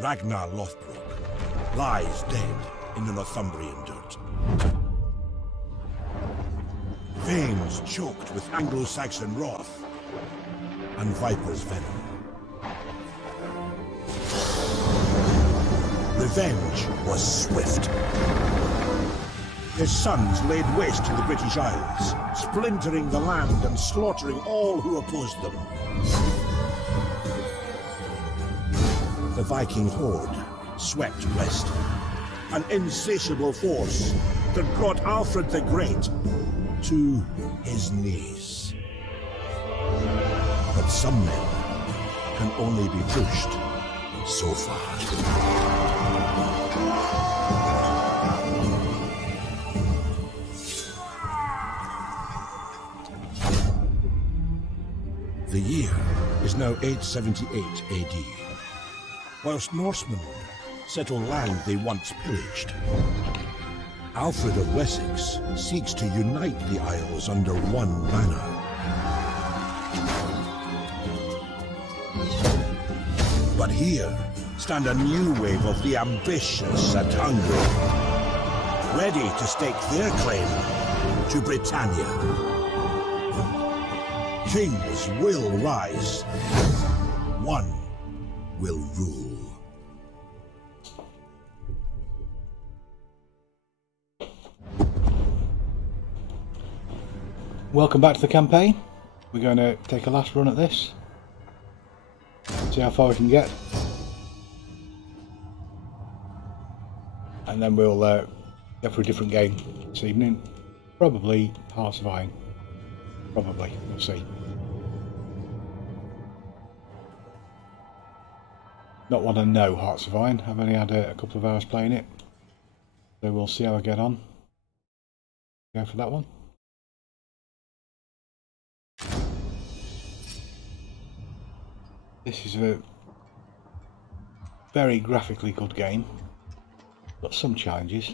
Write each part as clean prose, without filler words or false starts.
Ragnar Lothbrok lies dead in the Northumbrian dirt. Veins choked with Anglo-Saxon wrath and viper's venom. Revenge was swift. His sons laid waste to the British Isles, splintering the land and slaughtering all who opposed them. The Viking horde swept west, an insatiable force that brought Alfred the Great to his knees. But some men can only be pushed so far. The year is now 878 AD, whilst Norsemen settle land they once pillaged. Alfred of Wessex seeks to unite the Isles under one banner. But here stand a new wave of the ambitious and hungry, ready to stake their claim to Britannia. Kings will rise. One will rule. Welcome back to the campaign. We're going to take a last run at this. See how far we can get. And then we'll go for a different game this evening. Probably Hearts of Iron. Probably. We'll see. Not one to know Hearts of Iron. I've only had a couple of hours playing it. So we'll see how I get on. Go for that one. This is a very graphically good game. Got some challenges.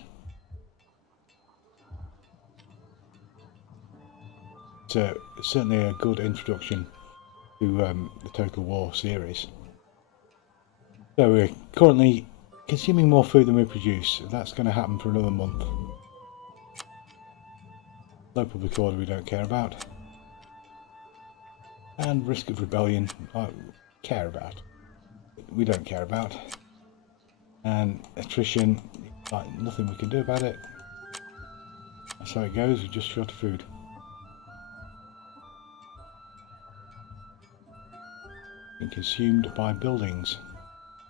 It's certainly a good introduction to the Total War series. So we're currently consuming more food than we produce. That's going to happen for another month. Low public order we don't care about. And risk of rebellion I care about. We don't care about. And attrition, like nothing we can do about it. That's how it goes, we're just short of food. Being consumed by buildings.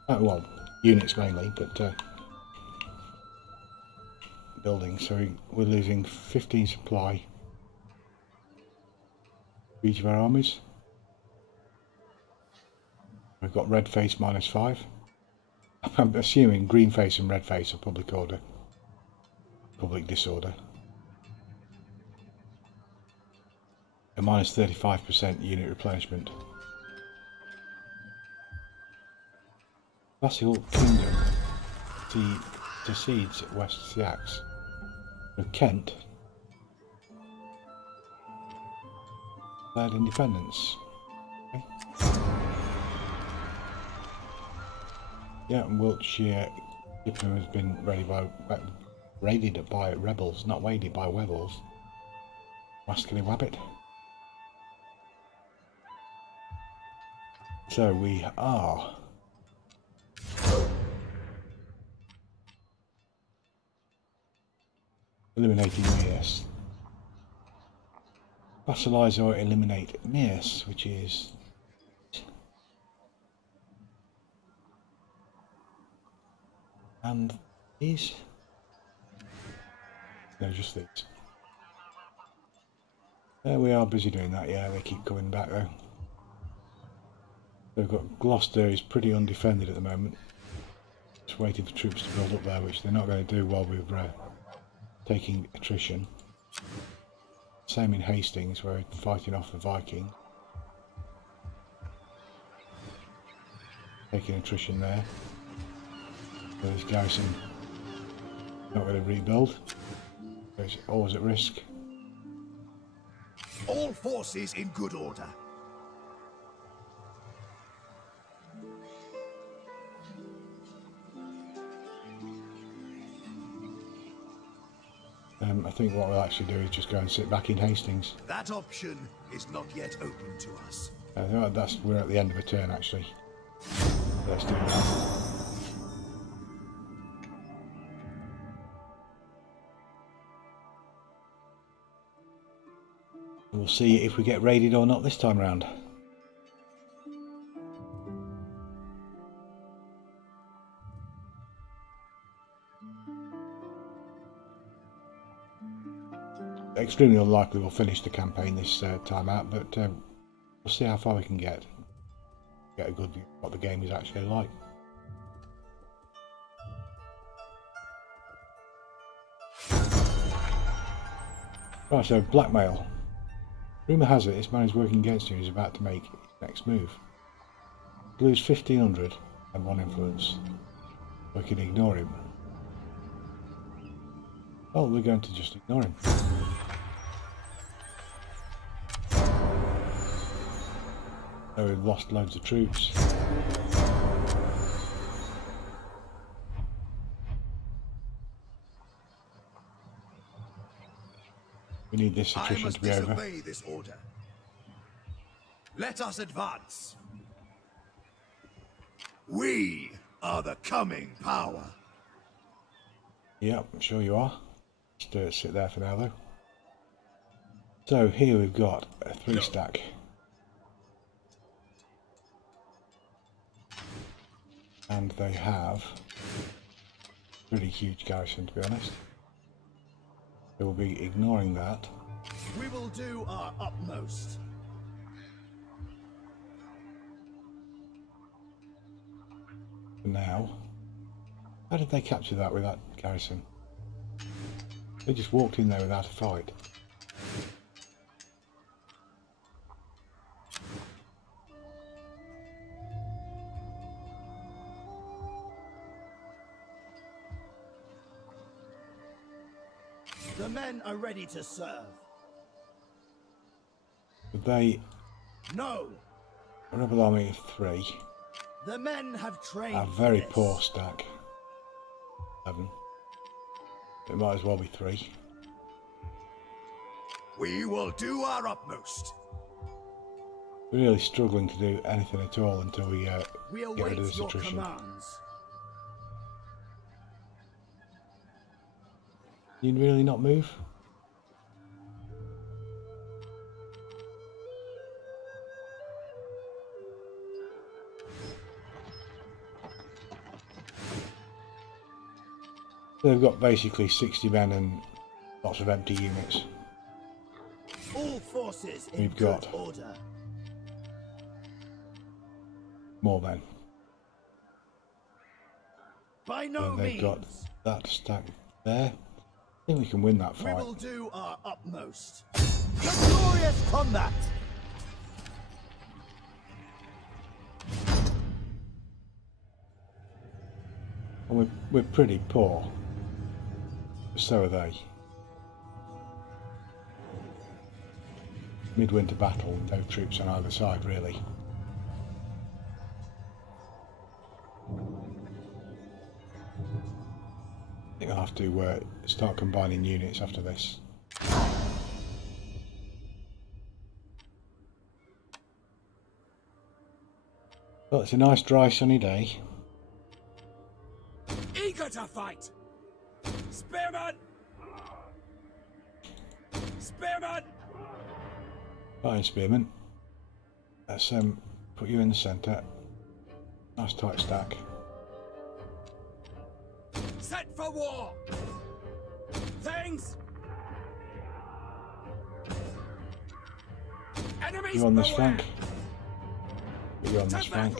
Well, units mainly, but buildings. So we're losing 15 supply for each of our armies. We've got red face -5. I'm assuming green face and red face are public order. Public disorder. A -35% unit replenishment. Vassal Kingdom secedes West Sax. So Kent declared independence. Okay. Yeah, and Wiltshire Gippenham has been raided by rebels, not raided by rebels. Rascally Wabbit. So we are eliminating Mears. Vassalize or eliminate Mears, which is and these? No, just these. We are busy doing that, yeah, they keep coming back though. We've got Gloucester is pretty undefended at the moment. Just waiting for troops to build up there, which they're not going to do while we're taking attrition. Same in Hastings, where we're fighting off the Viking. Taking attrition there. So this garrison not going to rebuild. So it's always at risk. All forces in good order. I think what we'll actually do is just go and sit back in Hastings. That option is not yet open to us. We're at the end of a turn actually. Let's do that. We'll see if we get raided or not this time round. Extremely unlikely we'll finish the campaign this time out, but we'll see how far we can get a good view of what the game is actually like. Right, so blackmail. Rumour has it this man is working against you and is about to make his next move. Lose 1500 and 1 influence. We can ignore him. Well, we're going to just ignore him. So we've lost loads of troops. We need this attrition to be over. I must disobey this order. Let us advance. We are the coming power. Yep, I'm sure you are. Just sit there for now though. So here we've got a 3 stack. And they have a pretty huge garrison, to be honest. They will be ignoring that. We will do our utmost. For now. How did they capture that with that garrison? They just walked in there without a fight. The men are ready to serve. But they... No! A rebel army of 3. The men have trained A very for this. poor stack. 7. It might as well be 3. We will do our utmost. We're really struggling to do anything at all until we get rid of await this your attrition. commands. You'd really not move? They've got basically 60 men and lots of empty units. All forces in We've good got order. more men. By no And they've means. got that stack there. I think we can win that We fight. will do our utmost. Glorious combat! And we're pretty poor. So are they. Midwinter battle, no troops on either side really. I think I'll have to start combining units after this. Well, it's a nice dry sunny day. Eager to fight! Spearman! Spearman! Fine, Spearman. Let's put you in the centre. Nice tight stack. Set for war! Things! Enemies You on this beware! flank? You on this flank?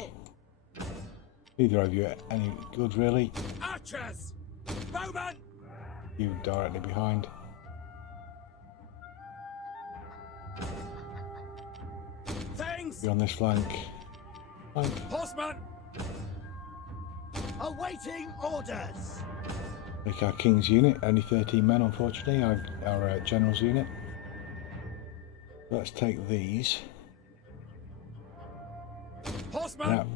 Neither of you are any good really. Archers! Bowmen! You directly behind. Things! You on this flank. Horsemen! Awaiting orders! Take our King's unit, only 13 men unfortunately, our General's unit. Let's take these. Horsemen!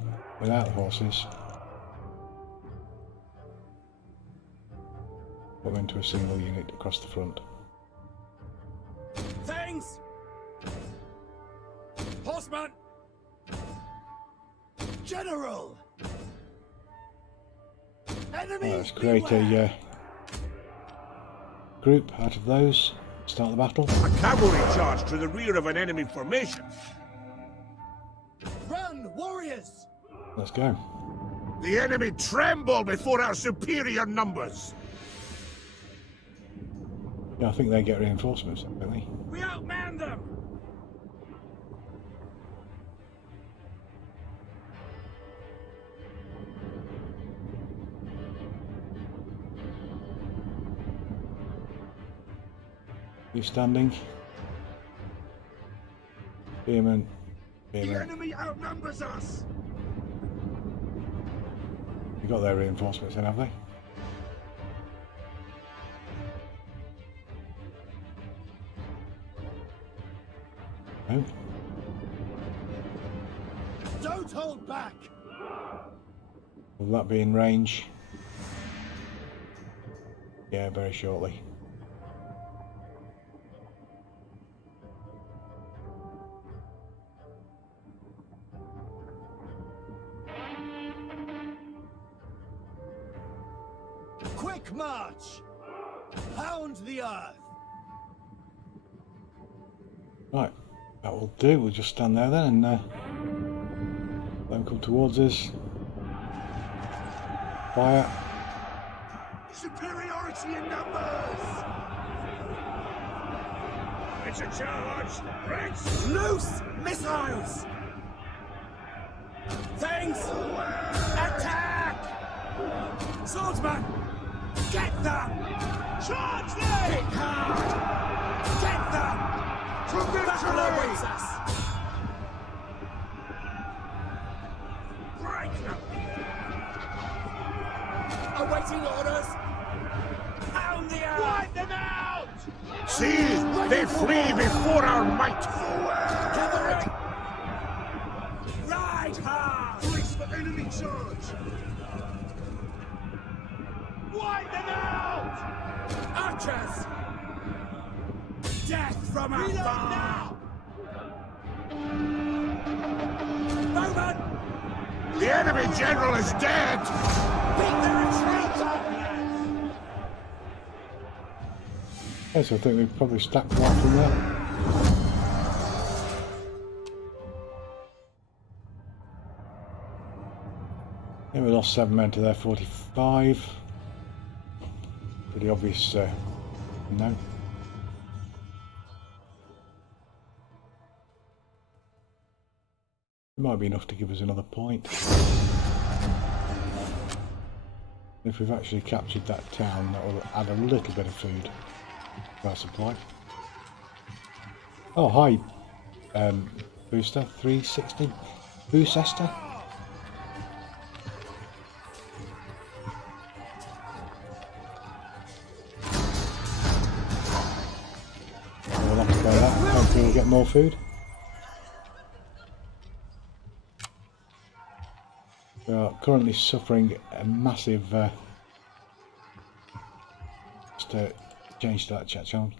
Without horses. Put them into a single unit across the front. Things! Horseman! General! Enemies Let's create a group out of those. Start the battle. A cavalry charge to the rear of an enemy formation. Run, warriors! Let's go. The enemy tremble before our superior numbers. Yeah, I think they get reinforcements, don't they? We outman them! You standing? Spearman. The Spearman. enemy outnumbers us! You got their reinforcements then, have they? No? Don't hold back! Will that be in range? Yeah, very shortly. Quick march! Pound the earth! Right, that will do. We'll just stand there then and let them come towards us. Fire. Superiority in numbers! It's a charge. Ranks. Loose missiles! Things! Attack! Swordsman! Get them! Charge them! Hit hard! Get them! To victory! Awaits us! Break them! Awaiting orders! Pound the earth! Wipe them out! See, they flee before our might. Cavalry! Ride hard! Brace for enemy charge! Wipe them out! Archers! Death from afar! Now! Bowman! The enemy general is dead. Beat the retreat! Yes, I think we've probably stacked one from there. Yeah, we lost 7 men to their 45. Pretty obvious, no. It might be enough to give us another point. If we've actually captured that town, that will add a little bit of food to our supply. Oh, hi, Booster 360, Boocester. We'll have to play that. Hopefully we'll get more food. We are currently suffering a massive just to change that chat channel.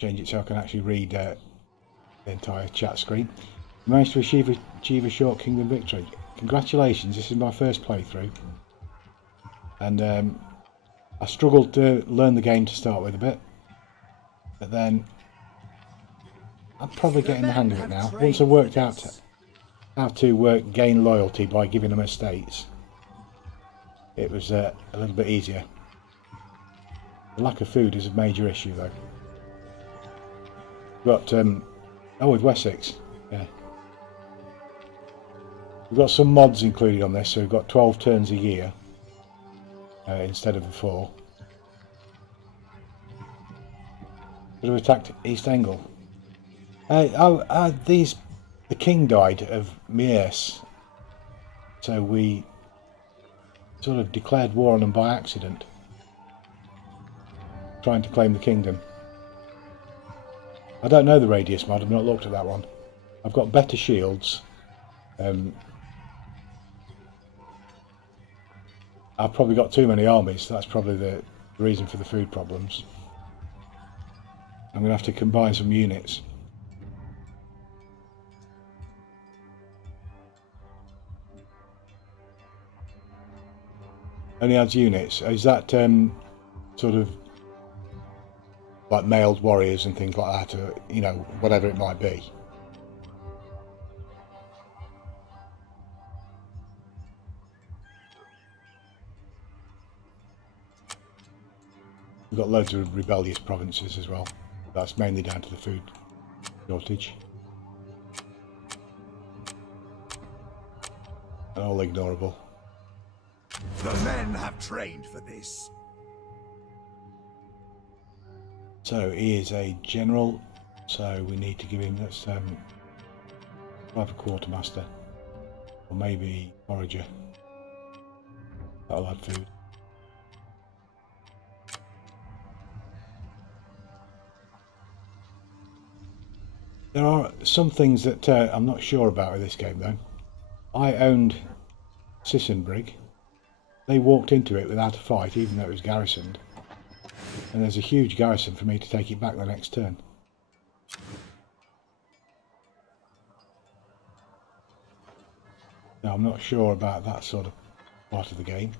Change it so I can actually read the entire chat screen. We managed to achieve a short kingdom victory. Congratulations, this is my first playthrough. And I struggled to learn the game to start with a bit. But then I'm probably getting the hang of it now. Once I worked out how to gain loyalty by giving them estates, it was a little bit easier. The lack of food is a major issue though. We've got, oh, with Wessex, yeah. We've got some mods included on this, so we've got 12 turns a year instead of the 4. Could have attacked East Angle. The king died of Mies, so we sort of declared war on them by accident, trying to claim the kingdom. I don't know the radius mod, I've not looked at that one. I've got better shields. I've probably got too many armies, that's probably the the reason for the food problems. I'm going to have to combine some units. Only adds units. Is that sort of like mailed warriors and things like that, or, you know, whatever it might be? We've got loads of rebellious provinces as well. That's mainly down to the food shortage. And all ignorable. The men have trained for this. So he is a general, so we need to give him, let's have a quartermaster, or maybe forager. That'll add food. There are some things that I'm not sure about with this game though. I owned Sissenbrig. They walked into it without a fight, even though it was garrisoned. And there's a huge garrison for me to take it back the next turn. Now I'm not sure about that sort of part of the game.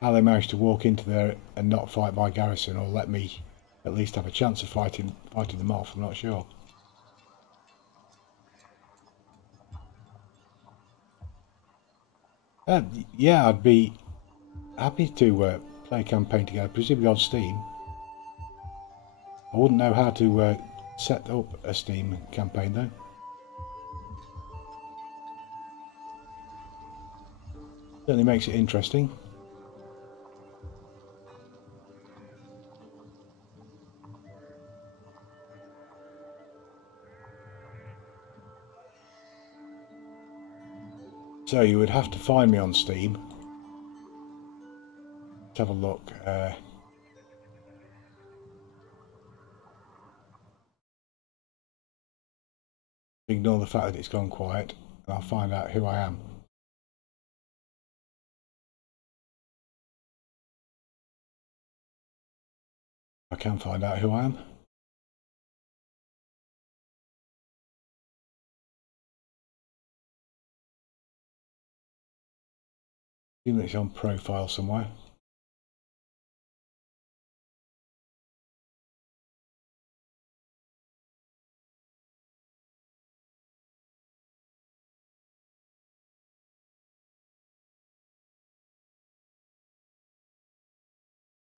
How they managed to walk into there and not fight my garrison, or let me at least have a chance of fighting them off, I'm not sure. Yeah, I'd be happy to play a campaign together, presumably on Steam. I wouldn't know how to set up a Steam campaign though. Certainly makes it interesting. So you would have to find me on Steam. Let's have a look. Ignore the fact that it's gone quiet, and I'll find out who I am. I can find out who I am. Even it's on profile somewhere.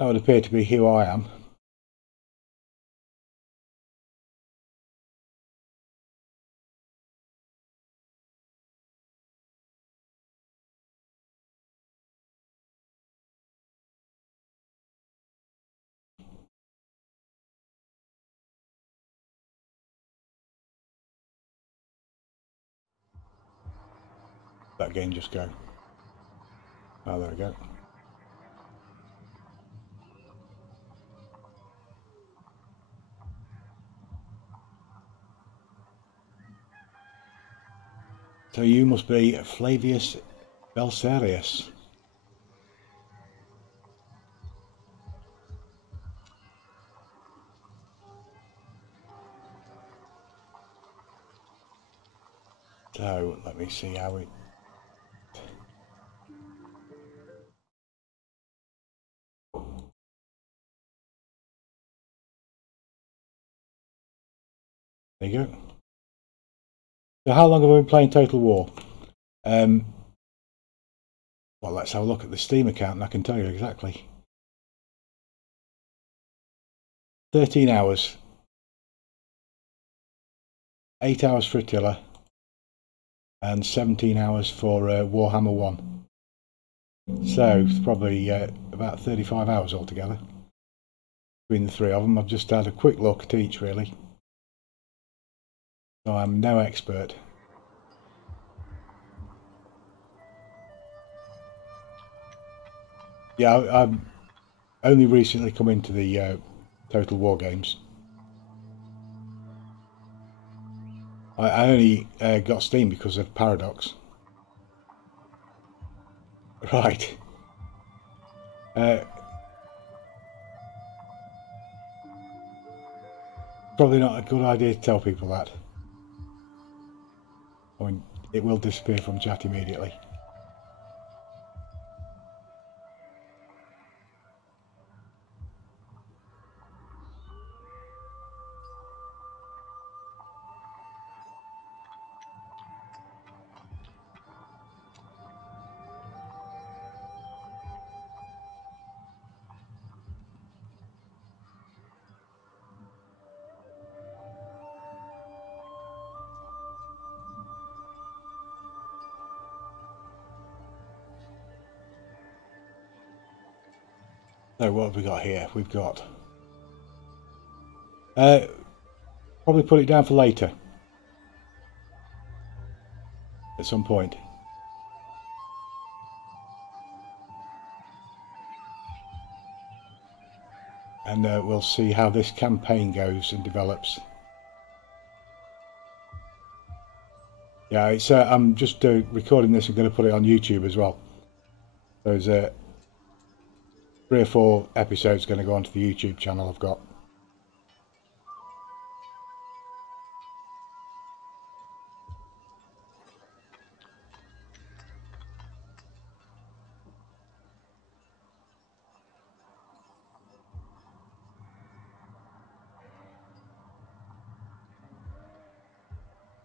That would appear to be who I am. That game just go. Oh, there we go. So you must be Flavius Belsarius. So let me see how we. There you go. So how long have I been playing Total War? Well, let's have a look at the Steam account and I can tell you exactly. 13 hours. 8 hours for Attila and 17 hours for Warhammer 1. So it's probably about 35 hours altogether between the three of them. I've just had a quick look at each really. So I'm no expert. Yeah, I've only recently come into the Total War games. I only got Steam because of Paradox. Right. Probably not a good idea to tell people that. I mean, it will disappear from chat immediately. So what have we got here? We've got... probably put it down for later. At some point. And we'll see how this campaign goes and develops. Yeah, it's I'm just recording this and going to put it on YouTube as well. There's 3 or 4 episodes going to go onto the YouTube channel I've got.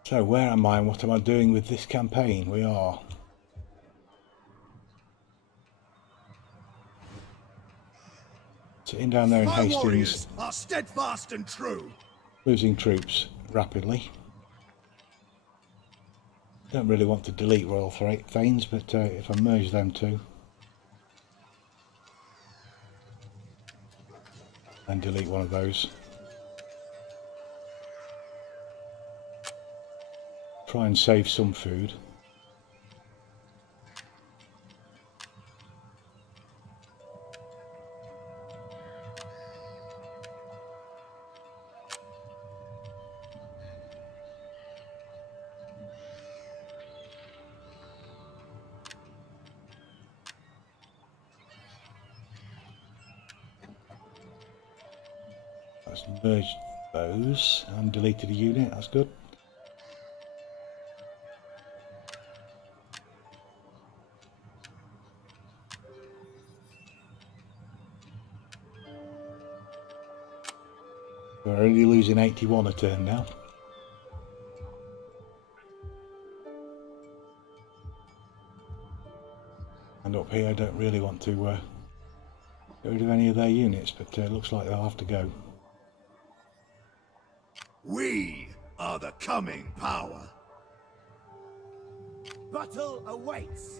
So where am I and what am I doing with this campaign? We are sitting down there in My Hastings, warriors are steadfast and true. losing troops rapidly. Don't really want to delete Royal Thanes, but if I merge them two and delete one of those, try and save some food. Let's merge those and deleted a unit, that's good. We're only losing 81 a turn now. And up here I don't really want to get rid of any of their units, but it looks like they'll have to go. We are the coming power. Battle awaits.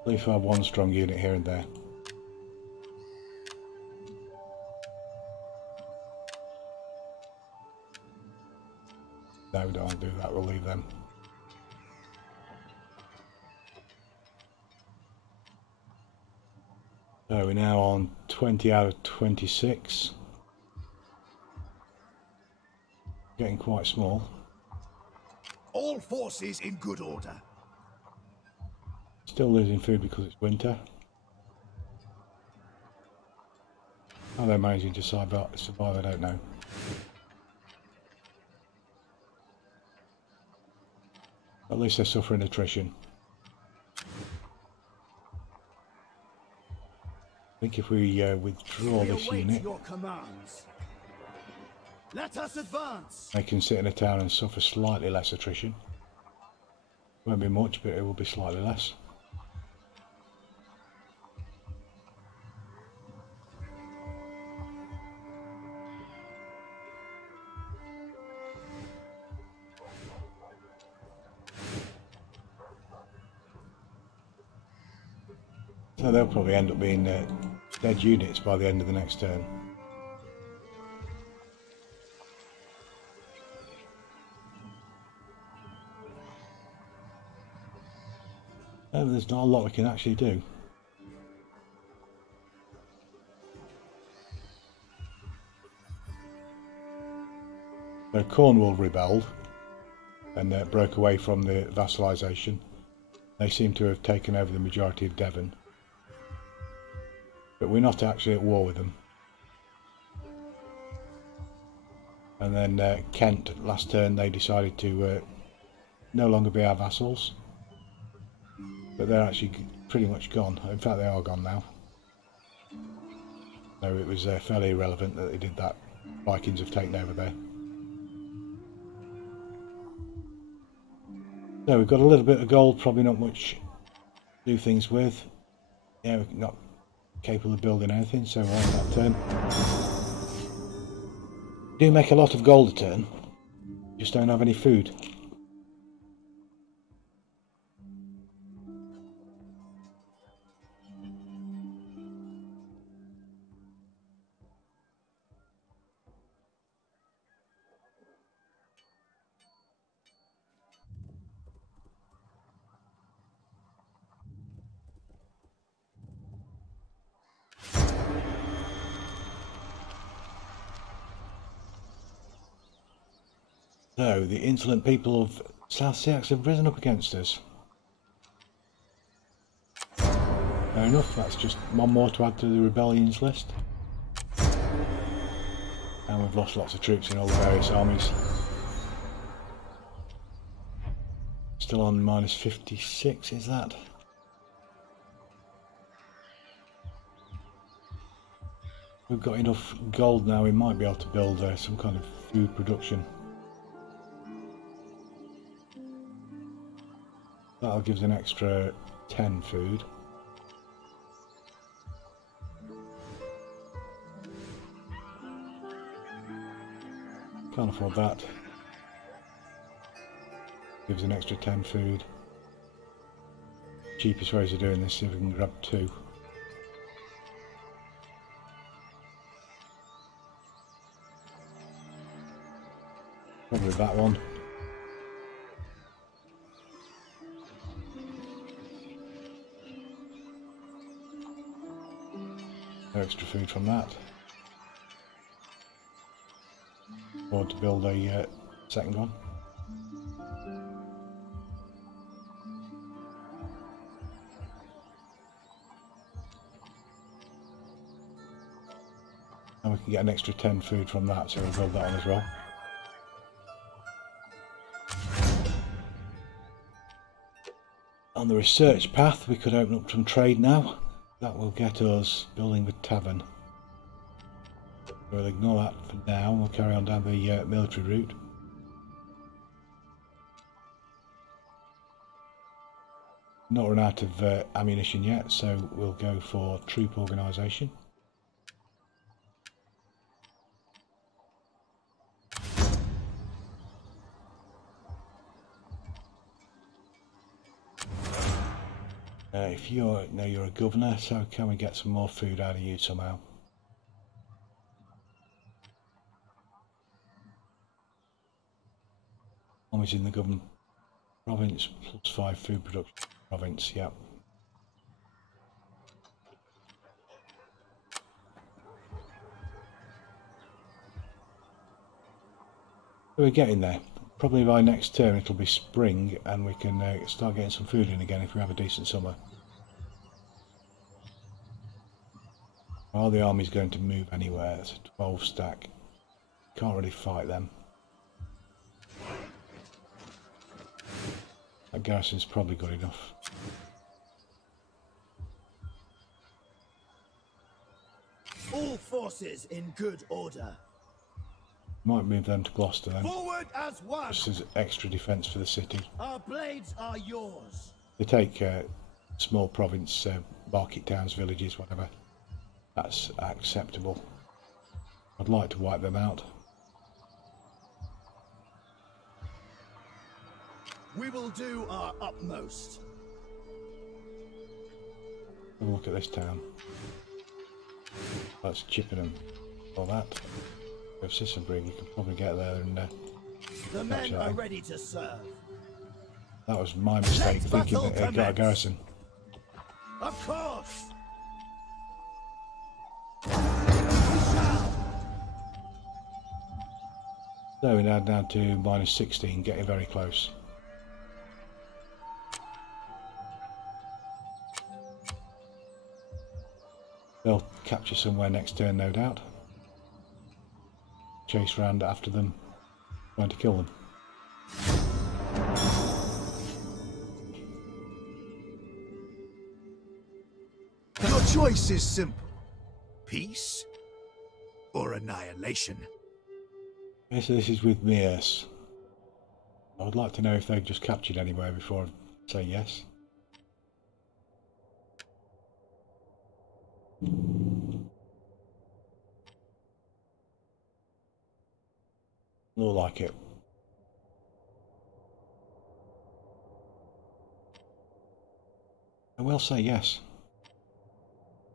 At least I have one strong unit here and there. No, we don't want to do that, we'll leave them. So we're now on 20 out of 26. Getting quite small. All forces in good order. Still losing food because it's winter. How they're managing to survive, I don't know. At least they're suffering attrition. I think if we withdraw this unit, your commands. Let us advance. they can sit in a town and suffer slightly less attrition. Won't be much, but it will be slightly less. So they'll probably end up being dead units by the end of the next turn. There's not a lot we can actually do. So Cornwall rebelled and broke away from the vassalisation. They seem to have taken over the majority of Devon. But we're not actually at war with them. And then Kent, last turn, they decided to no longer be our vassals. But they're actually pretty much gone. In fact, they are gone now. So it was fairly irrelevant that they did that. Vikings have taken over there. So we've got a little bit of gold, probably not much to do things with. Yeah, we're not capable of building anything, so we're on that turn. We do make a lot of gold a turn, just don't have any food. So, the insolent people of South Seax have risen up against us. Fair enough, that's just one more to add to the rebellions list. And we've lost lots of troops in all the various armies. Still on minus 56, is that? We've got enough gold now, we might be able to build some kind of food production. That'll give us an extra 10 food. Can't afford that. Gives an extra 10 food. Cheapest ways of doing this, see if we can grab 2. Probably that one. No extra food from that. Or to build a second one. And we can get an extra 10 food from that, so we'll build that one as well. On the research path, we could open up some trade now. That will get us building the tavern. We'll ignore that for now and we'll carry on down the military route. Not run out of ammunition yet, so we'll go for troop organisation. If you're a governor, so can we get some more food out of you somehow? Always in the government province, +5 food production province, yep. So we're getting there. Probably by next term it'll be spring and we can start getting some food in again if we have a decent summer. Are the armies going to move anywhere? It's a 12 stack. Can't really fight them. That garrison's probably good enough. All forces in good order. Might move them to Gloucester then. Forward as one. Just as extra defence for the city. Our blades are yours. They take small province, market towns, villages, whatever. That's acceptable. I'd like to wipe them out. We will do our utmost. Have a look at this town. That's Chippenham. All that. If Sissenbrig, you can probably get there and the men are ready to serve. That was my mistake, thinking that it got a garrison. Of course. So we're now down to -16, getting very close. They'll capture somewhere next turn, no doubt. Chase round after them, trying to kill them. Your choice is simple. Peace or annihilation. Okay, so this is with Mears. I would like to know if they've just captured anywhere before I say yes. More like it. I will say yes.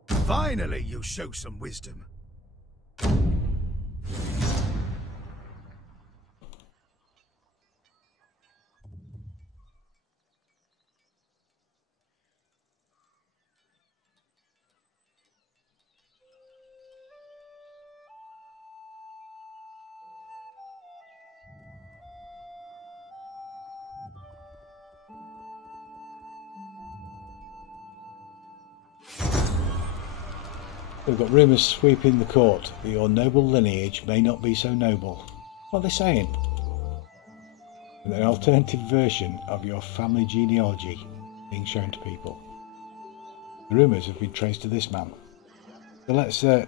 Finally, you show some wisdom. We've got rumours sweeping the court that your noble lineage may not be so noble. What are they saying? And an alternative version of your family genealogy being shown to people. The rumours have been traced to this man. So let's gain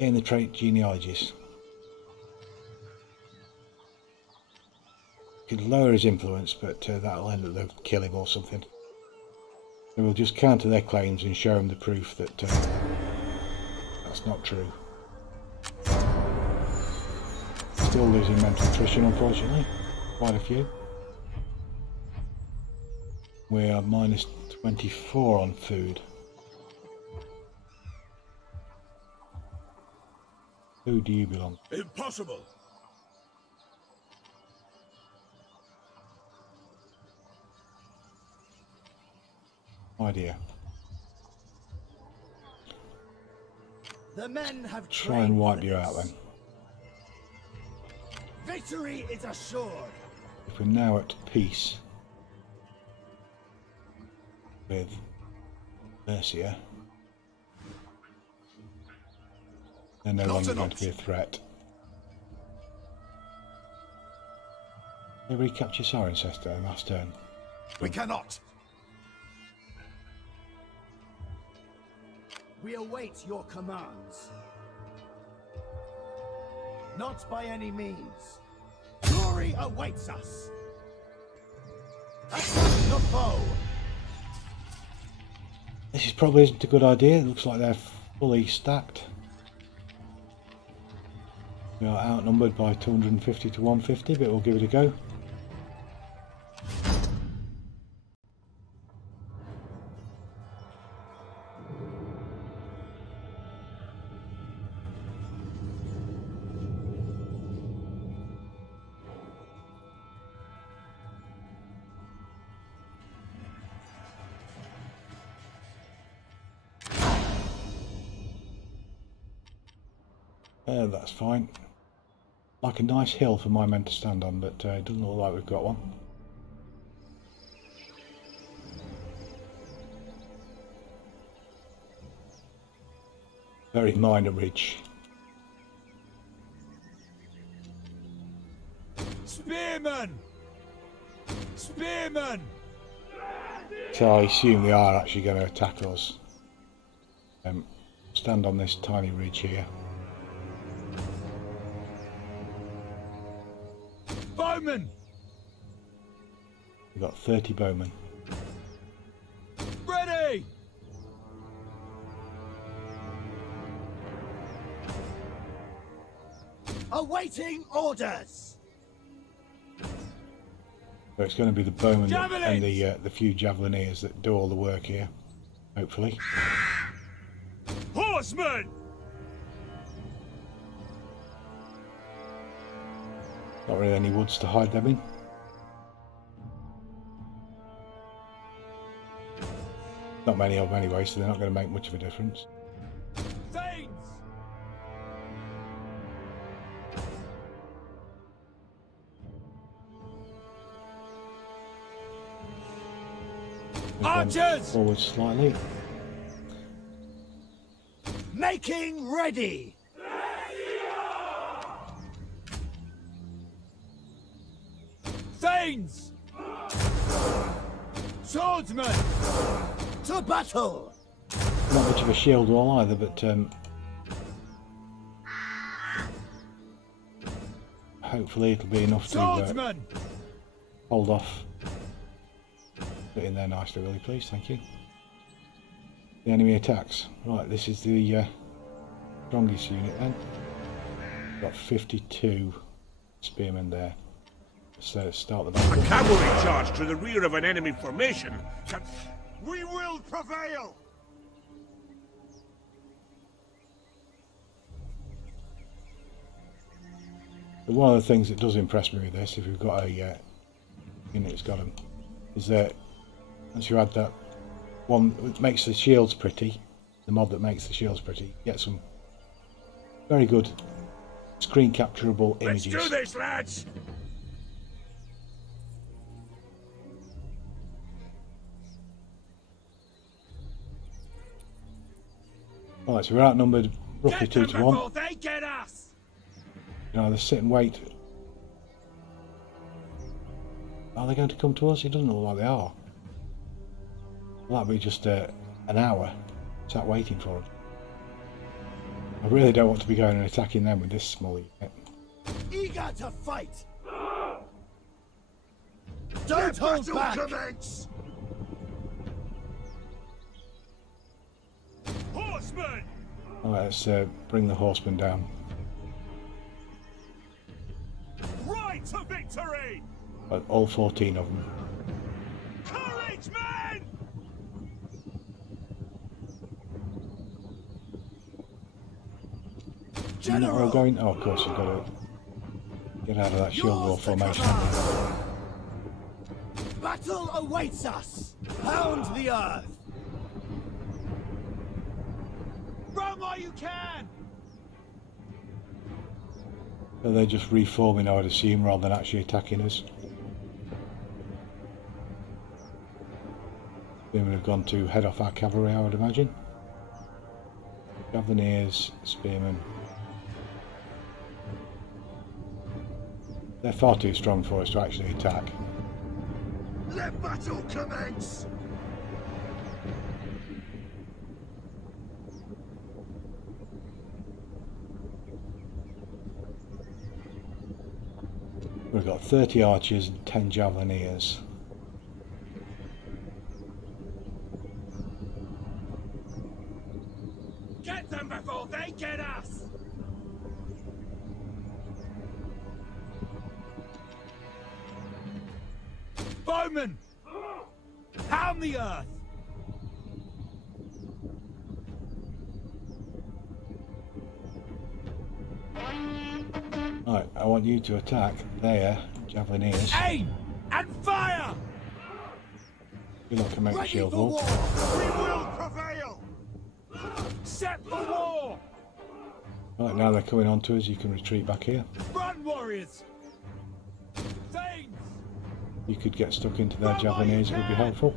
the trait genealogies. Could lower his influence, but that'll end up they'll kill him or something. So we'll just counter their claims and show them the proof that that's not true. Still losing mental attrition, unfortunately. Quite a few. We are -24 on food. Who do you belong? Impossible! Idea. The men have Try and wipe you out then. Victory is assured. If we're now at peace with Mercia, they're no longer going to be a threat. They recapture Cirencester in last turn. We cannot. We await your commands. Not by any means. Glory awaits us. Attack the foe. This is probably isn't a good idea. It looks like they're fully stacked. We are outnumbered by 250 to 150, but we'll give it a go. That's fine. Like a nice hill for my men to stand on, but it doesn't look like we've got one. Very minor ridge. Spearmen! Spearmen! So I assume they are actually going to attack us. Stand on this tiny ridge here. Bowmen! We've got 30 bowmen. Ready! Awaiting orders. So it's going to be the bowmen and Javelins! the few javelineers that do all the work here, hopefully. Horsemen! Not really any woods to hide them in. Not many of them anyway, so they're not going to make much of a difference. Take Thanes! Archers! Forward slightly. Making ready! Thanes! Swordsmen! To battle! Not much of a shield wall either, but hopefully it'll be enough to Swordsmen! hold off. Put in there nicely, really, please. Thank you. The enemy attacks. Right, this is the strongest unit then. Got 52 spearmen there. So start the battle. A cavalry charge to the rear of an enemy formation. We will prevail! But one of the things that does impress me with this, if you've got a unit that's got them, is that once you add that one, it makes the shields pretty. The mod that makes the shields pretty, you get some very good screen capturable images. Let's do this, lads! Right, so we're outnumbered roughly Get 2 them to 1. before they get us! You know, they sit and wait. Are they going to come to us? It doesn't look like they are. Well, that'll be just an hour sat waiting for them. I really don't want to be going and attacking them with this small unit. Eager to fight! Don't hold back! Commence! Horsemen! Alright, let's bring the horsemen down. Right to victory! All 14 of them. Courage, men! You're not all General! going. Oh, of course, you've got to get out of that shield wall Yours to formation. command. Battle awaits us! Pound the earth! Run while you can! So they're just reforming, I would assume, rather than actually attacking us. They would have gone to head off our cavalry, I would imagine. Cavaliers, spearmen. They're far too strong for us to actually attack. Let battle commence! We've got 30 archers and 10 javelineers. Get them before they get us! Bowmen! Pound the earth! Right, I want you to attack their javelineers. Aim and fire! You're not going to make the Ready shield for wall. war! We will prevail! Set for war! Right, now they're coming on to us, you can retreat back here. Run, warriors! Thanes! You could get stuck into their javelineers, it would be helpful.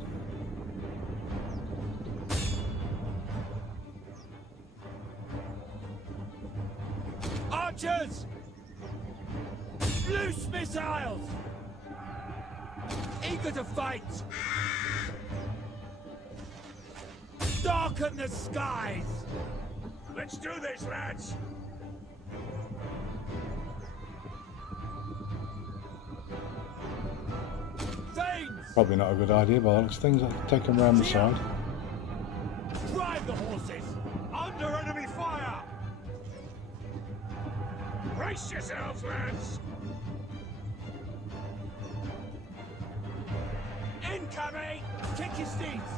Archers! Loose missiles! Eager to fight! Darken the skies! Let's do this, lads! Thanes! Probably not a good idea, but it looks things like take them around the side. Drive the horses! Under enemy fire! Brace yourselves, lads! Incoming! Kick your steeds!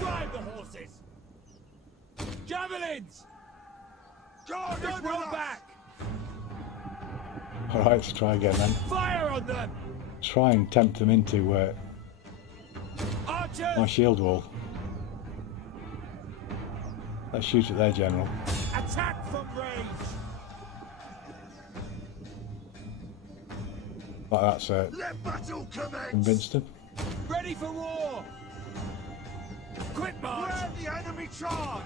Drive the horses! Javelins! God Don't hold back! Alright, let's try again then. Fire on them! Try and tempt them into my Archers! shield wall. Let's shoot at their general. Attack from range. Like that's Let battle commence. convinced them. Ready for war. Quick march. Where the enemy charge.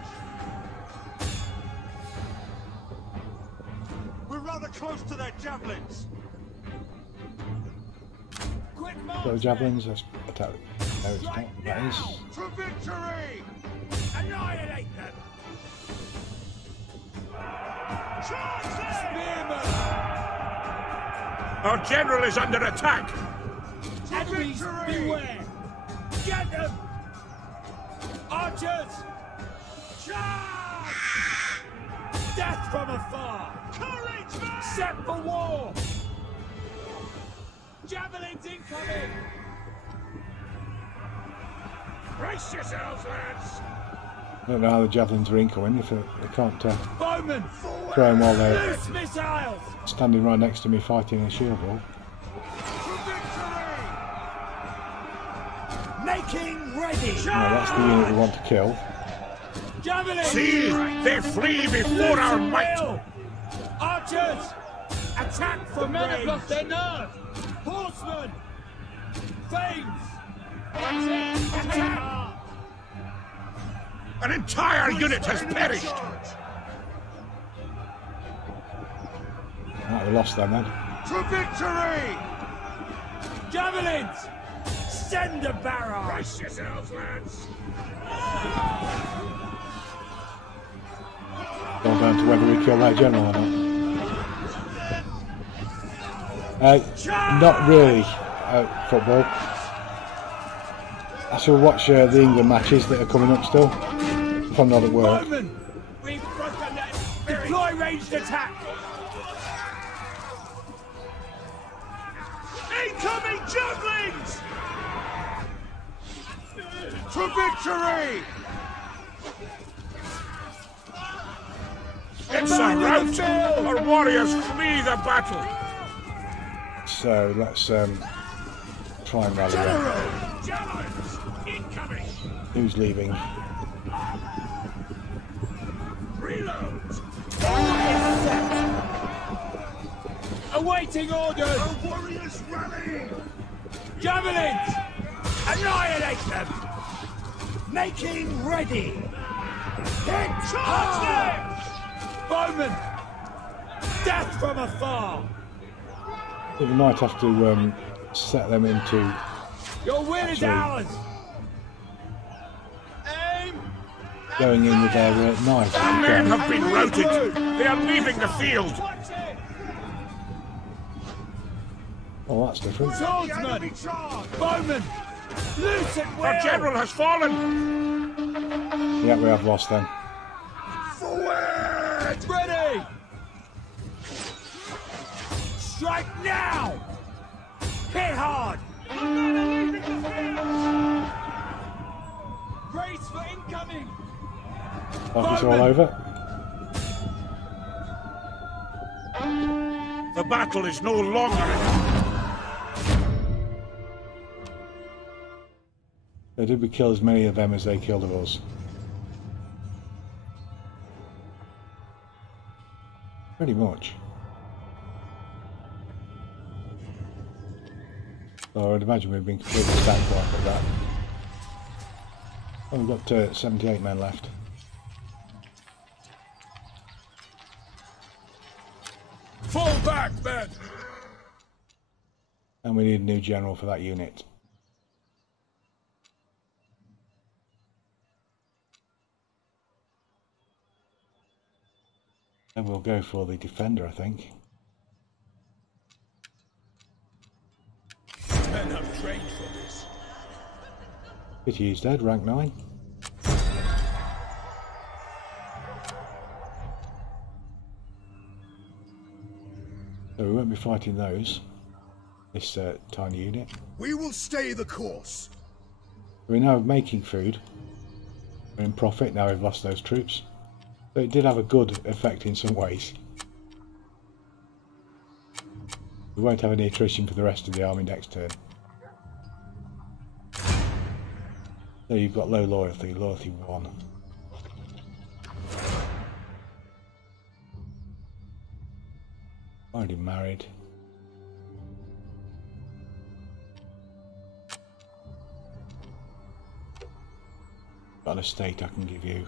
We're rather close to their javelins. Quick march. Got the javelins, let's attack. No, it's not. That is. To victory. Annihilate them. Charge them. Spearmen. Our general is under attack! Enemies, victory. beware. Get them. Archers. Charge. Death from afar. Courage, men. Set for war. Javelins incoming. Brace yourselves, lads! I don't know how the javelins are incoming if they can't Bowmen. throw them while they're Loose missiles. standing right next to me fighting a shield wall. To victory. Making ready. No, that's the unit we want to kill. Javelins. See! They flee before our might! Will. Archers. Attack from Men have range. lost their nerve! Horsemen. Thanes. Attack! An entire unit has perished! Right, we lost them then. To victory. Javelins. Send a barrage. Brace yourselves, lads! Gone down to whether we kill their general or not. Not really football. I shall watch the England matches that are coming up still, if I'm not at work. Bowmen. We've broken their spirit. Deploy ranged attack. Incoming javelins. To victory. It's a rout! Our warriors flee the battle! So let's try and rally them. Javelins! Incoming! Who's leaving? Reload! Awaiting orders. Our warriors rally. Javelins. Annihilate them. Making ready. Hit. Charge them. Bowmen. Death from afar. We might have to set them into Your will is Actually- ours. Aim. going in with their knives. Our men have been routed! They are leaving the field! Watch it. Oh, that's different. The Swordsman. enemy charge. Bowmen. Loose at will. Our general has fallen! Yeah, we have lost them. Forward. Ready. Strike now. Hit hard. Brace for incoming. Like it's all over. The battle is no longer in. So did we kill as many of them as they killed of us? Pretty much. So I'd imagine we've been completely stacked like that. Oh, we've got 78 men left. Fall back, men! And we need a new general for that unit. And we'll go for the defender, I think. Men have trained for this. Pity he's dead, rank 9. So we won't be fighting those, this tiny unit. We will stay the course. We're now making food. We're in profit now we've lost those troops. So it did have a good effect in some ways. We won't have any attrition for the rest of the army next turn. So you've got low loyalty, loyalty 1. Already married. Got an estate I can give you.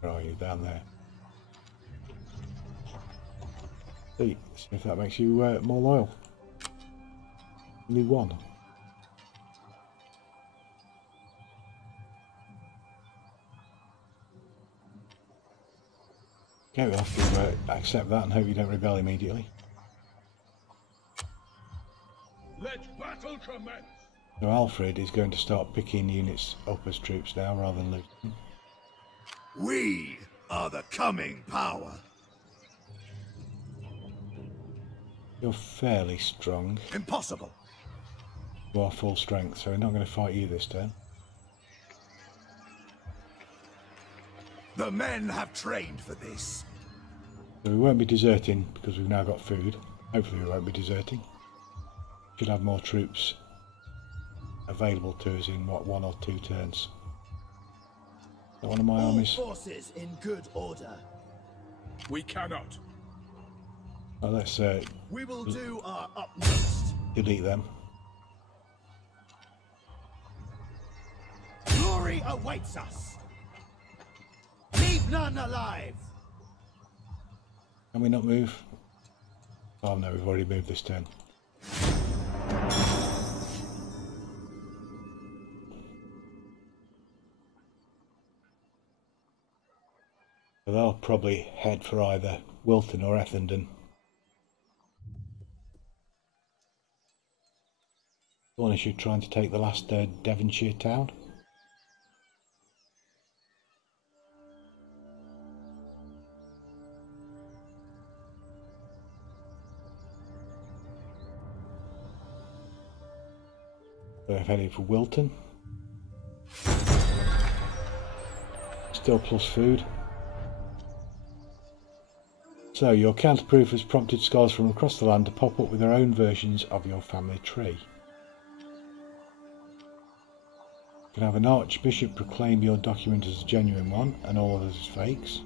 Where are you? Down there. See if that makes you more loyal. Only one. Okay, we'll have to accept that and hope you don't rebel immediately. Let battle commence. So Alfred is going to start picking units up as troops now rather than losing them. We are the coming power. You're fairly strong. Impossible. You are full strength, so we're not going to fight you this turn. The men have trained for this. So we won't be deserting because we've now got food. Hopefully we won't be deserting. Should have more troops available to us in what, 1 or 2 turns. One of my armies. Forces in good order. We cannot. Oh, let's We will do our utmost. delete them. Glory awaits us. Leave none alive. Can we not move? Oh no, we've already moved this turn. So they'll probably head for either Wilton or Essendon. Cornish are trying to take the last Devonshire town. So they're heading for Wilton. Still plus food. So your counterproof has prompted scholars from across the land to pop up with their own versions of your family tree. You can have an archbishop proclaim your document as a genuine one and all others as fakes.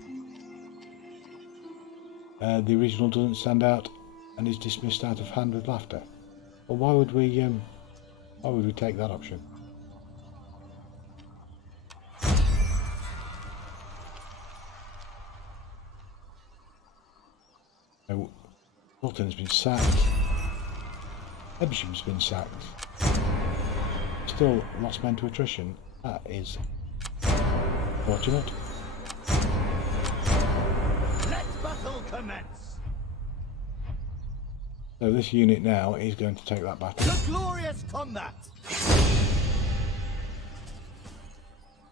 The original doesn't stand out and is dismissed out of hand with laughter. Well, why would we take that option? So, Wilton's been sacked. Ebsham's been sacked. Still lost men to attrition. That is fortunate. Let battle commence. So this unit now is going to take that battle. The glorious combat.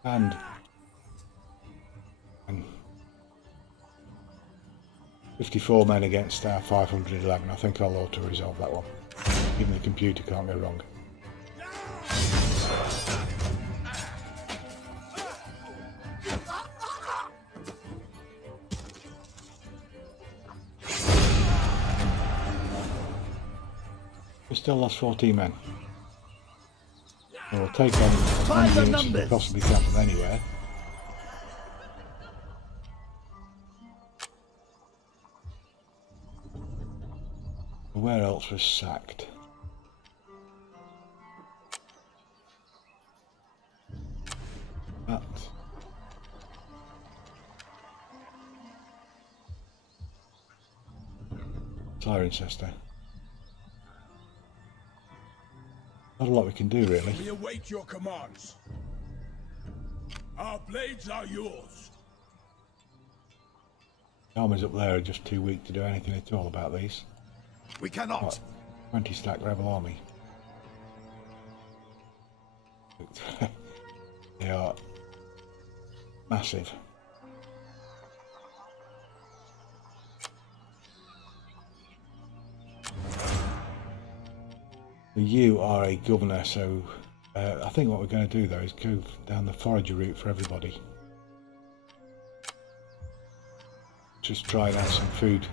And 54 men against our 511. I think I'll auto-resolve that one. Even the computer can't go wrong. We still lost 14 men. So we'll take on as many units as we possibly can from anywhere. Where else was sacked? That. Cirencester. Not a lot we can do, really. We await your commands. Our blades are yours. The armies up there are just too weak to do anything at all about these. We cannot. What? 20 stack rebel army. They are massive. You are a governor, so I think what we're going to do though is go down the forager route for everybody. Just try and add some food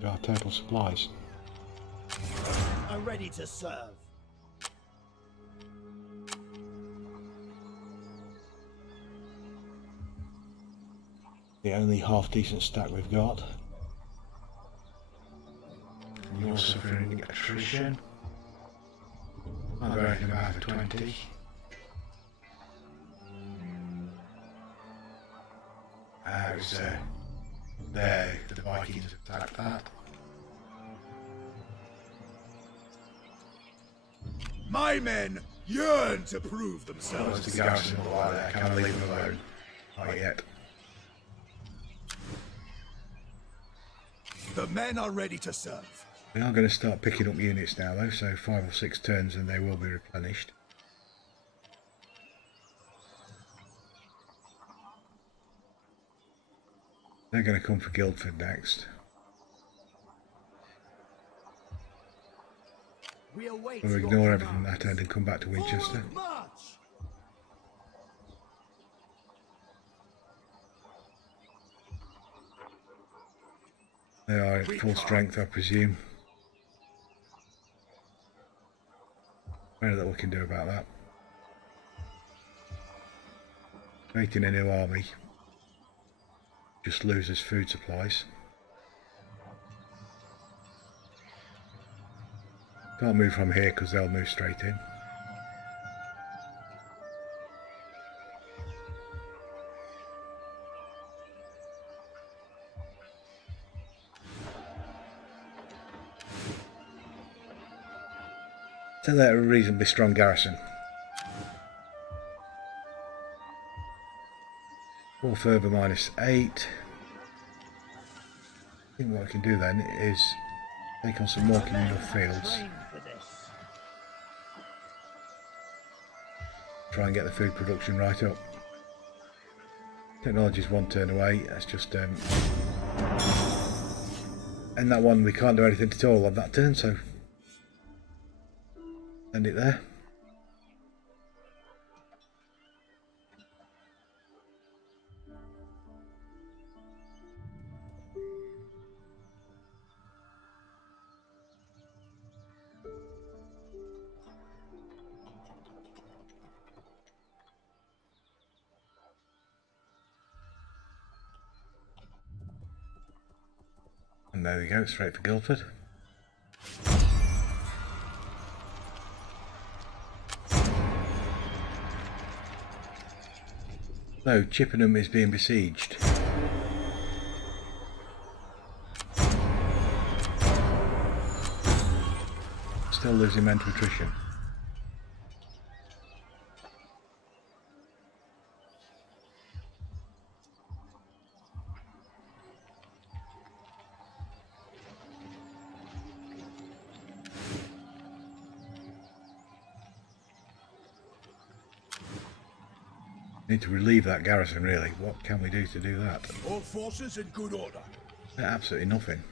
to our total supplies. Are ready to serve. The only half decent stack we've got. You're suffering attrition. I reckon about 20. There, the Vikings attacked that. My men yearn to prove themselves. The garrison look like that, can't leave them alone. Not yet. The men are ready to serve. We are going to start picking up units now though, so 5 or 6 turns and they will be replenished. They're going to come for Guildford next. We'll ignore everything that end and come back to Winchester. They are at full strength, I presume. Very little we can do about that. Creating a new army just loses food supplies. Can't move from here because they'll move straight in. So they're a reasonably strong garrison. 4 further -8. I think what I can do then is take on some more communal fields. Try and get the food production right up. Technology's 1 turn away. That's just and that one we can't do anything at all on that turn, so end it there. And there we go, straight for Guildford. So, Chippenham is being besieged. Still losing men to attrition. Need to relieve that garrison, really. What can we do to do that? All forces in good order. Absolutely nothing.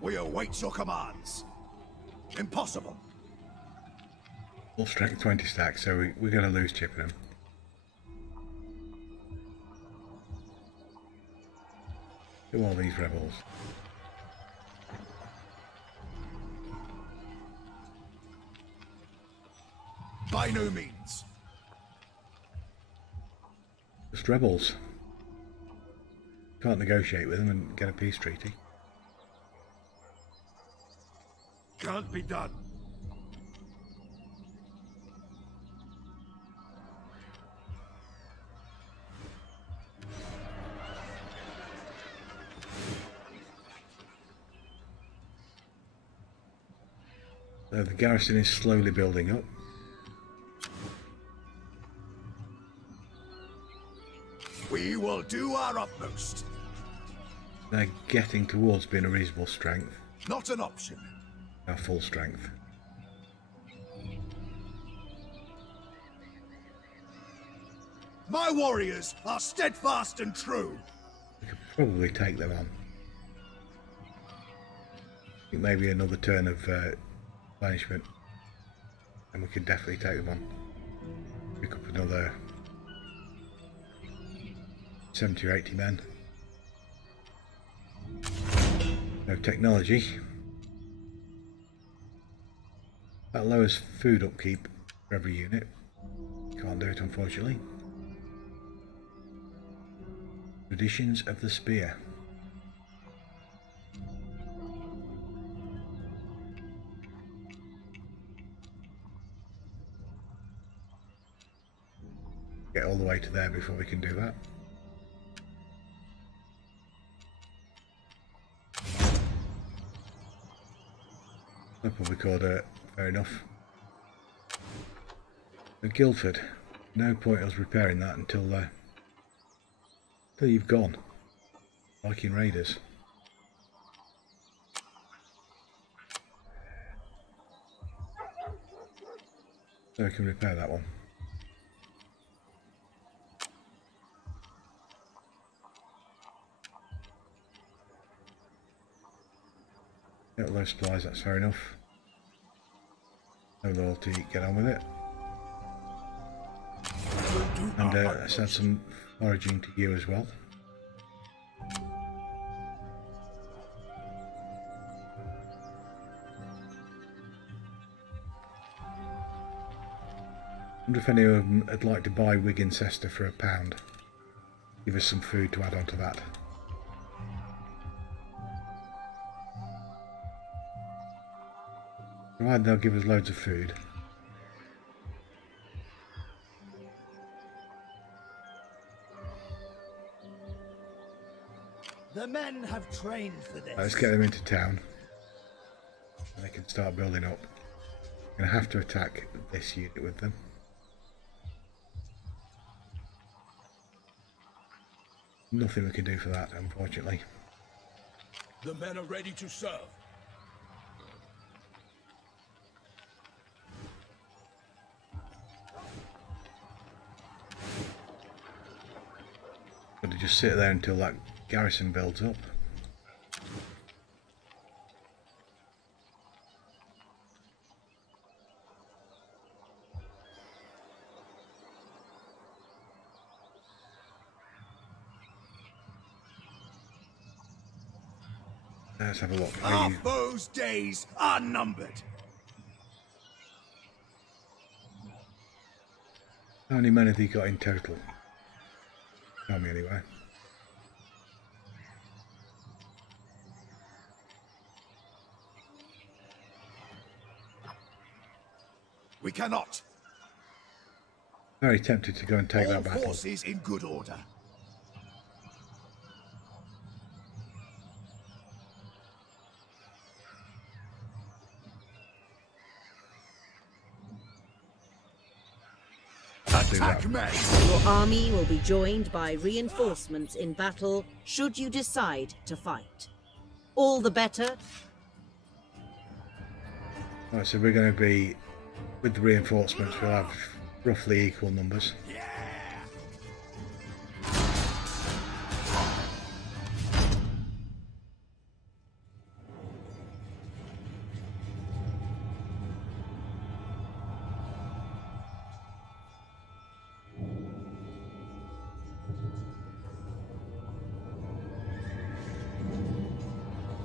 We await your commands. Impossible. Full strength 20 stacks, so we're going to lose Chippenham. Who are these rebels? By no means. Just rebels. Can't negotiate with them and get a peace treaty. Can't be done. So the garrison is slowly building up. We will do our utmost. They're getting towards being a reasonable strength. Not an option. Our full strength. My warriors are steadfast and true. We could probably take them on. I think maybe another turn of banishment, and we could definitely take them on. Pick up another 70 or 80 men. No technology. That lowers food upkeep for every unit. Can't do it, unfortunately. Traditions of the Spear. Get all the way to there before we can do that. I'll probably call it fair enough. But Guildford, no point us repairing that until you've gone. Viking raiders. So we can repair that one. Get low supplies, that's fair enough. No loyalty, get on with it. And let's add some foraging to you as well. I wonder if any of them would like to buy Wigan-Cester for £1. Give us some food to add on to that. Right, they'll give us loads of food. The men have trained for this. Let's get them into town. And they can start building up. I'm going to have to attack this unit with them. Nothing we can do for that, unfortunately. The men are ready to serve. Got to just sit there until that garrison builds up. Let's have a look. Our foes' days are numbered. How many men have you got in total? Tell me anyway. We cannot. Very tempted to go and take All that battle. forces in good order. Attack me! Your army will be joined by reinforcements in battle should you decide to fight. All the better. Right, so we're going to be, with the reinforcements, we'll have roughly equal numbers.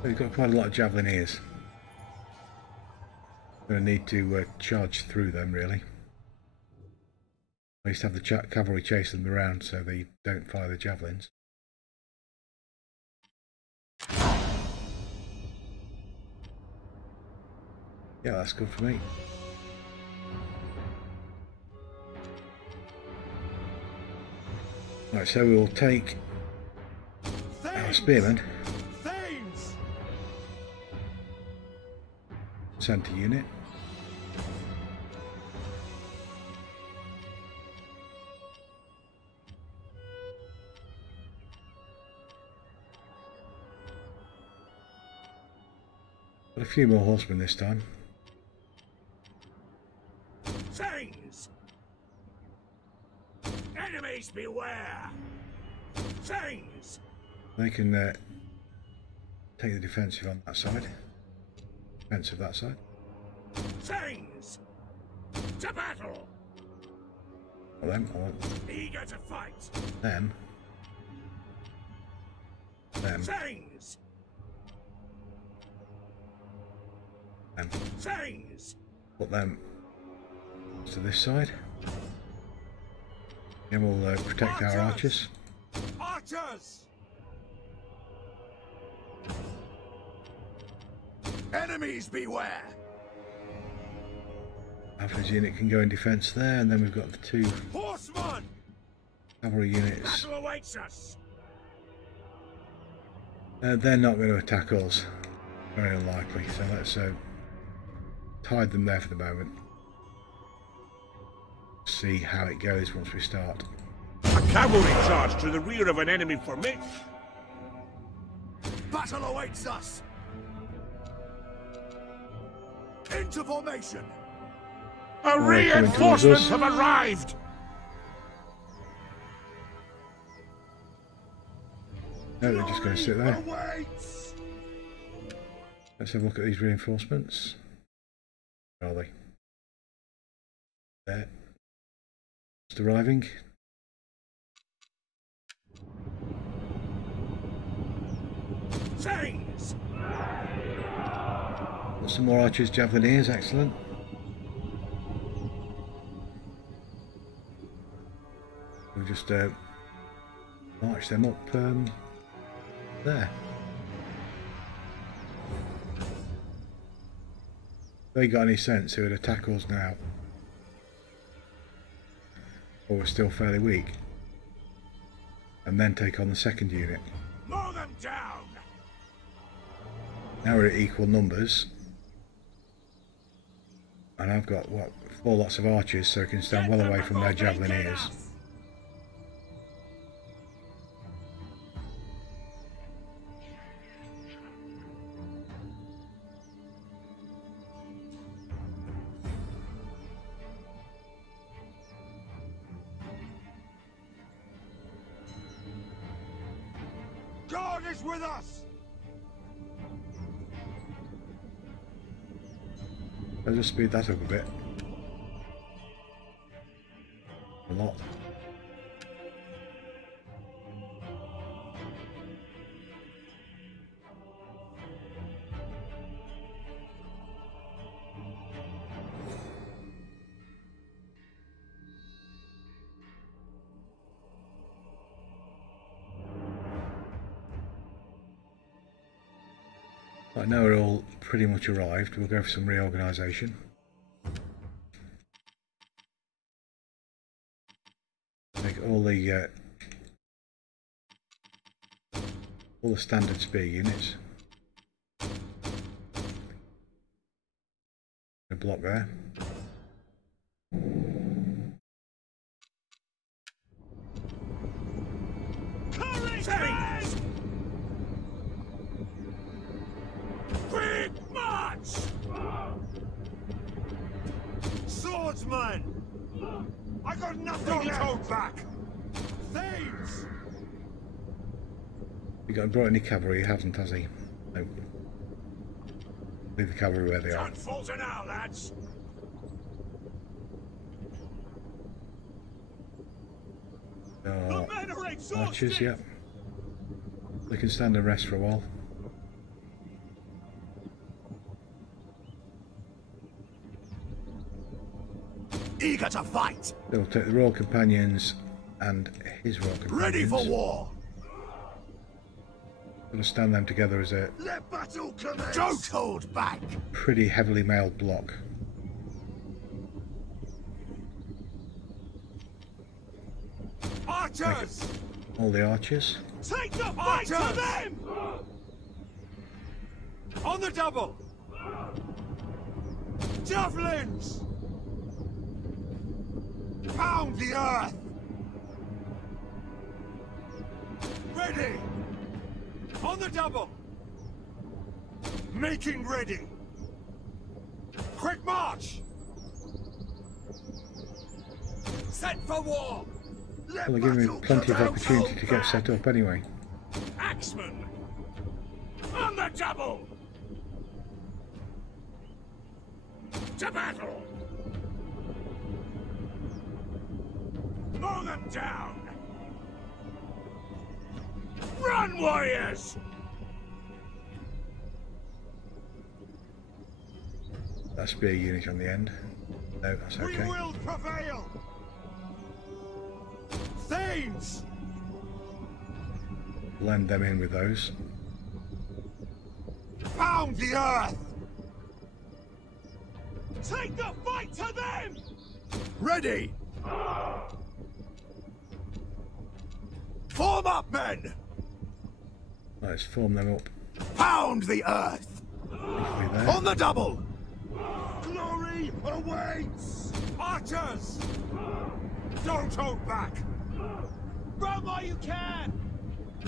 We've got quite a lot of javelineers. We're going to need to charge through them, really. I used to have the cavalry chase them around so they don't fire the javelins. Yeah, that's good for me. Right, so we will take our spearmen. Centre unit. Got a few more horsemen this time. Chains! Enemies beware! Chains! They can take the defensive on that side. Defensive that side. Chains! To battle! Well, them. I want Eager to fight! them. Them. Chains! Them. Chains! Put them to this side. And we'll protect our archers. Archers! Enemies beware! Alpha's unit can go in defence there, and then we've got the 2 Horsemen! cavalry units. Battle awaits us! They're not going to attack us. Very unlikely, so let's hide them there for the moment. See how it goes once we start. A cavalry charge to the rear of an enemy formation. Battle awaits us! Into formation! A reinforcements have arrived! No, they're just going to sit there. Awaits! Let's have a look at these reinforcements. Where are they? There. Just arriving. Chains! Got some more archers, javeliniers, excellent. We'll just march them up there. If they got any sense, who would attack us now? Or we're still fairly weak. And then take on the second unit. Mow them down! Now we're at equal numbers. And I've got, what, 4 lots of archers, so I can stand well away from their javeliniers. God is with us! I'll just speed that up a bit. A lot. Right, now we're all pretty much arrived. We'll go for some reorganisation. Make all the standard spear units. A block there. Courage! Quick march! Swordsman! I got nothing left. Hold back! Thieves! He got brought any cavalry? He hasn't, has he? No. Leave the cavalry where they are. Don't falter now, lads! Archers, yep. They can stand and rest for a while. Eager to fight! They'll take the Royal Companions and his Royal Companions. Ready for war! Gonna stand them together as a Let battle commence! Don't hold back! pretty heavily mailed block. Archers! All the archers. Take the fight to them! On the double! Javelins! Pound the earth! Ready! On the double! Making ready! Quick march! Set for war! Well, they're giving me plenty of opportunity to get set up anyway. Axeman! On the double! To battle! Mow them down! Run, warriors! That spear unit on the end. No, that's okay. We will prevail! Thanes! blend them in with those. Pound the earth! Take the fight to them! Ready! Form up, men! Let's form them up. Pound the earth! Roughly there. On the double! Glory awaits! Archers! Don't hold back! Run while you can!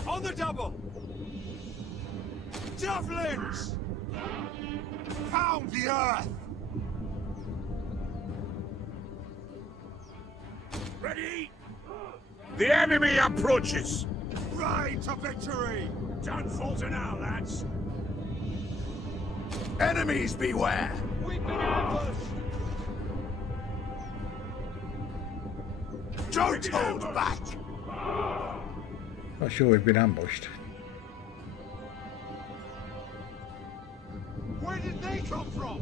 On the double! Javelins! Pound the earth! Ready? The enemy approaches! Ride to victory! Don't falter now, lads. Enemies beware! We've been ambushed! Don't hold back! Not sure we've been ambushed. Where did they come from?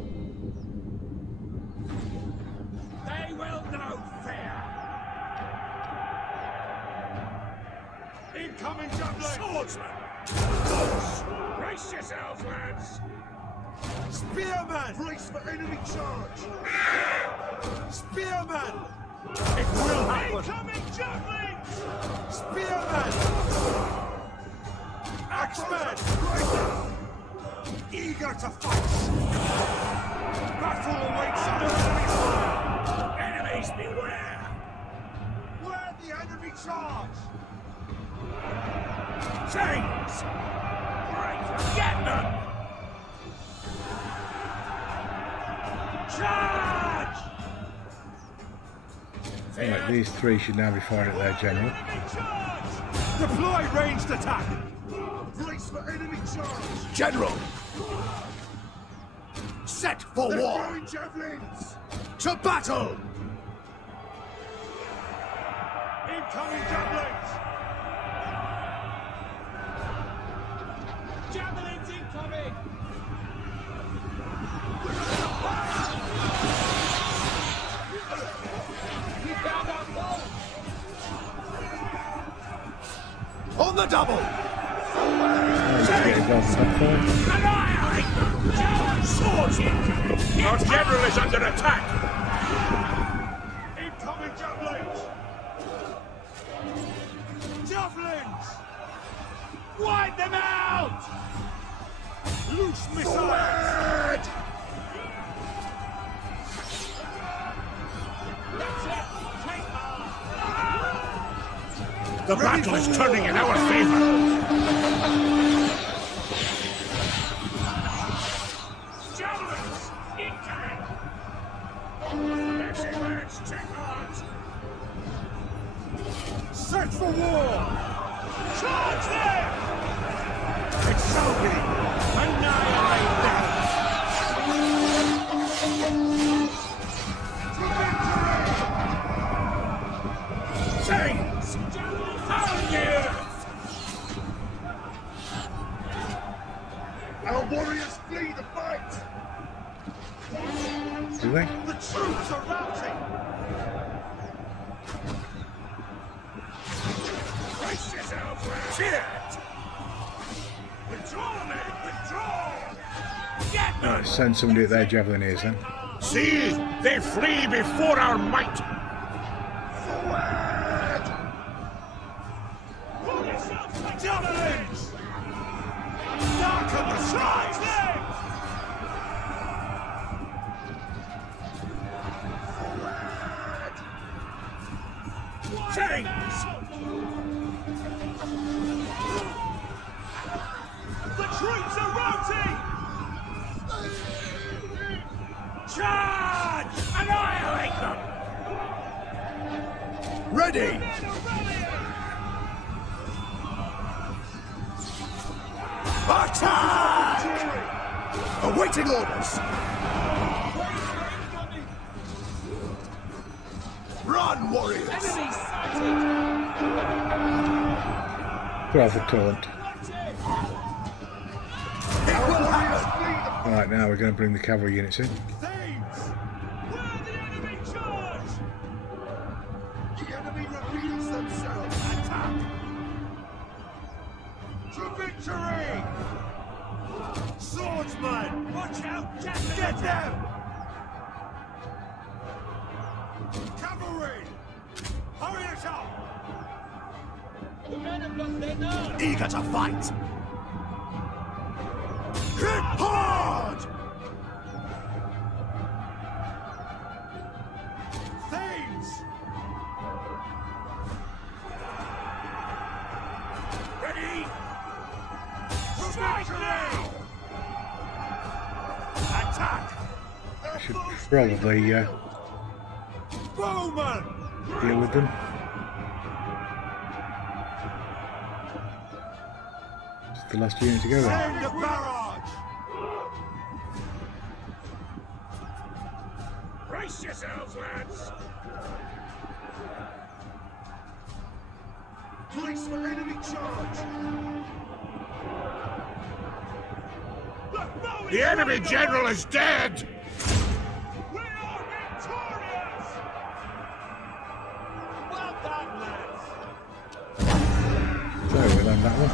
They will know fear! Incoming javelin! Swordsman! Brace yourselves, lads! Spearman! Brace for enemy charge! Spearman! It will happen! Incoming javelins! Spearman! Axeman! Eager to fight! Battle awaits us! Enemies beware! Where the enemy charge! Chains! Right, get them! Charge! Right, these three should now be firing at their general. Enemy charge! Deploy ranged attack! Brace for enemy charge! General! Set for war! Javelins! To battle! Incoming javelins! Javelins incoming! We found our goal! On the double! Let's get involved in that fight. Annihilate them! German swordsman! Our general is under attack! Incoming javelins! Javelins! Wipe them out! Loose missiles! That's it! Take heart! The battle is turning in our favor! Javelins! Incoming! Mercy, lads, take heart! Set for war! Charge them! It shall be! Annihilate them! Chains! Pound the earth! Our warriors flee the fight! Do they? The troops are routing! Brace yourselves, lads! Cheer! Withdraw, men! Withdraw! Get them! Right, send somebody at their javelineers then. See! They flee before our might! Forward! Pull yourselves like javelins! Darken the skies! Chains! The troops are routing! Charge! Annihilate them! Ready! Attack! Awaiting orders! Run, warriors! Enemies sighted! Throw off the taunt. It will happen! Right, now we're going to bring the cavalry units in. Thieves! Where the enemy charge! The enemy reveals themselves! Attack! Swordsman! Watch out! Get them! Cavalry! Hurry it up! The men have lost their nerve! Eager to fight! Hit hard! Thanes! Ready? Strike now! Attack! I should probably Bowman! deal with them. It's the last unit to go then. Send the barrage! Brace yourselves, lads! Brace for enemy charge! The enemy general is dead! We are victorious! Well done, lads! So we'll end that one.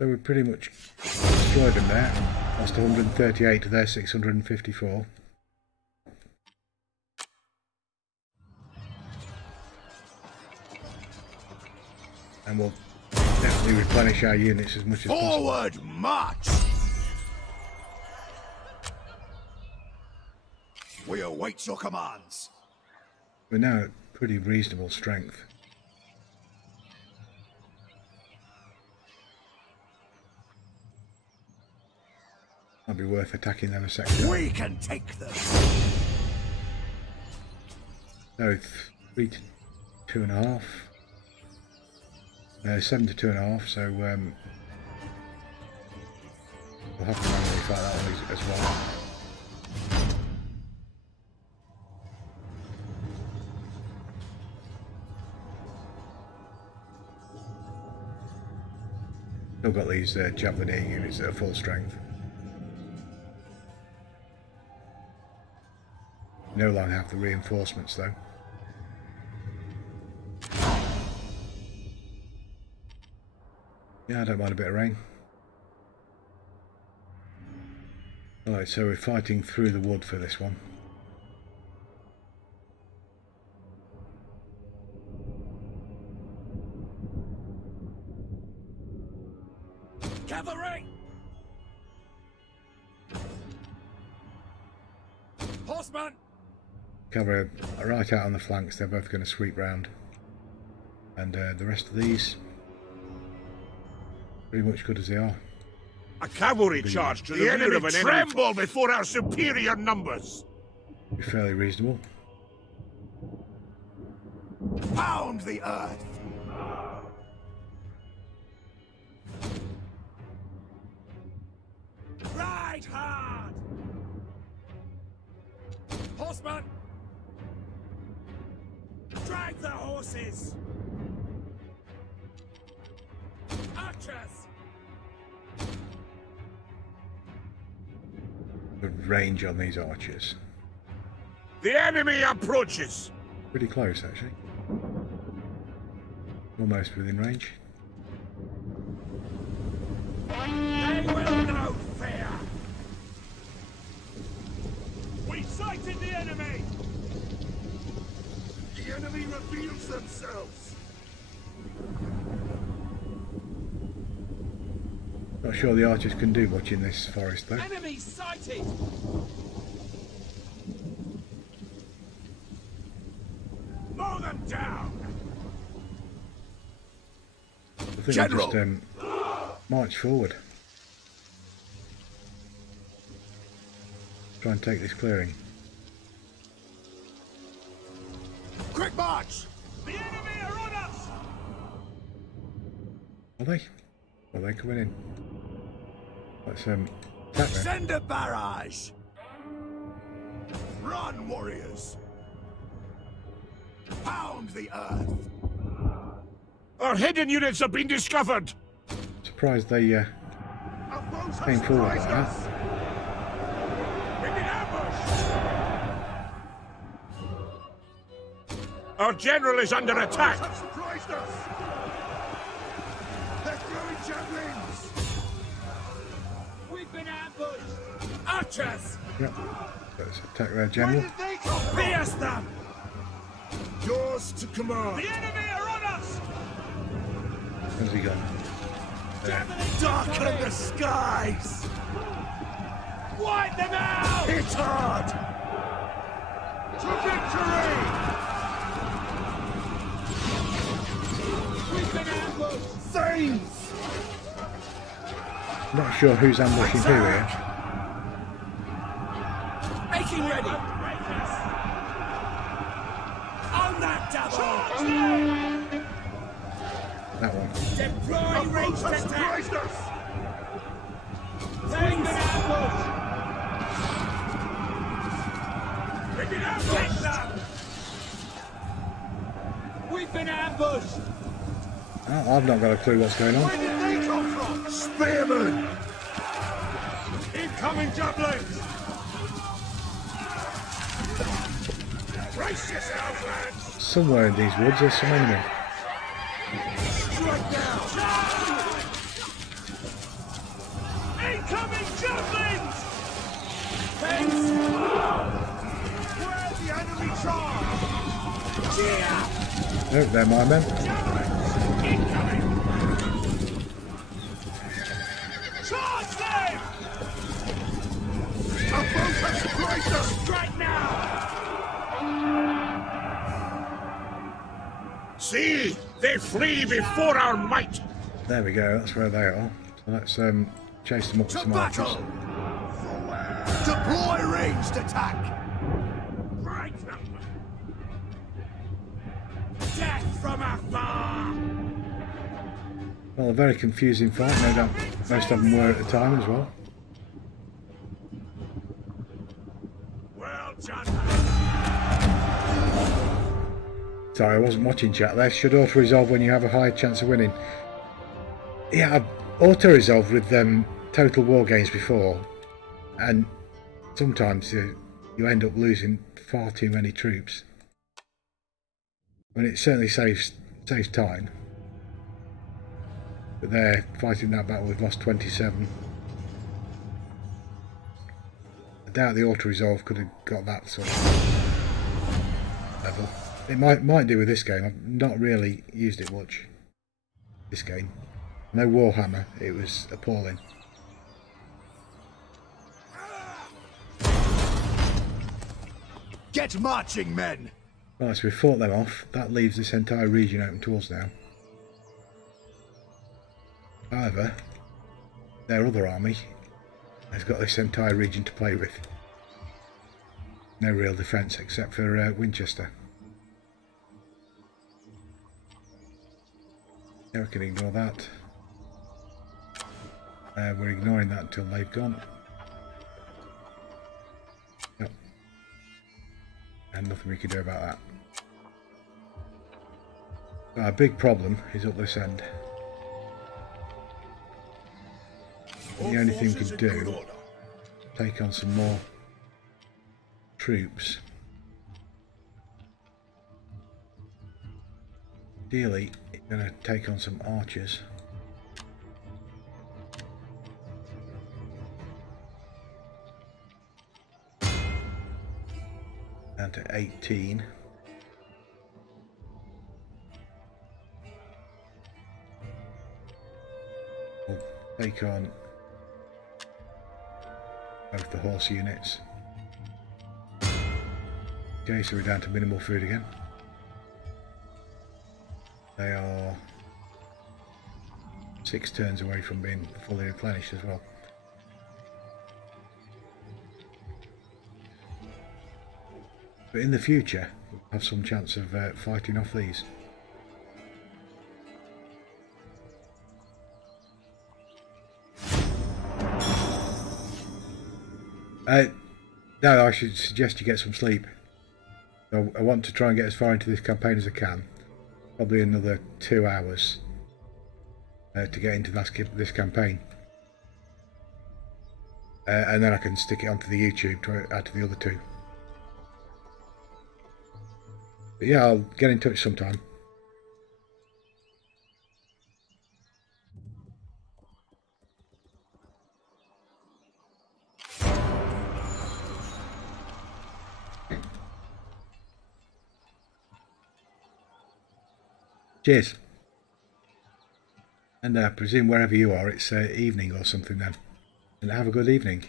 So we pretty much destroyed them there. Lost 138 to their 654. And we'll definitely replenish our units as much as possible. Forward march! We await your commands. We're now at pretty reasonable strength. Might be worth attacking them a second. We can take them. So 3 to 2.5. 7 to 2.5. So we'll have to manually fight that one as well. Still got these javelin units that are full strength. No longer have the reinforcements though. Yeah, I don't mind a bit of rain. Alright, so we're fighting through the wood for this one. Cavalry! Horsemen! Cavalry are right out on the flanks, they're both going to sweep round. And the rest of these, pretty much good as they are. A cavalry charge to the enemy of an tremble before our superior numbers! Be fairly reasonable. Pound the earth! Ride hard! Horsemen! Drag the horses! Archers! Good range on these archers. The enemy approaches! Pretty close actually. Almost within range. They will know fear! We've sighted the enemy! The enemy reveals themselves! Not sure the archers can do much in this forest though. Enemy sighted! Mow them down! I think General. we'll just march forward. Try and take this clearing. Quick march! The enemy are on us! Are they? Are they coming in? Let's attack them. Send a barrage! Run, warriors! Pound the earth! Our hidden units have been discovered! Surprised they Approach came forward like that. Our general is under attack. Surprised us. They're throwing javelins. We've been ambushed. Archers. Yep. Let's attack their general. Where did they come from? Pierce them. Yours to command. The enemy are on us. Where's he gone? Darken the skies. Wipe them out. Hit hard. To victory. We've been ambushed. Thanes. Not sure who's ambushing who here. Making ready. On that double. That one. Deploy ranged attack. We've been ambushed. We've been ambushed. We've been ambushed. Oh, I've not got a clue what's going on. Where did they come from? Spearmen! Incoming javelins! Brace yourselves, lads! Somewhere in these woods there's some enemy. Strike now! Incoming javelins! Thanks! Where's the enemy charge? Cheer! Oh, they're my men. Incoming! Charge them! Our boat has surprised us! Strike now! See, they flee before our might. There we go, that's where they are. So let's chase them up with To some archers. battle! Deploy ranged attack! Right. Death from afar! Well, a very confusing fight, no doubt most of them were at the time as well. Well done! Sorry, I wasn't watching chat there. Should auto-resolve when you have a higher chance of winning. Yeah, I've auto-resolved with Total War games before, and sometimes you end up losing far too many troops. I mean, it certainly saves time. But there, fighting that battle, we've lost 27. I doubt the auto-resolve could have got that sort of level. It might do with this game. I've not really used it much. This game. No Warhammer. It was appalling. Get marching, men! Right, so we've fought them off. That leaves this entire region open to us now. However, their other army has got this entire region to play with. No real defence except for Winchester. Yeah, we can ignore that. We're ignoring that until they've gone. Yep. And nothing we can do about that. Our big problem is up this end. The only thing we can do, take on some more troops. Ideally, it's going to take on some archers. Down to 18. We'll take on both the horse units. Okay, so we're down to minimal food again. They are 6 turns away from being fully replenished as well. But in the future, we'll have some chance of fighting off these. No, I should suggest you get some sleep. So I want to try and get as far into this campaign as I can. Probably another 2 hours to get into this campaign. and then I can stick it onto the YouTube to add to the other two. But yeah, I'll get in touch sometime. Cheers. And I presume wherever you are, it's evening or something then. And have a good evening.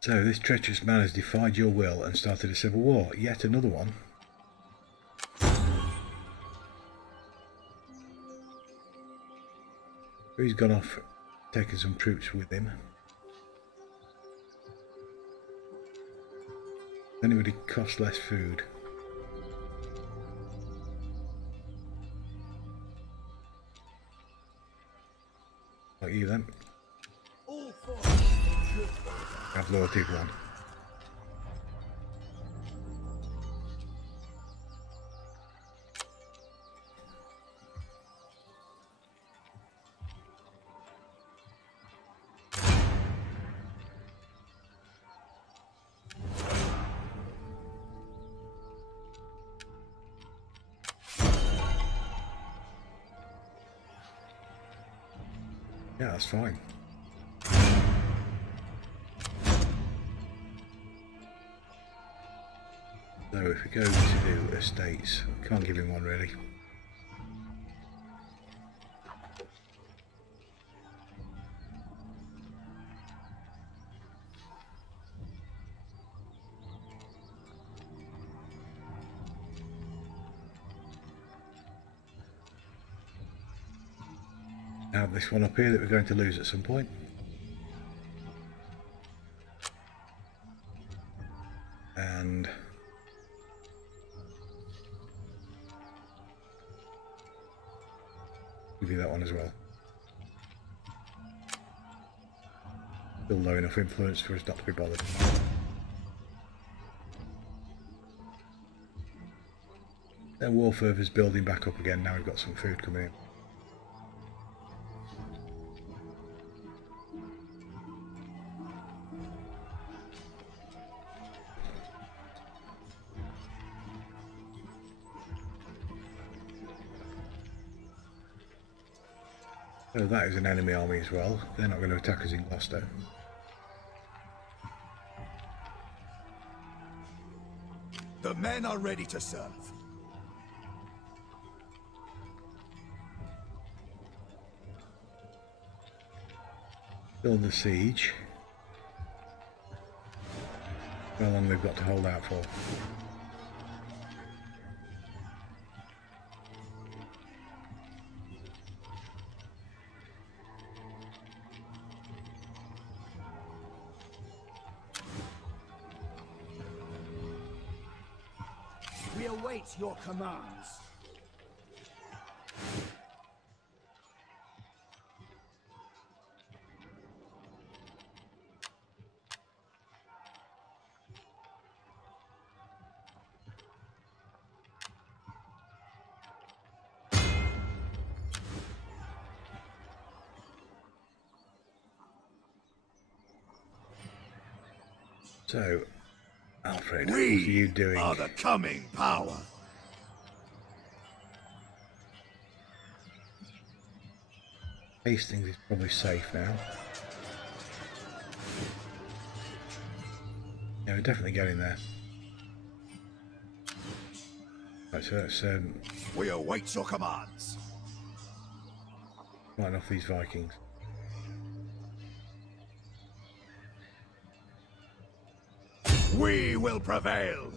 So this treacherous man has defied your will and started a civil war. Yet another one. He's gone off taking some troops with him. Anybody cost less food? Like you then. Have loyalty one. Yeah, that's fine. So if we go to do estates, can't give him one really. Now this one up here that we're going to lose at some point. And give you that one as well. Still low enough influence for us not to be bothered. Then war fervor's building back up again. Now we've got some food coming in. So that is an enemy army as well. They're not going to attack us in Gloucester. The men are ready to serve. Build the siege. How long they've got to hold out for. We await your commands. So, Alfred, what are you doing? We are the coming power. Hastings is probably safe now. Yeah, we're definitely getting there. Right, so let's We await your commands. fight off these Vikings. We will prevail.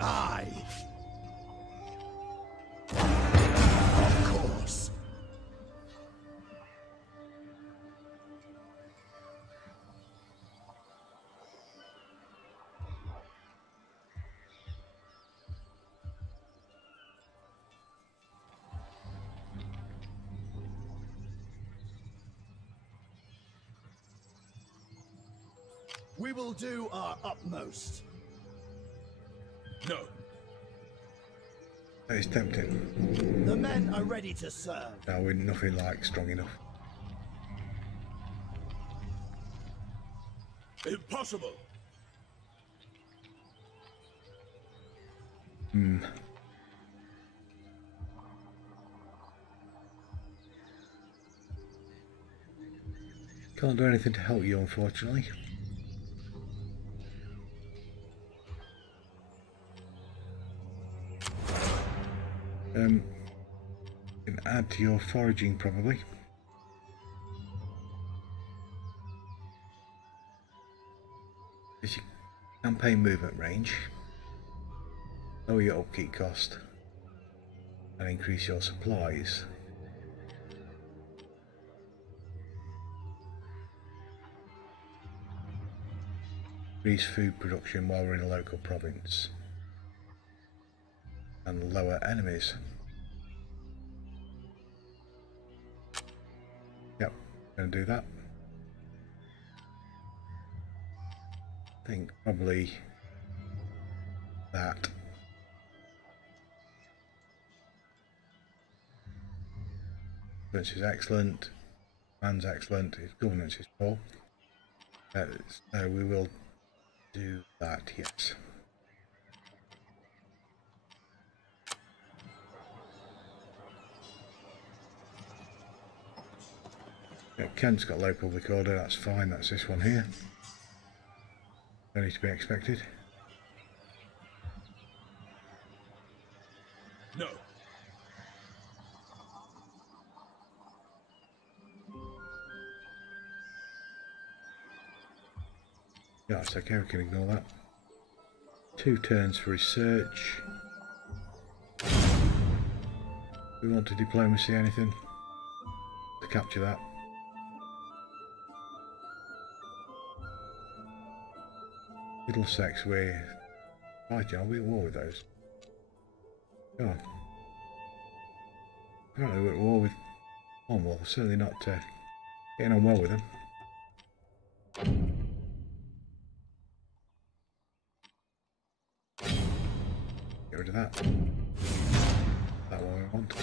Aye. Of course. We will do our utmost. No. That is tempting. The men are ready to serve. No, we're nothing like strong enough. Impossible. Can't do anything to help you, unfortunately. Can add to your foraging probably. This your campaign movement range. Lower your upkeep cost and increase your supplies. Increase food production while we're in a local province. And lower enemies. Yep, gonna do that. I think probably that. Governance is excellent. Man's excellent. His governance is poor. So we will do that, yes. Yeah, Kent's got low public order, that's fine, that's this one here. Only to be expected. No. Yeah, it's okay, we can ignore that. 2 turns for research. We want to diplomacy anything to capture that. Middlesex, we're fighting, are we at war with those? God. Apparently we're at war with Cornwall, certainly not getting on well with them. Get rid of that. That one we want.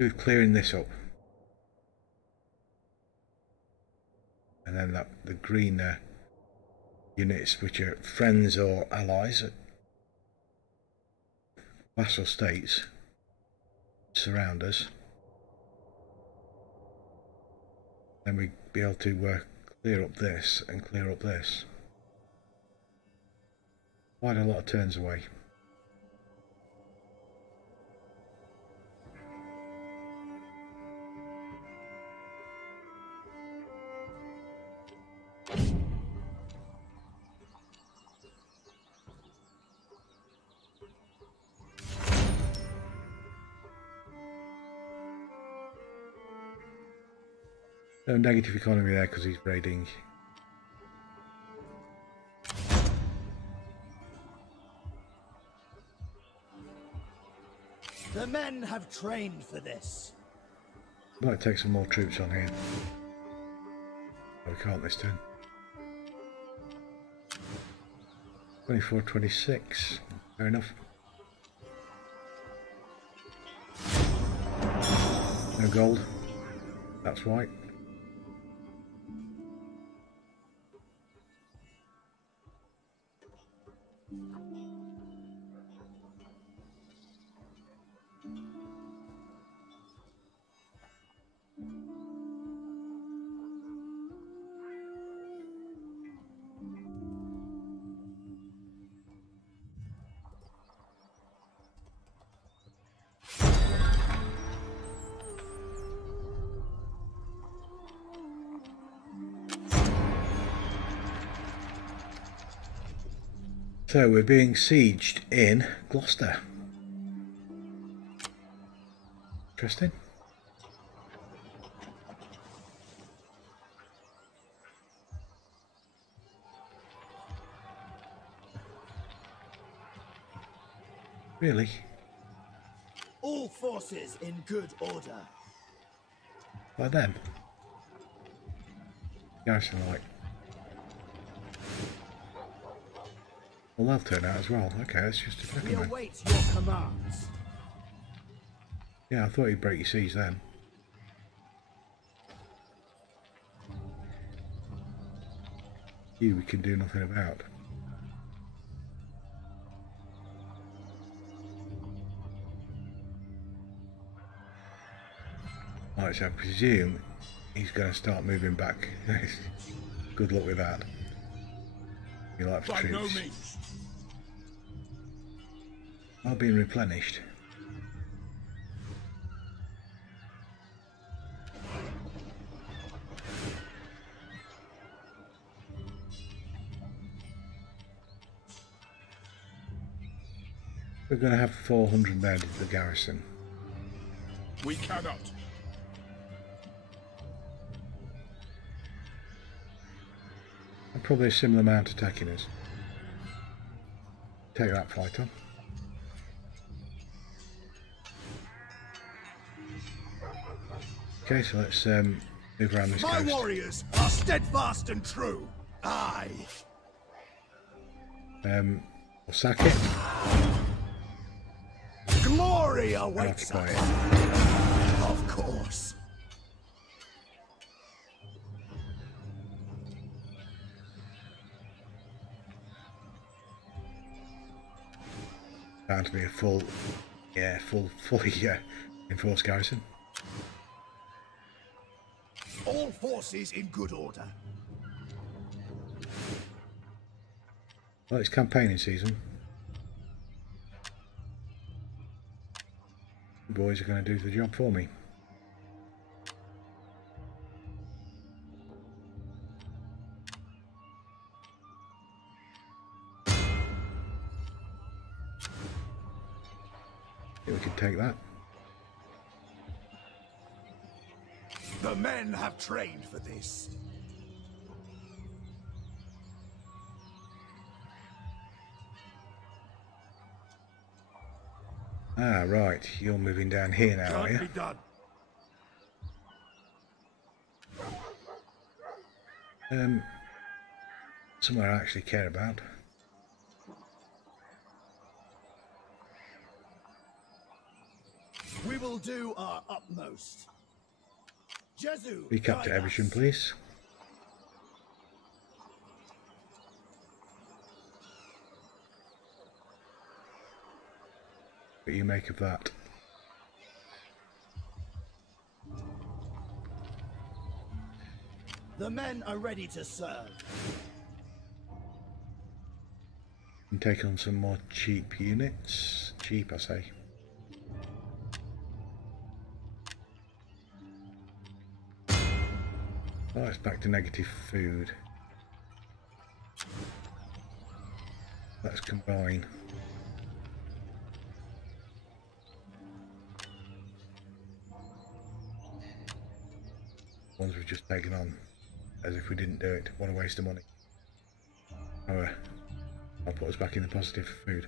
We're clearing this up. And then the green units, which are friends or allies, vassal states, surround us. Then we'd be able to clear up this and clear up this. Quite a lot of turns away. No negative economy there because he's raiding. The men have trained for this. Might take some more troops on here. Oh, we can't this turn. 24, 26. Fair enough. No gold. That's right. So we're being sieged in Gloucester. Interesting. Really? All forces in good order. By them? garrison like? Well, they'll turn out as well. Okay, let's just attack We them. await your commands. Yeah, I thought he'd break your siege then. You we can do nothing about. Right, so I presume he's going to start moving back. Good luck with that. He likes By troops. no means. Are being replenished. We're going to have 400 men in the garrison. We cannot. And probably a similar amount attacking us. Take that fighter. Okay, so let's move around this My coast. warriors are steadfast and true. Aye. We'll sack it Glory and awaits occupy us. it. Of course. Bound to be a fully enforced garrison. All forces in good order. Well, it's campaigning season. The boys are going to do the job for me. We can take that. The men have trained for this. Ah, right. You're moving down here now, are Can't you? be done. Somewhere I actually care about. We will do our utmost. Jesu, Recap to guide Eversham, us. please. What do you make of that? The men are ready to serve. And take on some more cheap units. Cheap, I say. Oh, it's back to negative food. Let's combine. Ones we've just taken on, as if we didn't do it. What a waste of money. However, I'll put us back in the positive for food.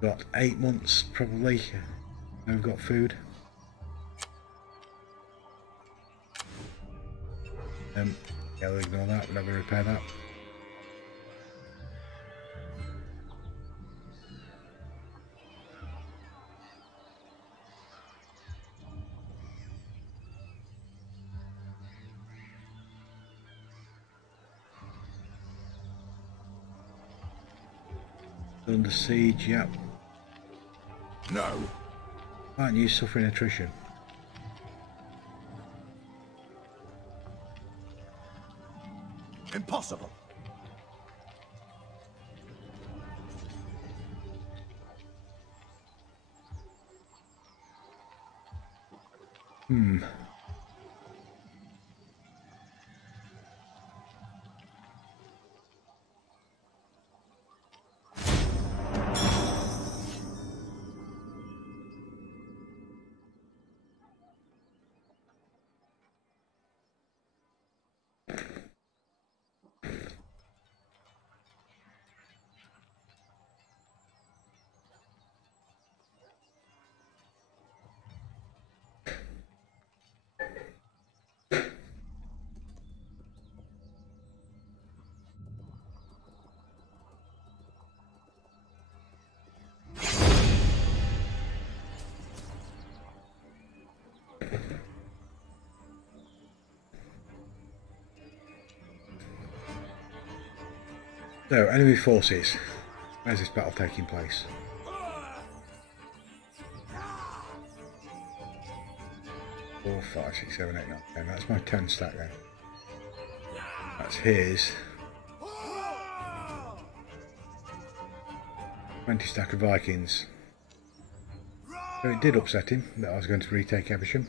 Got 8 months probably. We've got food. Yeah, we'll ignore that. We'll never repair that. Under siege, yep. No. Aren't you suffering attrition? Impossible. So, enemy forces. Where's this battle taking place? 4, 5, 6, 7, 8, 9, 10. That's my 10 stack then. That's his 20 stack of Vikings. So it did upset him that I was going to retake Evesham.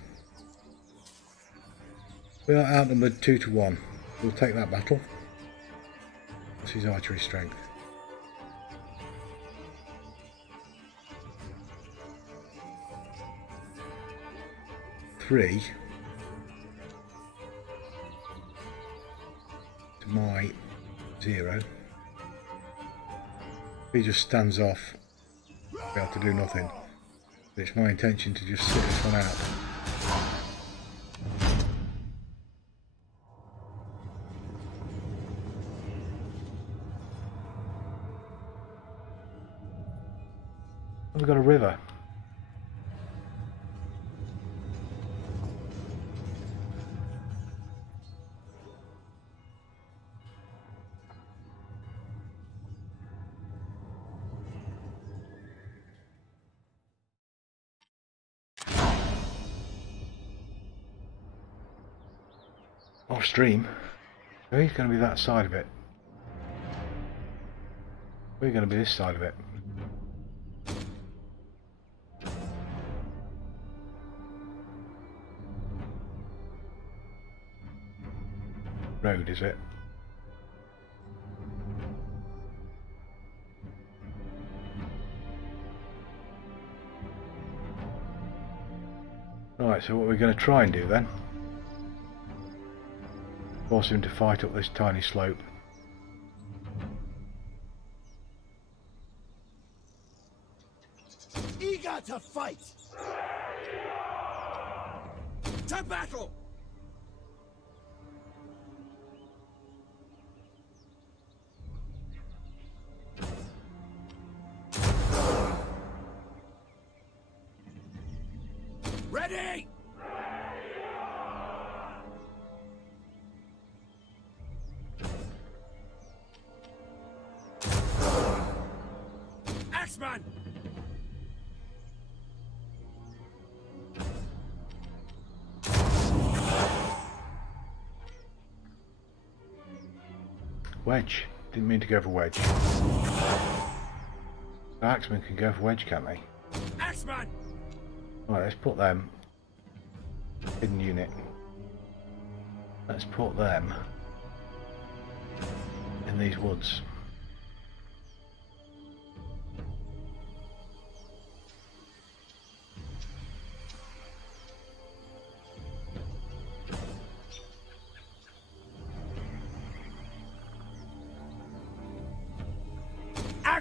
We are outnumbered 2 to 1. We'll take that battle. What's his archery strength? Three to my 0. He just stands off, be able to do nothing. But it's my intention to just sit this one out. We've got a river. Off stream. So he's going to be that side of it. We're going to be this side of it. Road, is it? Right, so what we're going to try and do then, force him to fight up this tiny slope. Eager to fight! To battle! Ready! Axeman! Wedge. Didn't mean to go for wedge. The Axeman can go for wedge, can't they? Axeman! Right, let's put them. Hidden unit. Let's put them in these woods.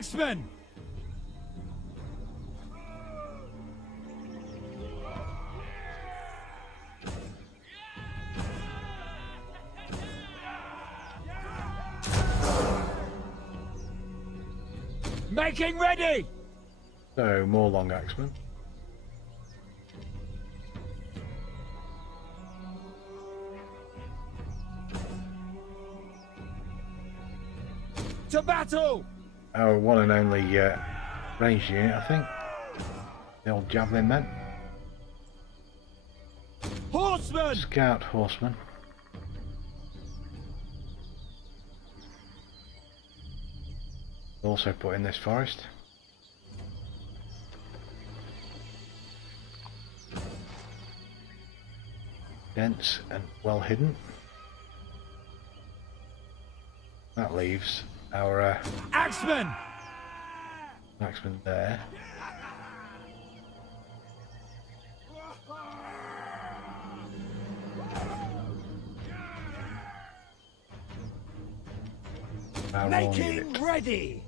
Axeman! Making ready! So, more long axemen. To battle! Our one and only ranged unit, I think. The old javelin men. Horsemen! Scout horsemen. Also put in this forest. Dense and well hidden. That leaves our Axemen! axemen there. Our long Making unit. ready!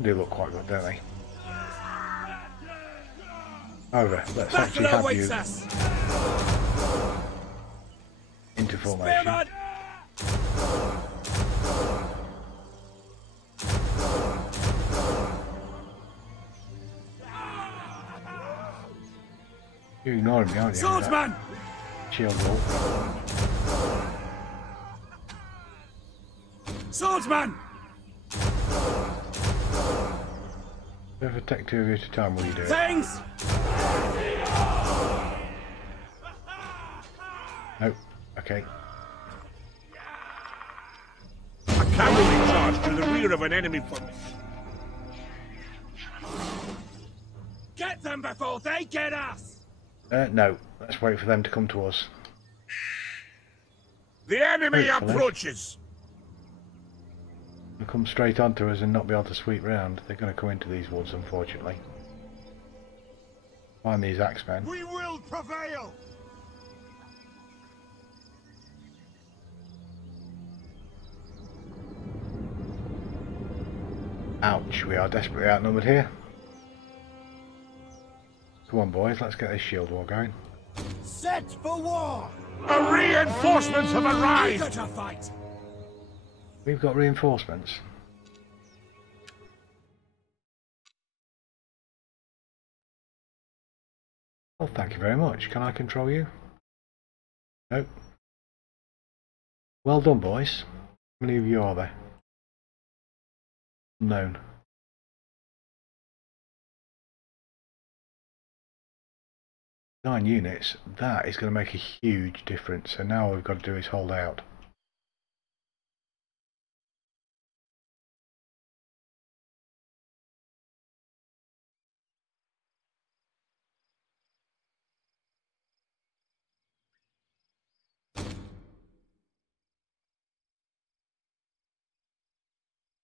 They do look quite good, don't they? Over. Let's actually have you into formation. You're ignoring me, aren't you? Swordsman! Shield wall. Swordsman! If I take 2 of you at a time, will you do it? Things! Nope. Okay. A cavalry charge to the rear of an enemy formation. Get them before they get us! No. Let's wait for them to come to us. The enemy Hopefully. approaches! They'll come straight onto us and not be able to sweep round. They're going to come into these woods, unfortunately. Find these axemen. We will prevail! Ouch, we are desperately outnumbered here. Come on, boys, let's get this shield wall going. Set for war! Our reinforcements have arrived! Eager to fight! We've got reinforcements. Well, thank you very much. Can I control you? Nope. Well done, boys. How many of you are there? Unknown. Nine units. That is going to make a huge difference. So now all we've got to do is hold out.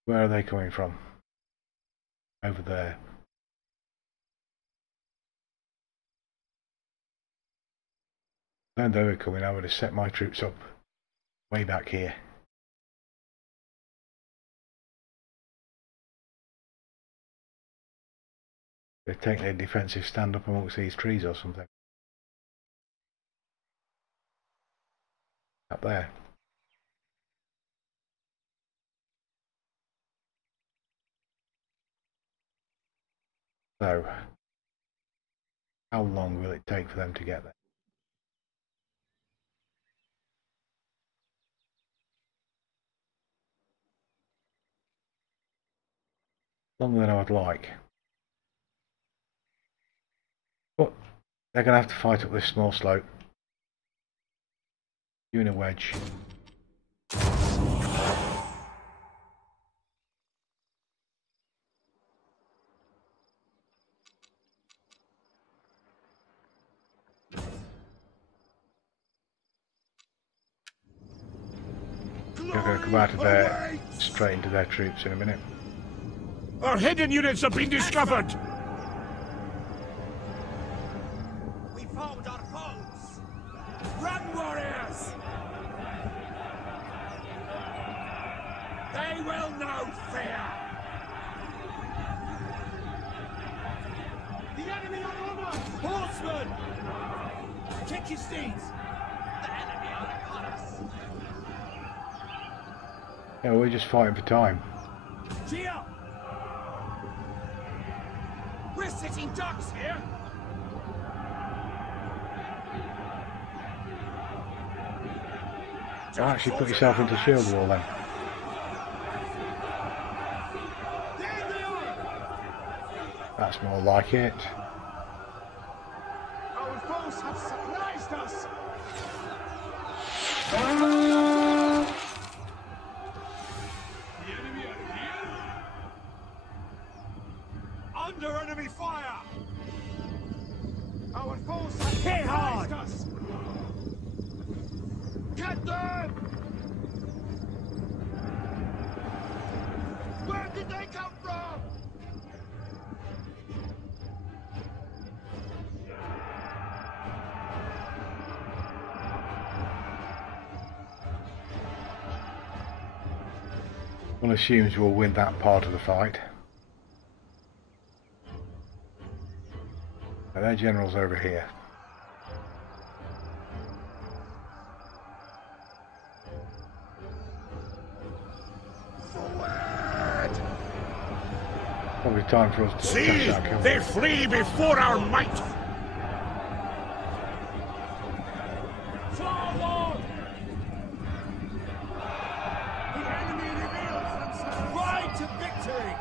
Where are they coming from? Over there. Then they were coming, I would have set my troops up way back here. They're taking a defensive stand up amongst these trees or something. Up there. So, how long will it take for them to get there? Longer than I would like. But they're going to have to fight up this small slope. You in a wedge. They're going to come out of there straight into their troops in a minute. Our hidden units have been discovered! We found our foes! Run, warriors! They will know fear! The enemy are on us! Horsemen! Kick your steeds! The enemy are upon us! Yeah, we're just fighting for time. Gee up! We're sitting ducks here! Oh, actually put yourself into shield wall then. That's more like it. Our foes have surprised us! The enemy are here? Under enemy fire! Our foes have surprised us! Get them! Where did they come from? One assumes we'll win that part of the fight. Right, their general's over here. Probably time for us to See, catch that kill. they flee before our might. Forward! The enemy reveals themselves. Ride to victory!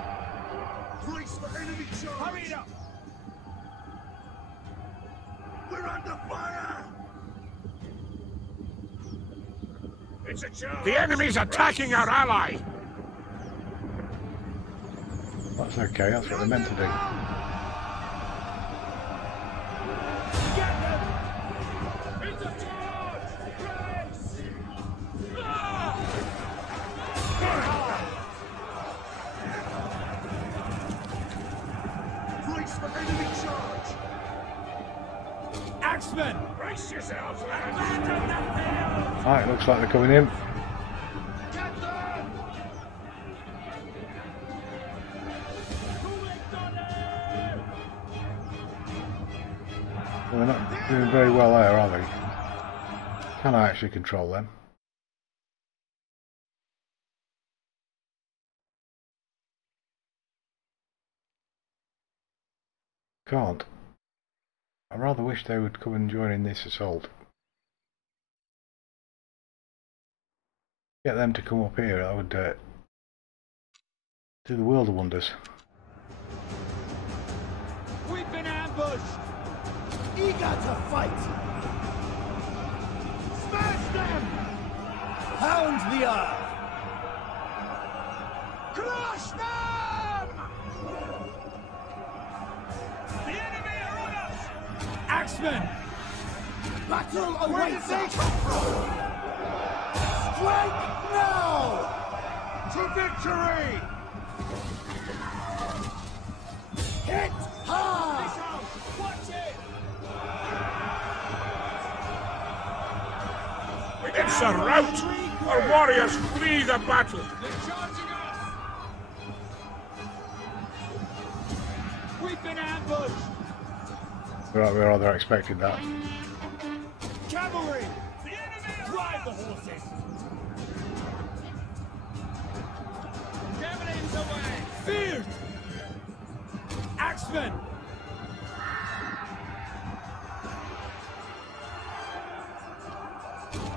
Brace for enemy charge. Hurry it up! We're under fire. It's a charge. The enemy's attacking our ally. That's okay, that's what they're meant to do. Get them! It's a charge! Brace! Brace for enemy charge. Axemen! Brace yourselves, lads. Alright, looks like they're coming in. Get them! Well, they're not doing very well there, are they? Can I actually control them? Can't. I rather wish they would come and join in this assault. Get them to come up here, that would do the world of wonders. We've been ambushed! Eager to fight! Smash them! Pound the earth! Crush them! The enemy are on us! Axemen! Battle awaits! Where did they come from? Strike now! To victory! Hit hard! Watch it! It's a rout. Our warriors flee the battle. They're charging us! We've been ambushed! Right, we rather expected that. Cavalry! The enemy! Drive the horses! Javelins away! Fierce! Axemen!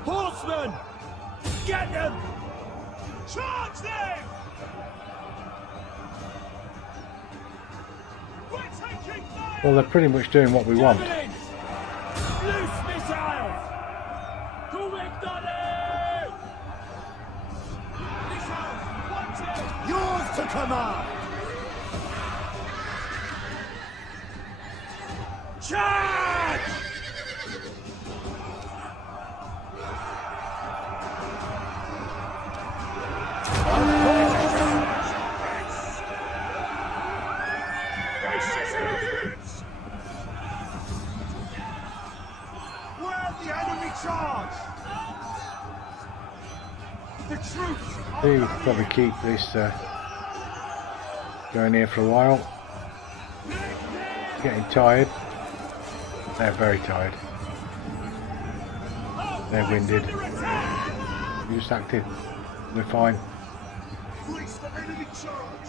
Horsemen! Get them! Charge them! We're taking fire! Well, they're pretty much doing what we want. Javelins! Loose missiles! To victory! Missiles! Watch it! Yours to command! Charge! Where the enemy charge? The troops are We will probably keep this going here for a while. Getting tired. They're very tired. They're winded. We just acted. We're fine. Brace for enemy charge.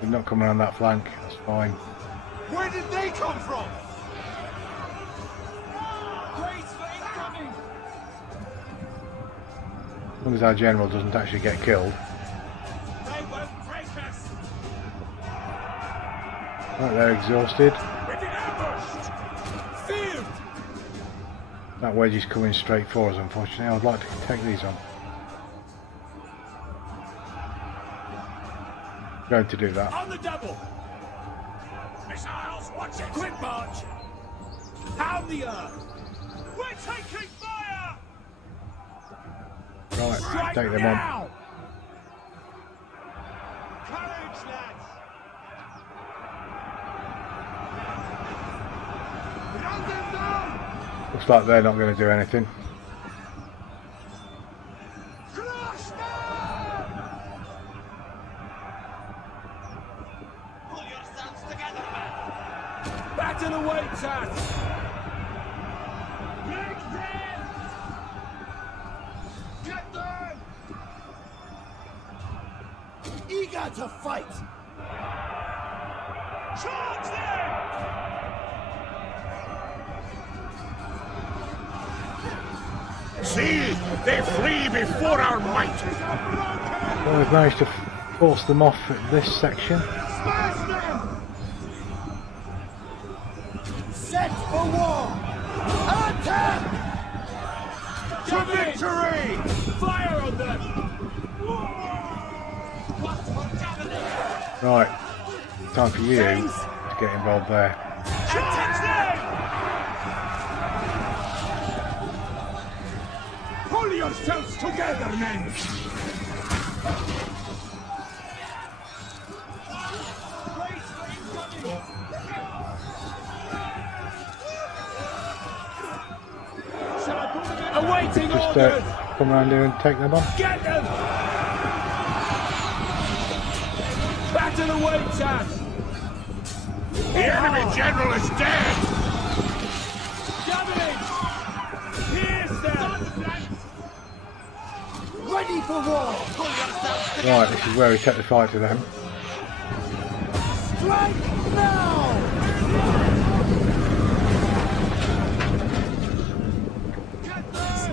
We're not coming on that flank. That's fine. Where did they come from? Brace for incoming! As long as our general doesn't actually get killed. They won't break us! Right, they're exhausted. We've been ambushed. Field! That wedge is coming straight for us, unfortunately. I would like to take these on. Going to do that. On the double! Missiles, watch it. Quick march! Pound the earth! We're taking fire! Right, Strike take them on. now! Courage, lads! Run them down! Looks like they're not going to do anything. Crush them! Pull yourselves together, men! Battle awaits us! Get them! Eager to fight! Charge them! See, they flee before our might. Well, we've managed to force them off at this section. Smash them! Set for war! Attack! To victory! Fire on them! Right, time for you to get involved there. Charge them! Pull yourselves together, men! Awaiting Just orders! come around here and take them on. Get them! Battle awaits us! The enemy general is dead. Javelin! Pierce them! Ready for war! Right, this is where we take the fight to them. Strike now!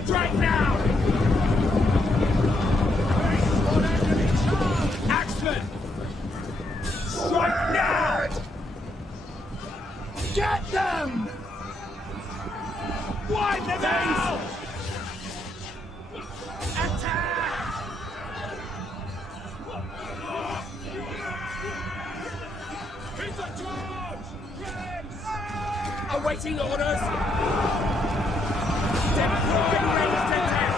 Strike now! Axeman! Strike now! Get them! Wipe them out! Attack! It's a charge! Awaiting orders! Step forward, ranged attack!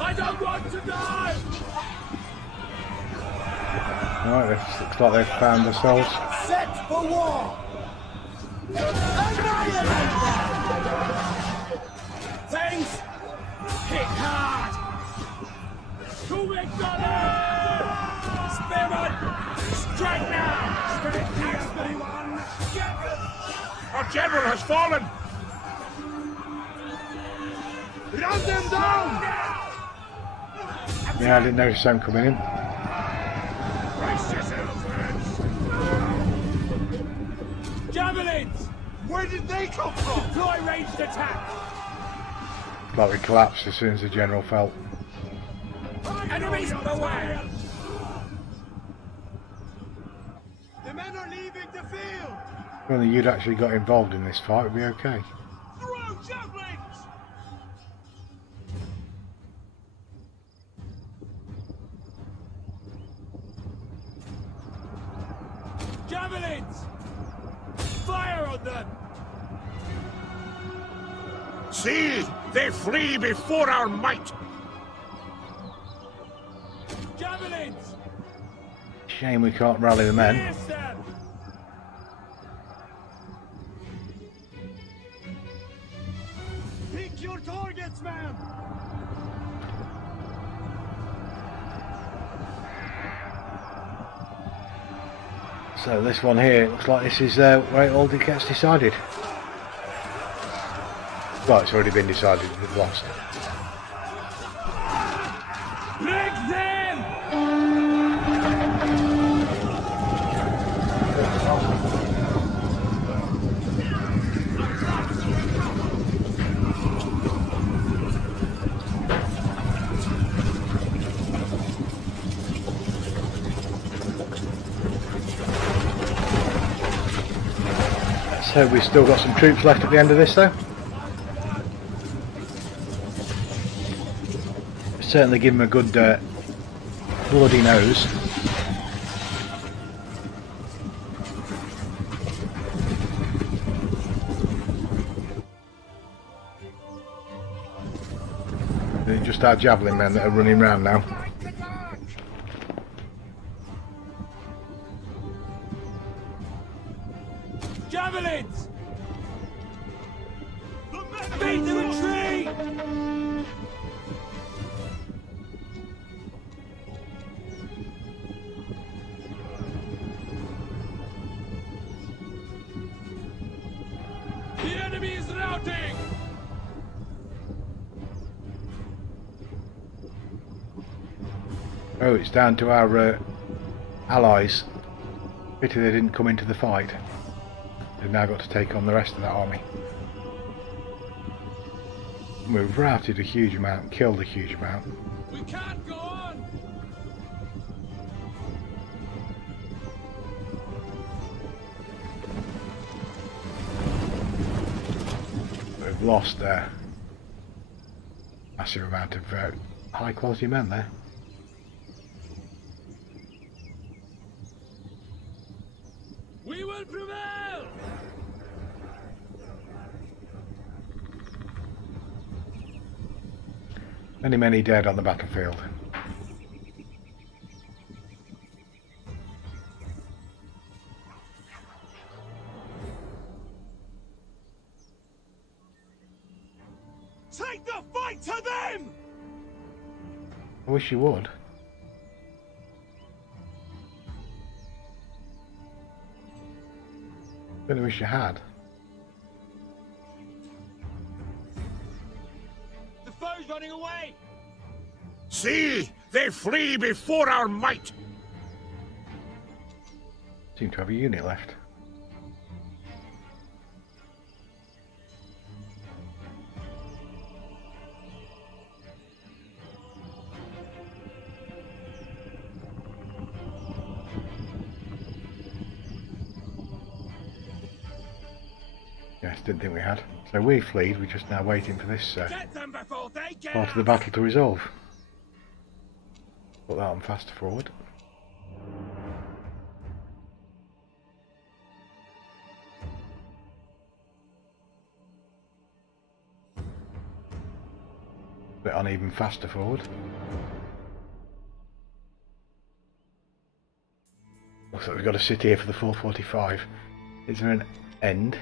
I don't want to die! Right, looks like they've found themselves. Set for war! Annihilate them! Things hit hard! To victory! Spearman! Strike now! Spirit here, everyone! Get them! Our general has fallen. Run them down! Yeah, I didn't notice them coming in. Brace yourselves, lads. Javelins! Where did they come from? Deploy ranged attack! Like we collapsed as soon as the general fell. Enemies beware! The men are leaving the field! If only you'd actually got involved in this fight, it'd be okay. Throw javelins! Javelins! Fire on them! See, they flee before our might. Javelins! Shame we can't rally the men. Pierce them! Pick your targets, man! So this one here, looks like this is where it all gets decided. Well, it's already been decided, we've lost. Break them! Let's hope we've still got some troops left at the end of this though. Certainly give him a good bloody nose. They're just our javelin men that are running round now. Javelins! Beat the retreat! Oh, it's down to our allies. Pity they didn't come into the fight. They've now got to take on the rest of that army. We've routed a huge amount, killed a huge amount. We can't go on! We've lost a massive amount of high quality men there. We will prevail! Many dead on the battlefield. Take the fight to them! I wish you would. Really wish you had. The foe's running away! See! They flee before our might! Seem to have a unit left. Yes, didn't think we had. So we fled, we're just now waiting for this Get them before they get part of the battle to resolve. Put that on faster forward. Put it on even faster forward. Looks like we've got to sit here for the full 45. Is there an end?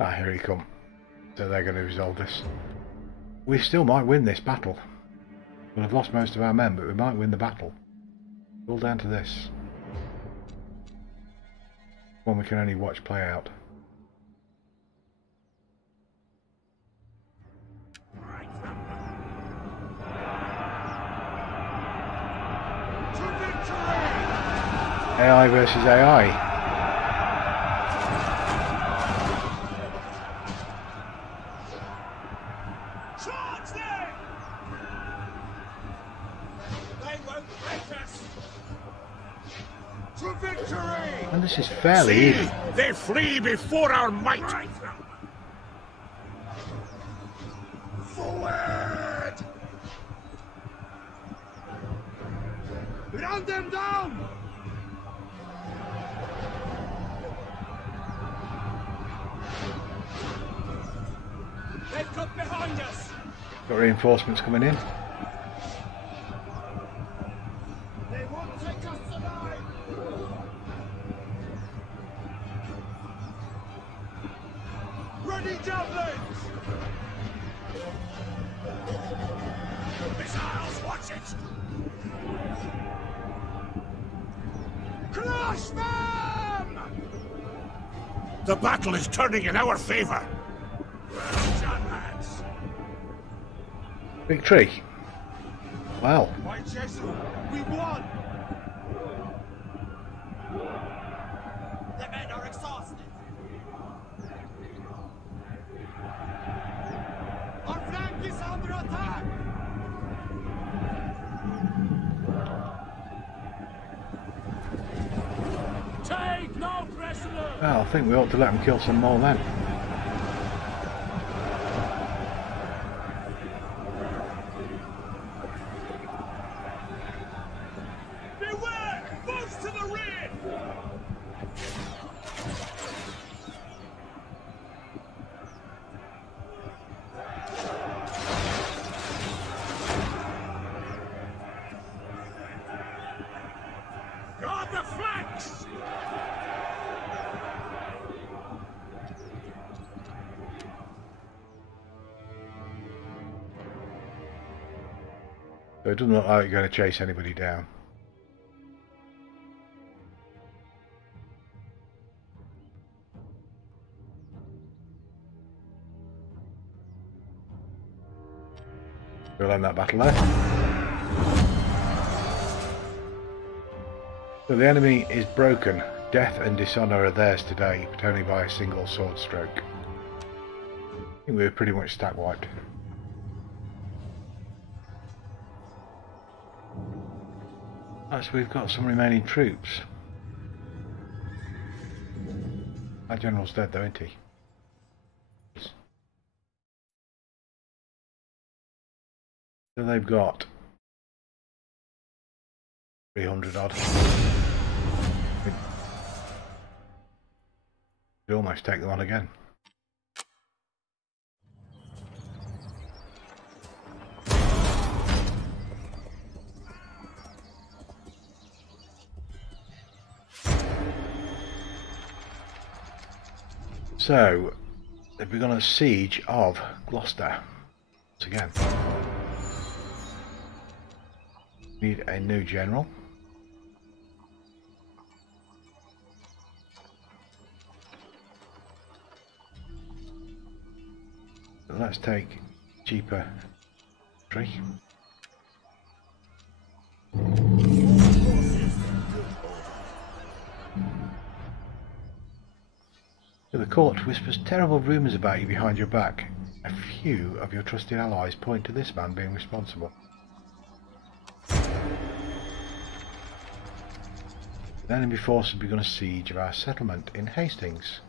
Ah, here he come. So they're going to resolve this. We still might win this battle. We'll have lost most of our men, but we might win the battle. All down to this. One we can only watch play out. AI versus AI. And this is fairly easy. They flee before our might. Forward! Run them down! They've cut behind us. Got reinforcements coming in. They won't take us alive. Ready, javelins! Missiles, watch it! Crush them! The battle is turning in our favor. Well done, lads. Victory. Wow. White Jesus, we won! The men are exhausted. Our flank is under attack! Take no prisoners! Well, I think we ought to let them kill some more then. Beware! Moves to the rear! Guard the flanks! So it doesn't look like you're going to chase anybody down. We'll end that battle there. So the enemy is broken. Death and dishonour are theirs today, but only by a single sword stroke. I think we were pretty much stack wiped. Right, so we've got some remaining troops. Our general's dead though, isn't he? So they've got 300 odd. We'd almost take them on again. So they've begun a siege of Gloucester once again. Need a new general. So let's take cheaper tree. So the court whispers terrible rumours about you behind your back. A few of your trusted allies point to this man being responsible. The enemy force has begun a siege of our settlement in Hastings.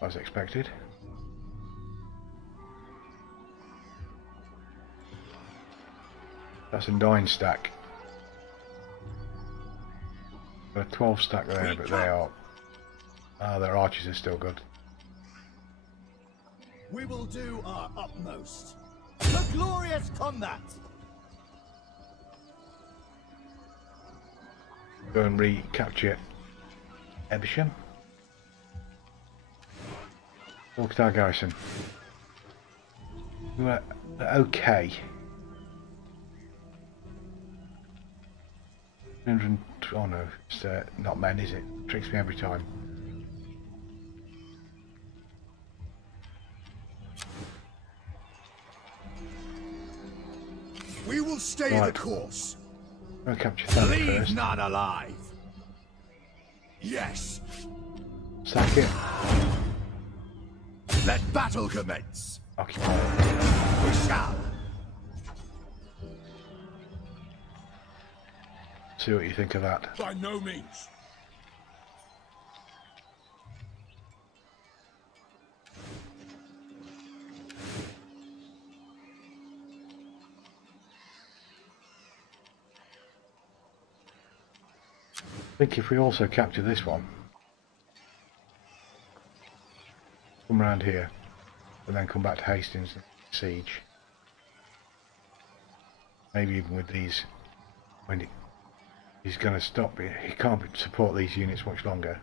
As expected. That's a 9 stack. Got a 12 stack there, but they are... their archers are still good. We will do our utmost. The glorious combat! Go and recapture Evesham. Look at our garrison. We're okay. 300. Oh no, it's not men, is it? Tricks me every time. We will stay Right. the course. I'll capture that Leave first. none alive. Yes. Sack it. Let battle commence. Occupy it. We shall. See what you think of that. By no means. I think if we also capture this one, come around here, and then come back to Hastings and siege. Maybe even with these, when he's going to stop, he can't support these units much longer.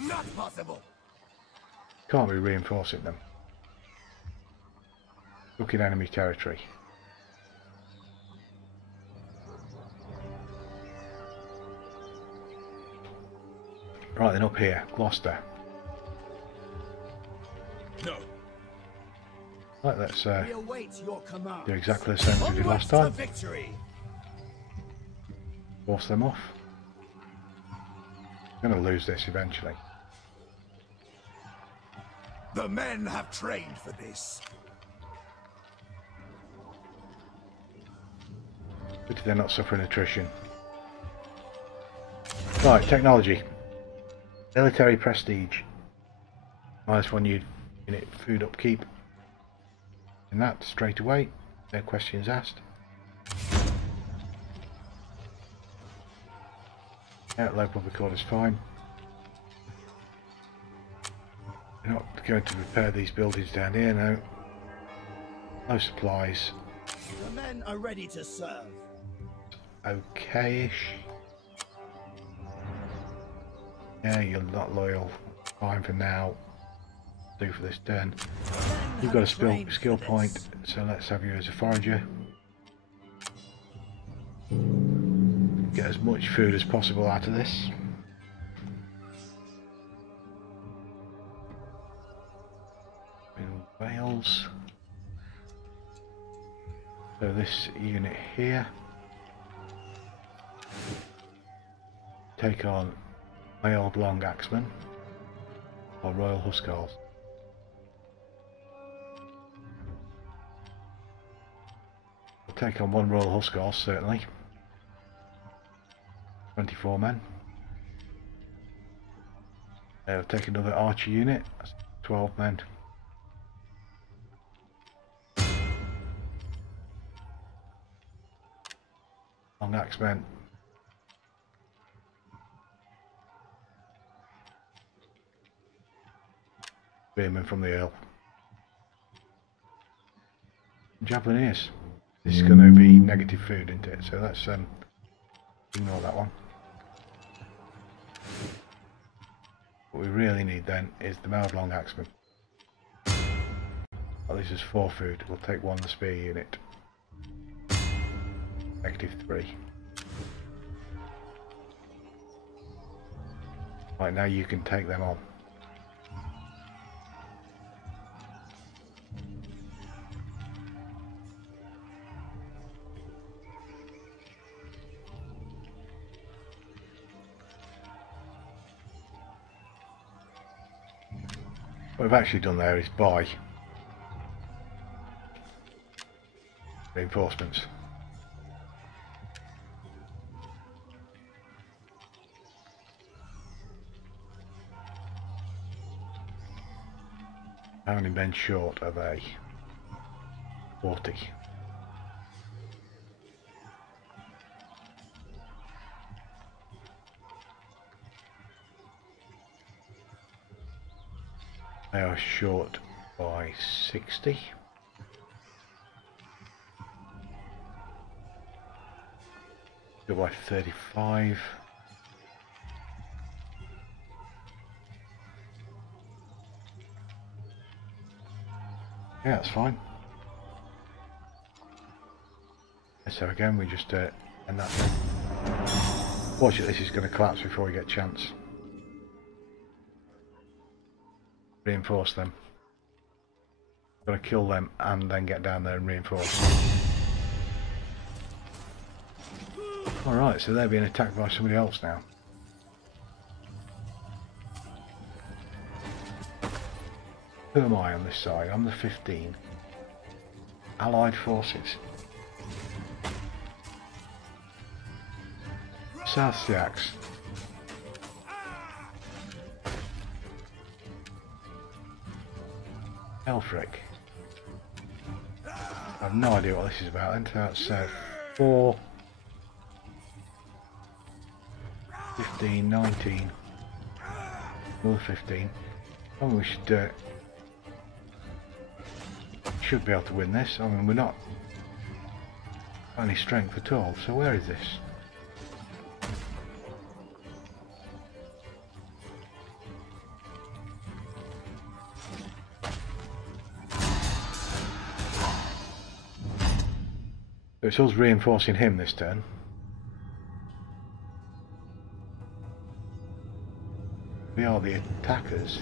Not possible. Can't be reinforcing them. Look in enemy territory. Right then, up here, Gloucester. No. Right, let's We await your command. do exactly the same as we did last time. Victory. Force them off. I'm going to lose this eventually. The men have trained for this. But they're not suffering attrition. Right, technology. Military prestige. -1 unit food upkeep. And that straight away. No questions asked. Low public order is fine. We're not going to repair these buildings down here now. No supplies. The men are ready to serve. Okay-ish. Yeah, you're not loyal. Fine for now. Do for this turn. You've got a skill point, so let's have you as a forager. Get as much food as possible out of this. In Wales. So this unit here take on my old long axemen or Royal Hussars. We'll take on one Royal Hussar certainly. 24 men. We'll take another archer unit. That's 12 men. Long axemen. Spearmen from the Earl. Japanese. This is going to be negative food, isn't it? So let's ignore that one. What we really need then is the mailed long axeman. Well, this is 4 food. We'll take one the spear unit. -3. Right, now you can take them on. What we've actually done there is buy reinforcements. How many men short are they? 40. They are short by 60. Go by 35. Yeah, that's fine. So again, we just end that thing. Fortunately, this is going to collapse before we get a chance. Reinforce them. Got to kill them and then get down there and reinforce. Alright, so they're being attacked by somebody else now. Who am I on this side? I'm the 15. Allied forces. South Siax. Elfric. I have no idea what this is about. Then that's 4, 15, 19, another 15. I mean, we should be able to win this. I mean, we're not any strength at all. So where is this? So it's us reinforcing him this turn. We are the attackers.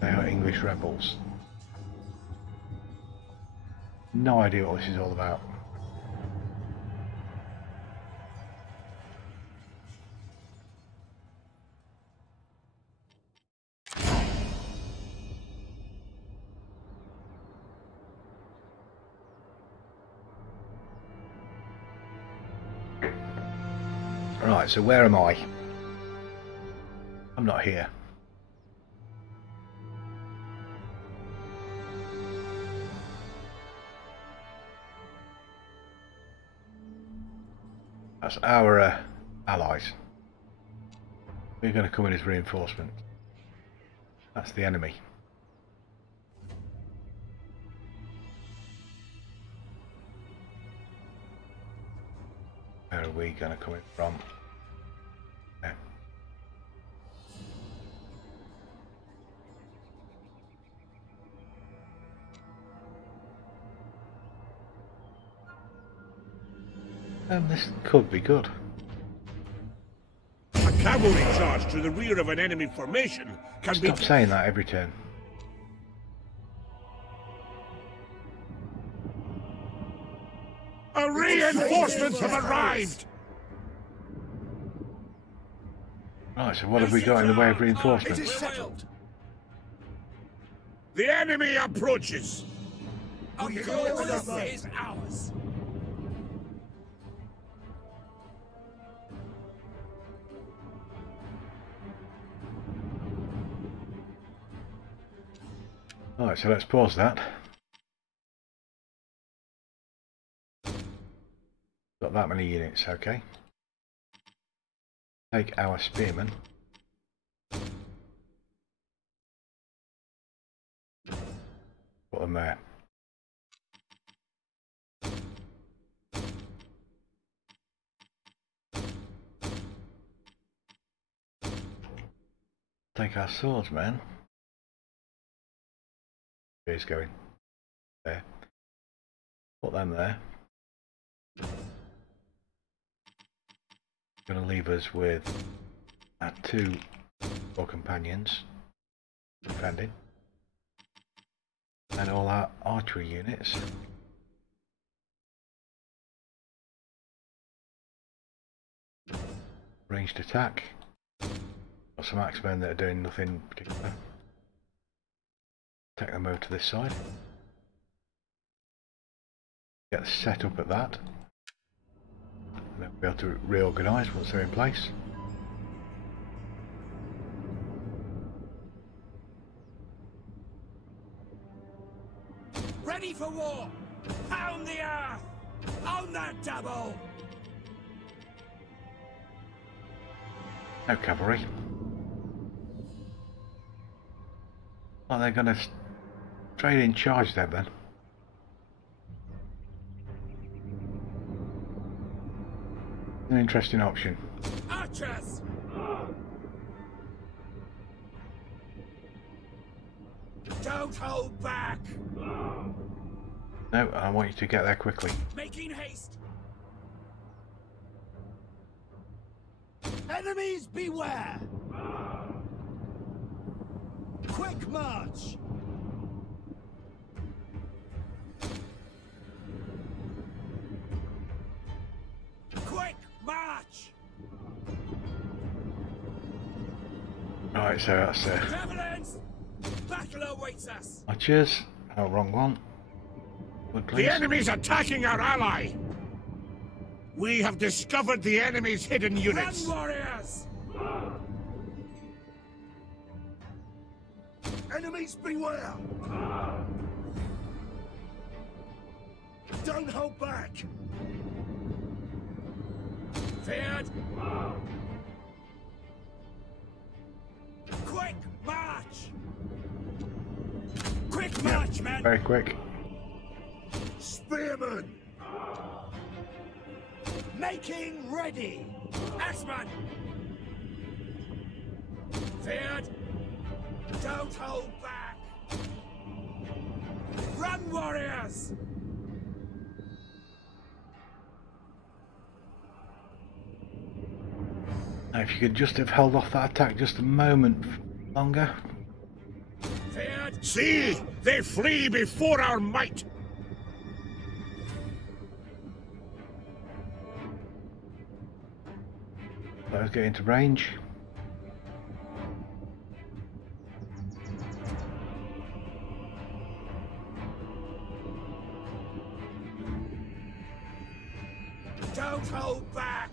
They are English rebels. No idea what this is all about. Right, so where am I? I'm not here. That's our allies. We're going to come in as reinforcement. That's the enemy. Where are we going to come in from? There. This could be good. A cavalry charge to the rear of an enemy formation can be... Stop saying that every turn. Reinforcements have arrived! Right, so what have we got in the way of It reinforcements? is settled. The enemy approaches. Of course it is ours. Alright, so let's pause that. Got that many units, okay. Take our spearmen. Put them there. Take our swordsmen. Here's going. There. Put them there. Going to leave us with our 2 more companions defending, and all our archery units. Ranged attack. Got some axemen that are doing nothing particular. Take them over to this side. Get set up at that. And then we'll be able to reorganise once they're in place. Ready for war! Pound the earth! On that double! No cavalry. Oh, they're going to straight in charge there then. An interesting option. Archers! Don't hold back! No, I want you to get there quickly. Making haste! Enemies beware! Quick march! Quick march! Right, so that's Javelins! Battle awaits us! archers. Oh, wrong one. Wood, please. The enemy's attacking our ally. We have discovered the enemy's hidden units. Run, warriors! Enemies beware! Don't hold back! Feared! Quick march! Quick march, men! Very quick. Spearmen! Making ready! Axeman! Feared! Don't hold back! Run, warriors! Now, if you could just have held off that attack just a moment longer. Feared! See, they flee before our might. Let us get into range. Don't hold back!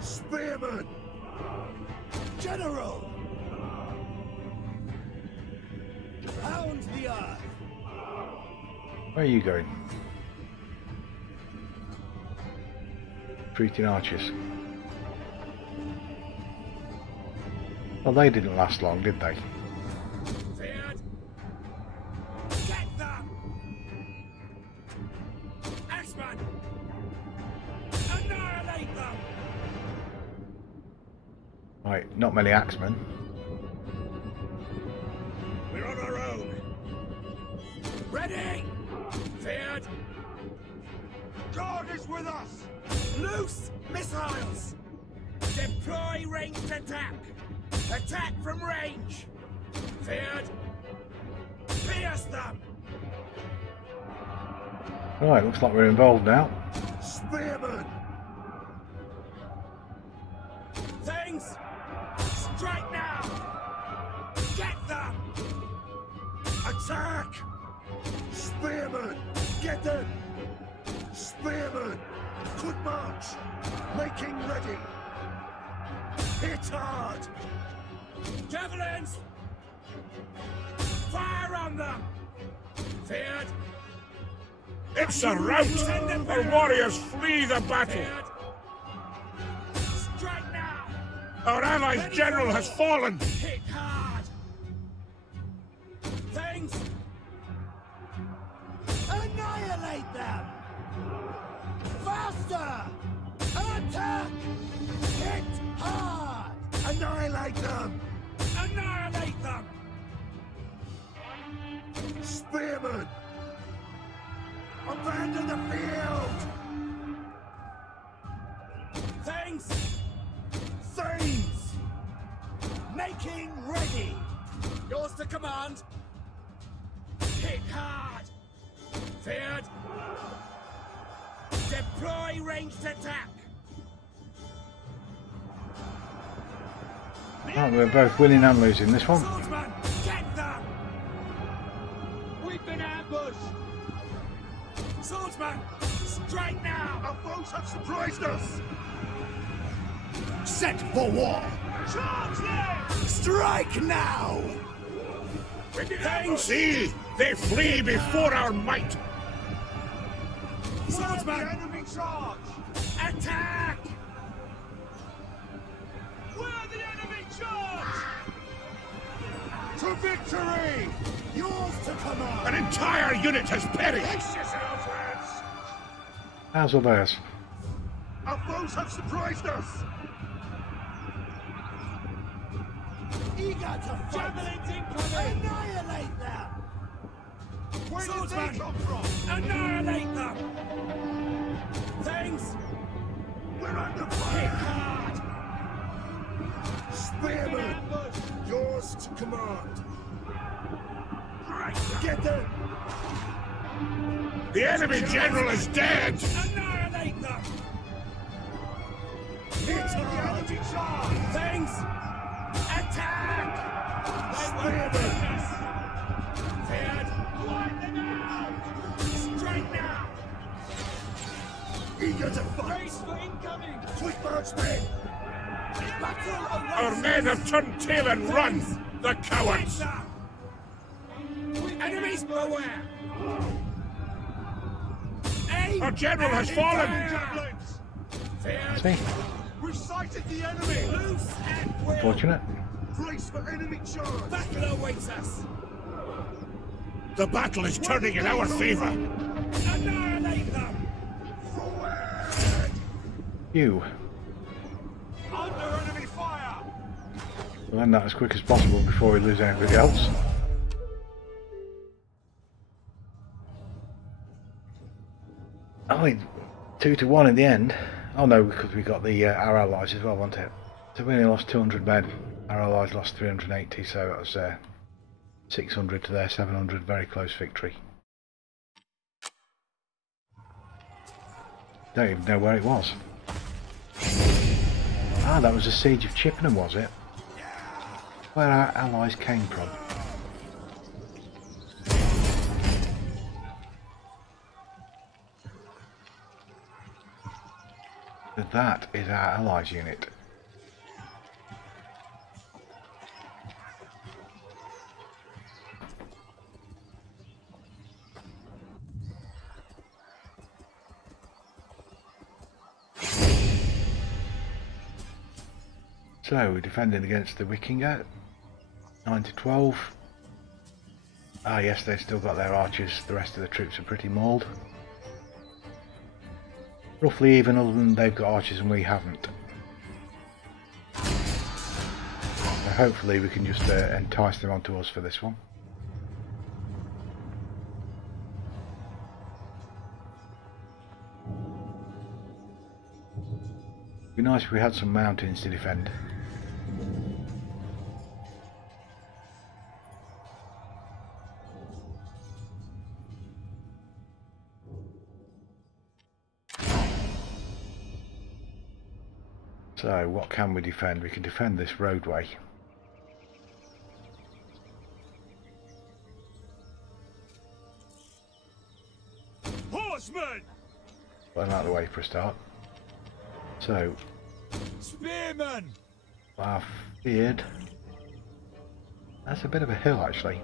Spearmen! General! Pound the earth! Where are you going? Treating archers. Well, they didn't last long, did they? Feared! Get them! Axeman! Annihilate them! Right, not many axemen. We're on our own. Ready! Feared! God is with us! Loose missiles! Deploy ranged attack! Attack from range! Feared! Pierce them! Right, looks like we're involved now. Spearmen! Things! Strike now! Get them! Attack! Spearmen! Get them! Spearmen! Quick march! Making ready! Hit hard! Javelins! Fire on them! Feared! It's a rout! Our warriors flee the battle! Feared! Strike now! Our allies' general has fallen! Hit hard! Things! Annihilate them! Faster! Attack! Hit hard! Annihilate them! Annihilate them! Spearmen! Abandon the field! Things! Thieves! Making ready! Yours to command! Hit hard! Feared! Deploy ranged attack! Right, we're both winning and losing this one. Swordsman, get them! We've been ambushed! Swordsman, strike now! Our foes have surprised us! Set for war! Charge them! Strike now! See! They flee before our might! Swordsman! Enemy charge! Attack! Where the enemy charge! To victory! Yours to command! An entire unit has perished! Brace yourselves, lads! How's all theirs? Our foes have surprised us! Eager to fight! Javelins incoming! Annihilate them! Where did they come from? Annihilate them! Things! We're under Hit fire! hard! Spearmen! Yours to command! Get them! The enemy general is dead! Annihilate them! Hit hard! Things! Attack! Spearmen! Feared! Wipe them out! Strike now! Eager to fight! Brace for incoming! Quick march men! Battle Our men have turned tail and run! The cowards! Enemies beware! Aim! Our general has fallen! Feared! See? We sighted the enemy! Loose and will! Fortunate. Brace for enemy charge! Battle awaits us! The battle is turning in our favor! Annihilate them! Forward! You. Under enemy fire! We'll end that as quick as possible before we lose anybody else. Oh, 2-1 in the end. Oh no, because we got the our allies as well, wasn't it? So we only lost 200 men. Our allies lost 380, so that was 600 to their 700. Very close victory. Don't even know where it was. Ah, that was the siege of Chippenham, was it? Where our allies came from. So that is our allies unit. So, we're defending against the Wikinger, 9-12. Ah yes, they've still got their archers, the rest of the troops are pretty mauled. Roughly even, other than they've got archers and we haven't. So hopefully we can just entice them onto us for this one. It'd be nice if we had some mountains to defend. So what can we defend? We can defend this roadway. Horsemen! Put them out of the way for a start. So Spearmen! I feared. That's a bit of a hill actually.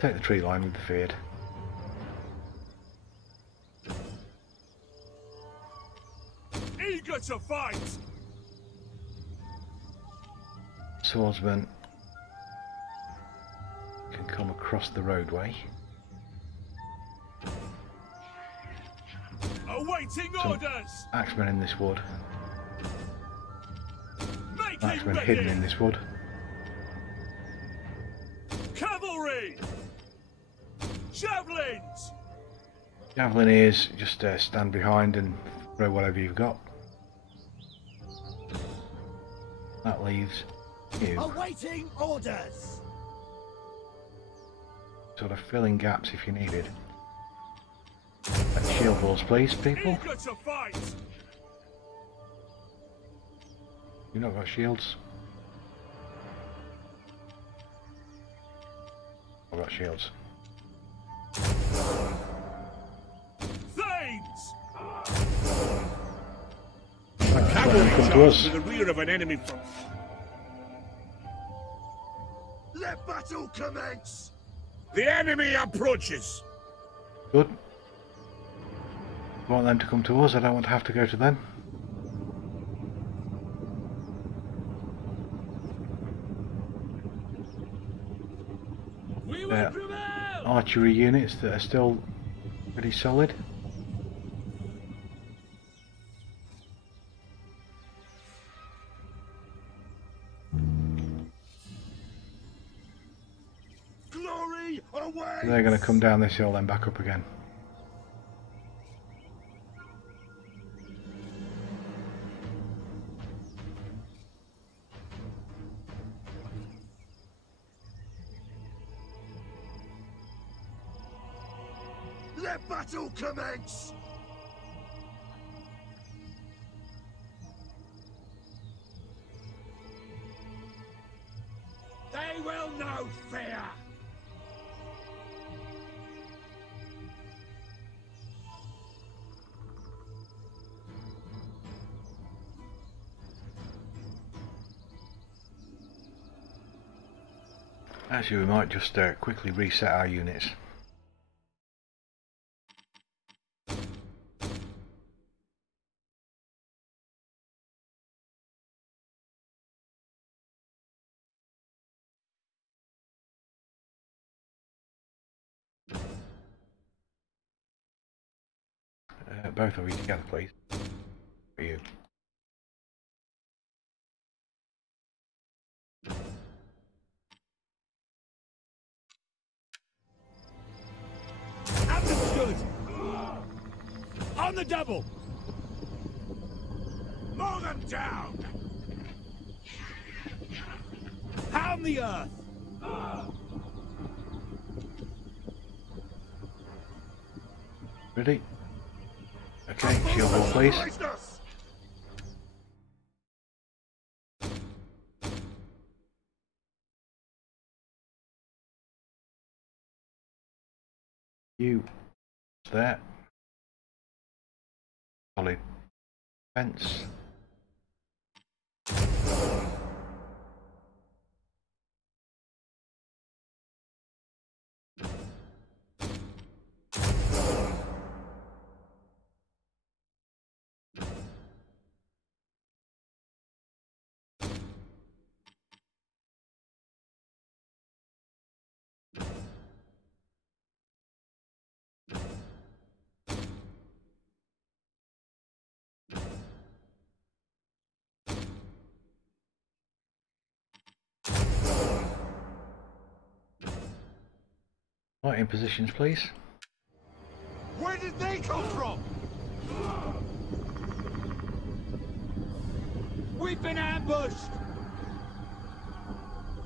Take the tree line with the feared. Eager to fight! Swordsman can come across the roadway. Awaiting orders! Axemen in this wood. Making Axemen ready! hidden in this wood. Cavalry! Javelins! Javelineers, just stand behind and throw whatever you've got. That leaves you. Awaiting orders! Sort of filling gaps if you needed. Shield walls, please, people. Eager to fight! You've not got shields. I've got shields. Thanes! Cavalry come to us. To the rear of an enemy front. Let battle commence! The enemy approaches! Good. I want them to come to us, I don't want to have to go to them. We will prevail! Archery units that are still pretty solid. Glory away! They're going to come down this hill then back up again. Let battle commence! They will know fear! Actually, we might just quickly reset our units. Both of you together, please. For you. Understood! On the double! Mow them down! Pound the earth! Ready? Okay, shield wall, please. You there. Solid fence. Right, in positions, please. Where did they come from? We've been ambushed!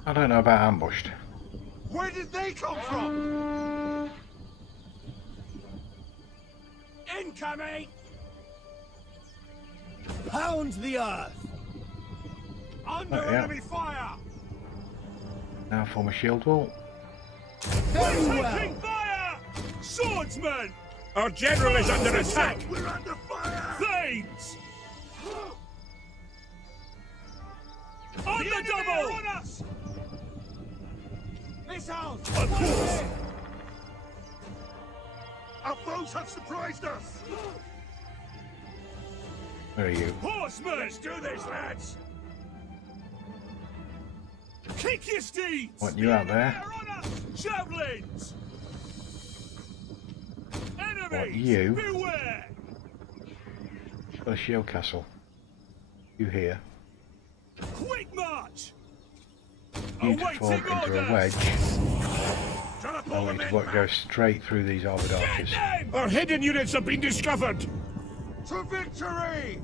I don't know about ambushed. Where did they come from? Incoming! Pound the earth! Under enemy fire! Now form a shield wall. Very well! Taking fire! Swordsman! Our general is under attack! We're under fire! Flames! On the double! On us! Missiles! Of course! Our foes have surprised us! Where are you? Horsemen! Let's do this, lads! Kick your steeds! What, you out there? Javelins! Enemies! What, you? Beware! Got a shield castle. You here. Quick march! You to form into a wedge. I want you to go straight through these armoured archers. Our hidden units have been discovered! To victory!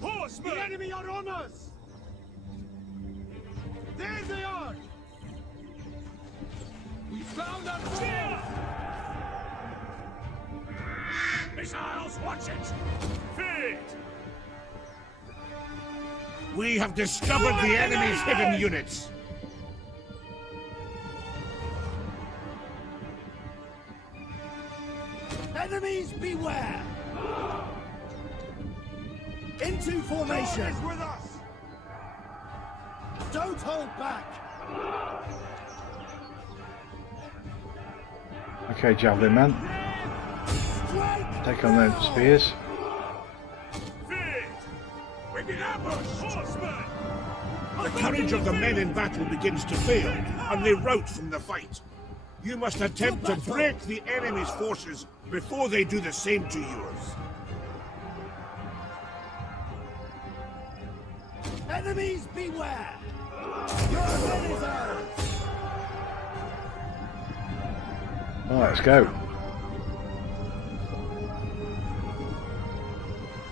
Horsemen! The enemy are on us! There they are! We found our fear! Missiles, watch it! Feed! We have discovered the enemy's hidden units! Enemies beware! Into formation! With us. Don't hold back! Okay, javelin man. Take on them spears. We've been ambushed! Horsemen! The courage of the men in battle begins to fail, and they rout from the fight. You must attempt to break the enemy's forces before they do the same to yours. Enemies beware! Your men is ours! Oh, let's go.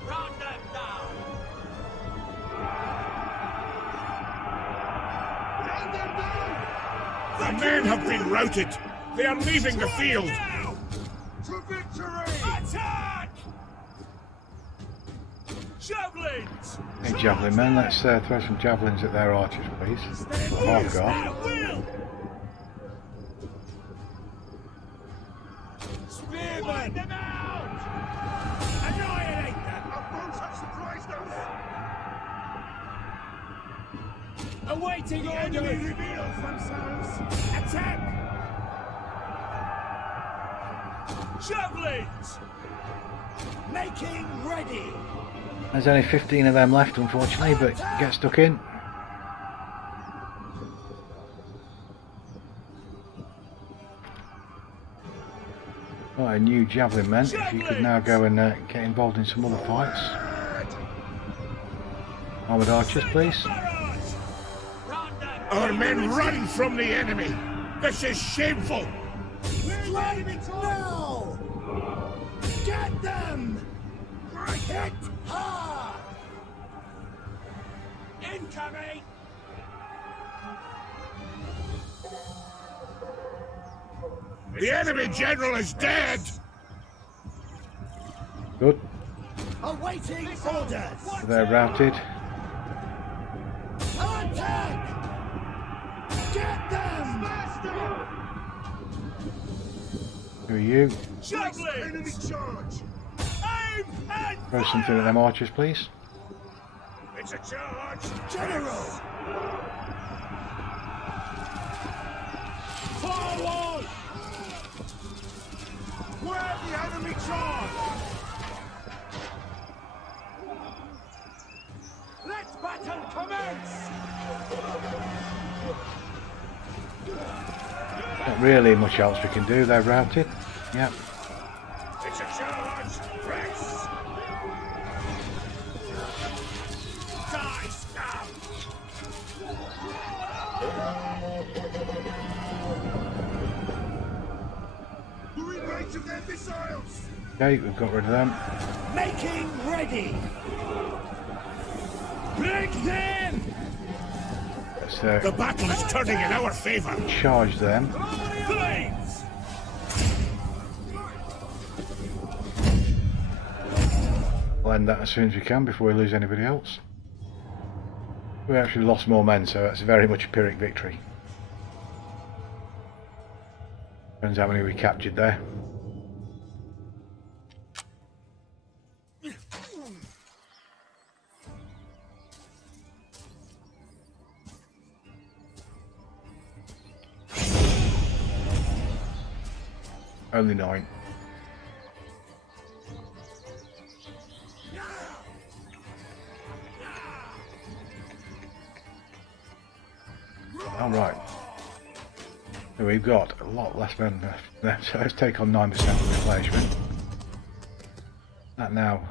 Run them down! Run them down! The men have been routed. They are leaving the field. To victory! Attack! Javelins! Hey, javelin men, let's throw some javelins at their archers, please. That's what I've got. Spearmen! Them out! Annihilate them! Our foes have surprised us. Awaiting orders! Enemy reveals themselves! Attack! Javelins! Making ready! There's only 15 of them left, unfortunately, but get stuck in. Right, a new javelin men. If you could now go and get involved in some other fights. Armoured archers, please. Our men run from the enemy. This is shameful. Strike now! Get them! Hit hard! Incoming! The enemy general is dead. Good. Awaiting orders! They're routed. Attack! Get them! Who are you? Enemy charge! Aim and Throw something at them archers, please. It's a charge. General! Forward! Where the enemy charge! Let battle commence! Not really much else we can do. They're routed. Yep. It's a charge. Press. Die, scum. We're in range of their missiles. Okay, we've got rid of them. Making ready! Break them! Let's The battle is turning in our favour. charge them. Blades! We'll end that as soon as we can before we lose anybody else. We actually lost more men, so that's very much a Pyrrhic victory. Depends how many we captured there. Only 9. Alright. So we've got a lot less men left, so let's take on 9% of replenishment. That now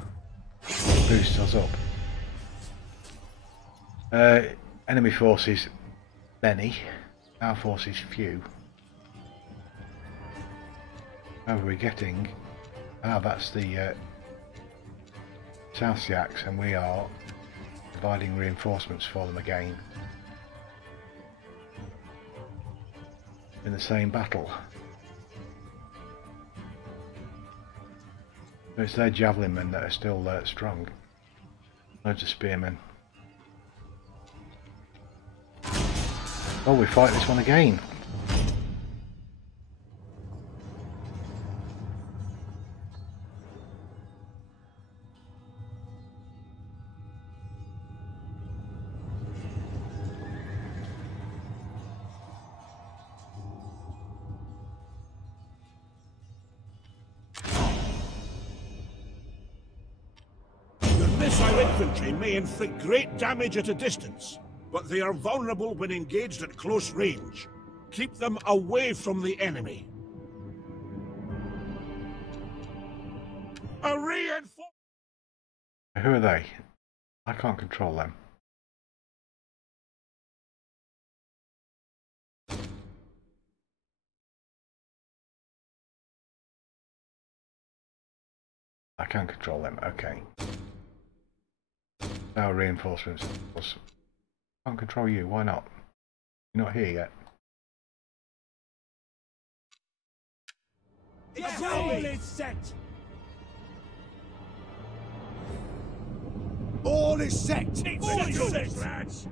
boosts us up. Enemy forces many, our forces few. How are we getting? That's the South Yaks, and we are providing reinforcements for them again. In the same battle. So it's their javelin men that are still strong. Loads of spearmen. Oh, we fight this one again. Missile infantry may inflict great damage at a distance, but they are vulnerable when engaged at close range. Keep them away from the enemy. A reinforcement. Who are they? I can't control them. I can control them, okay. Now reinforcements. Can't control you, why not? You're not here yet. Yes, all is set! All is set! All is set, lads.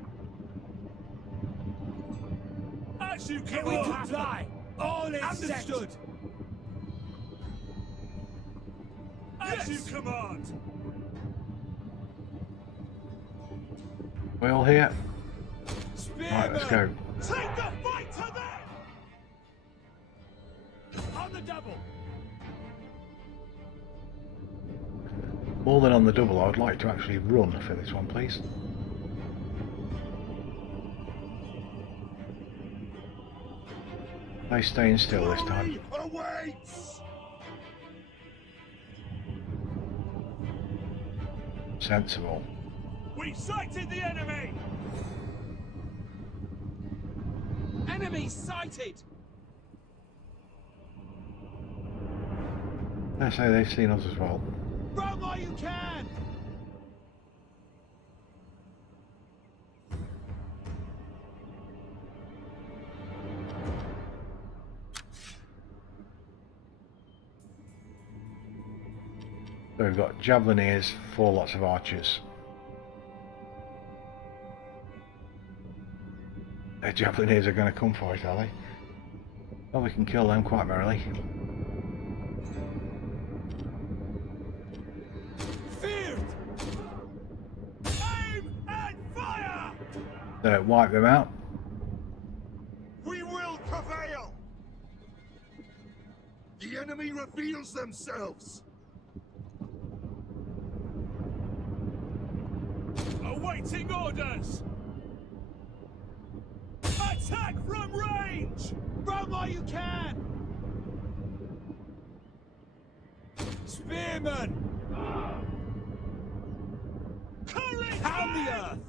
As you can we comply! All is understood! As you command! We all here? Spearman! Right, let's go. Take the fight to them! On the double! More than on the double, I would like to actually run for this one, please. They staying still this time. Awaits! Sensible. We've sighted the enemy! Enemy sighted! Let's say they've seen us as well. Run while you can! So we've got javelineers, 4 lots of archers. The javelineers are going to come for it, are they? Well, we can kill them quite merrily. Feared! Aim and fire! So wipe them out. We will prevail! The enemy reveals themselves! Awaiting orders! Attack from range! Run while you can! Spearmen! Pound the earth!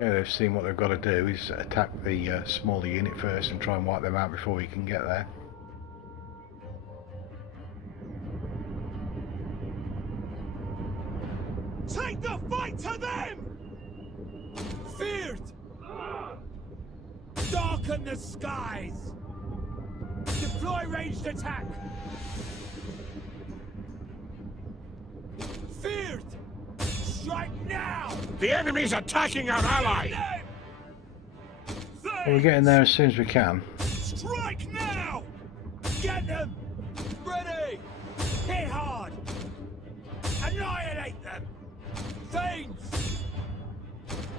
Yeah, they've seen what they've got to do is attack the smaller unit first and try and wipe them out before we can get there. Take the fight to them! Darken the skies! Deploy ranged attack! Feared! Strike now! The enemy's attacking our ally! Well, we're getting there as soon as we can. Strike now! Get them! Ready! Hit hard! Annihilate them! Thanes!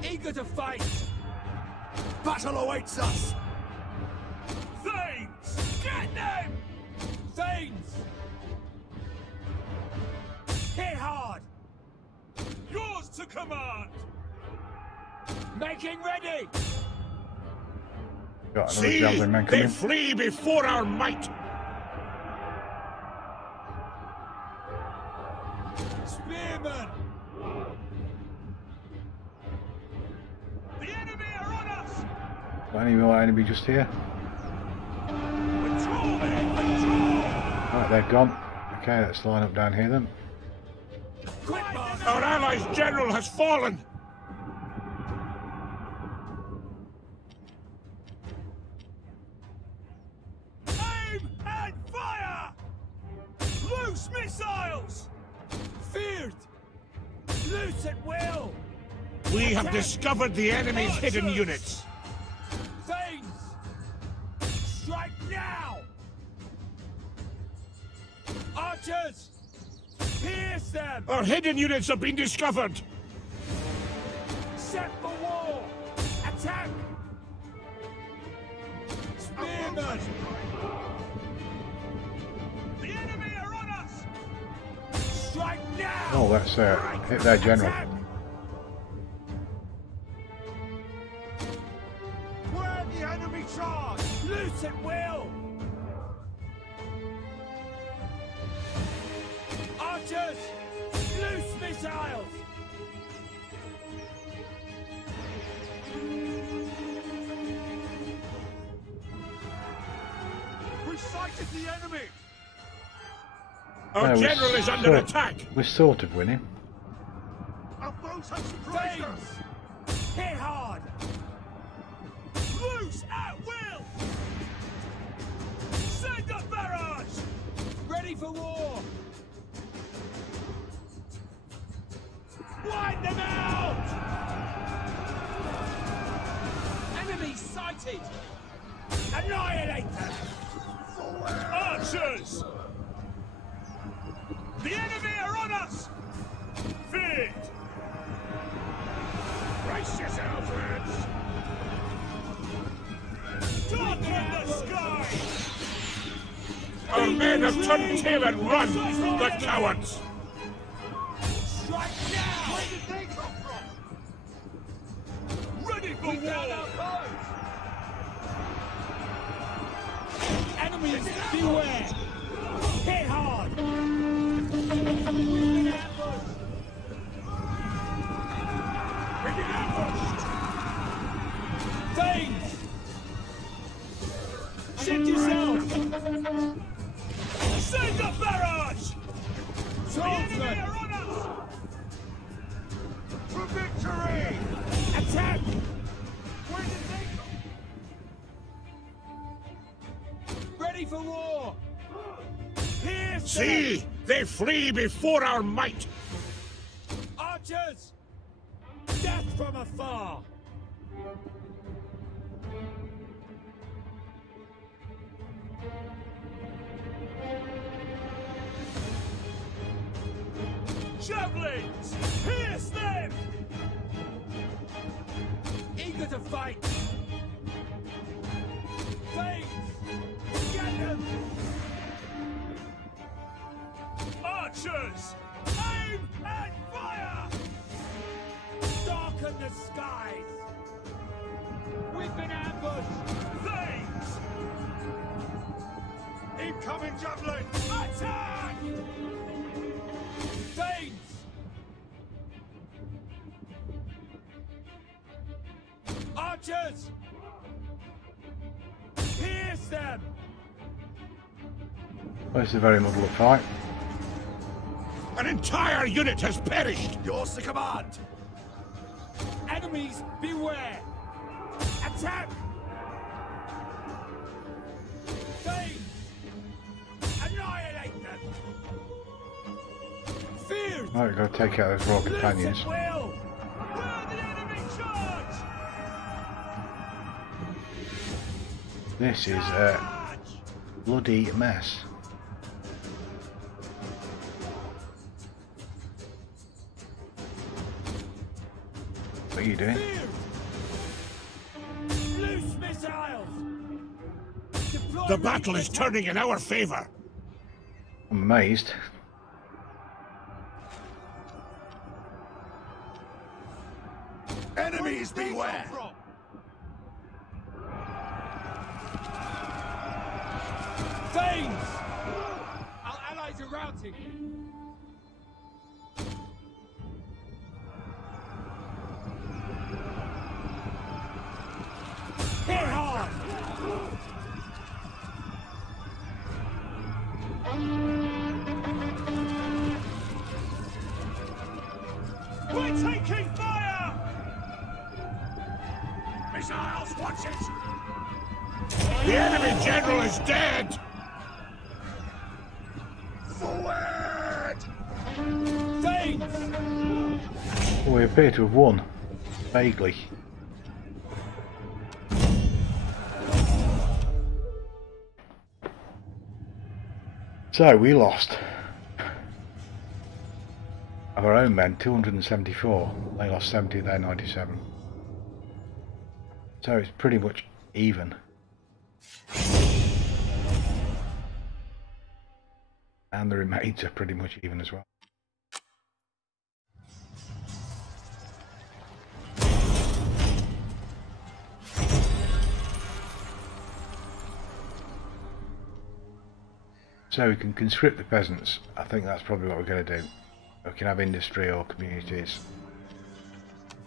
Eager to fight! Battle awaits us! Thanes! Get them! Thanes! Hit hard! Yours to command! Making ready! Got another See, javelin man they coming. flee before our might! Spearmen! The enemy are on us! Got any more enemy just here? Withdraw, men! Withdraw! Right, they're gone. Okay, let's line up down here then. Quick, boss! Our allies' general has fallen! Aim and fire! Loose missiles! Feared! Loose at will! We have discovered the enemy's hidden units. Thanes! Strike now! Archers! Pierce them! Our hidden units have been discovered! Set for war! Attack! Spearmen! The enemy are on us! Strike now! Oh, that's hit their general. Attack! Where the enemy charge! Loose at will! Archers! Loose missiles! We sighted the enemy! Our No, general is under attack! We're sort of winning. Our foes have surprised us! Hit hard! Loose at will! Send a barrage! Ready for war! Wind them out! Enemy sighted! Annihilate them! Archers! The enemy are on us! Feared! Brace yourselves, lads! Darken the sky! Our men have turned tail and run! The cowards! Strike now! Where did they come from? Ready for war! Enemies, beware! Hit hard! We've been ambushed! We've been ambushed! Thanes! Send yourself! Send a barrage! Swordsman! The enemy are on us! For victory! Attack! Where did they come? Ready for war! Pierce them! See! They flee before our might! Archers! Death from afar! Javelins! Pierce them! Eager to fight! Thanes! Get them! Archers! Aim and fire! Darken the skies! We've been ambushed! Thanes! Incoming javelin! Attack! Thanes! Archers! Pierce them! Well, this is a very muddled fight. An entire unit has perished! Yours to command! Enemies, beware! Attack! Right, we've got to take out those Royal Companions. This is a bloody mess. What are you doing? The battle is turning in our favor. I'm amazed. Enemies beware! Thanes! Our allies are routing. Hit hard! We're taking fire! Missiles, watch it! The enemy general is dead! Forward! Thanes! Well, we appear to have won. Vaguely. So, we lost. Of our own men, 274. They lost 70, they're 97. So it's pretty much even. And the remains are pretty much even as well. So we can conscript the peasants. I think that's probably what we're going to do. We can have industry or communities.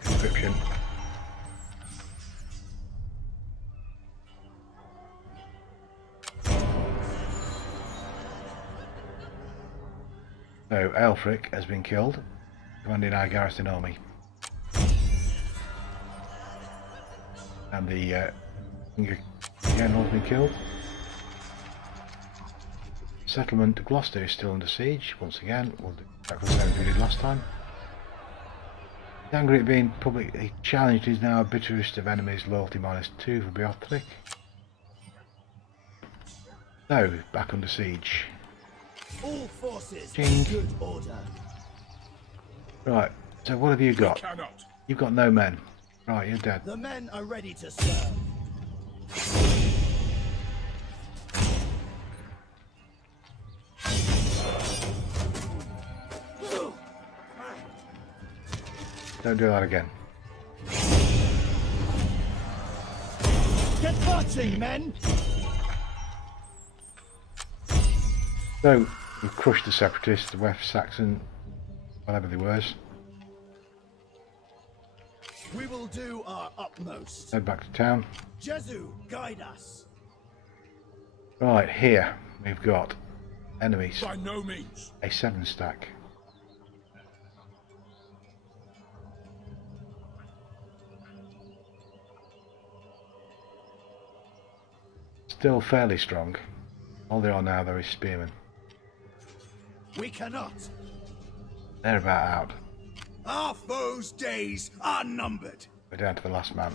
Conscription. So Aelfric has been killed, commanding our garrison army. And the general has been killed. Settlement of Gloucester is still under siege. Once again, we'll do exactly the same as we did last time. Angry at being publicly challenged is now bitterest of enemies, loyalty -2 for Beothric. So, back under siege. All forces Ching. good order. Right, so what have you got? Cannot. You've got no men. Right, you're dead. The men are ready to serve. Don't do that again. Get marching, men! So, we've crushed the separatists, the West Saxon, whatever they were. We will do our utmost. Head back to town. Jesu, guide us. Right, here we've got enemies. By no means. A 7 stack. Still fairly strong. All they are now though is spearmen. We cannot. They're about out. Our foes' days are numbered. We're down to the last man.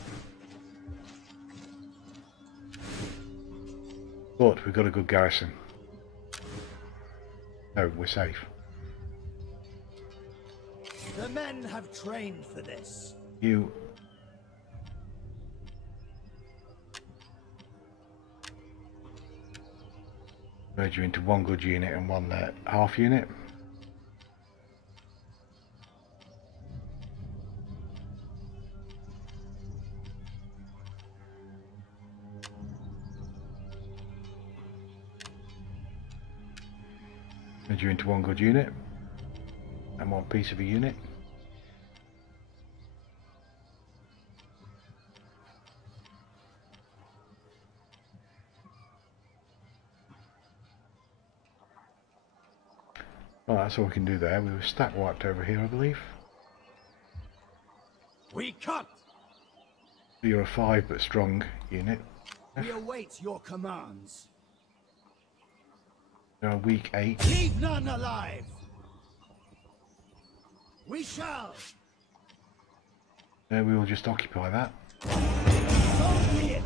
But we've got a good garrison. No, we're safe. The men have trained for this. You... merge you into one good unit and one half unit. Merge you into one good unit and one piece of a unit. Well, that's all we can do there. We were stack wiped over here, I believe. We cut. You're a 5 but strong unit. We await your commands. You're a weak 8. Leave none alive. We shall. We will just occupy that. So be it.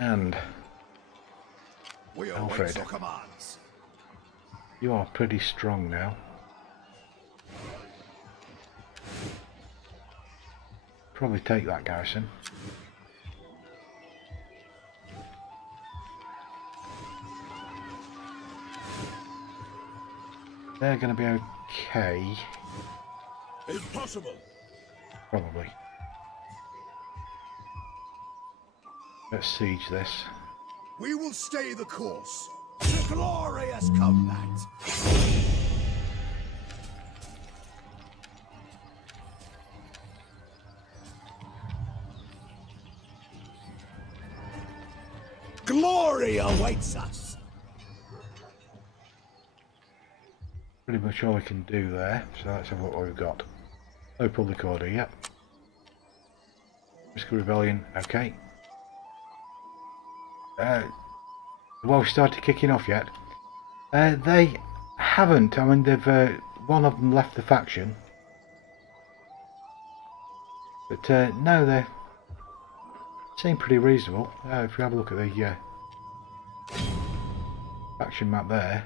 And We Alfred, await your commands. you are pretty strong now. Probably take that garrison. They're going to be okay. Impossible. Probably. Let's siege this. We will stay the course. To glorious combat. Glory awaits us. Pretty much all we can do there, so let's have a look what we've got. No public order, yep. Risk of rebellion, okay. The Welsh started kicking off yet? They haven't. I mean, they've one of them left the faction, but no, they seem pretty reasonable. If you have a look at the faction map there,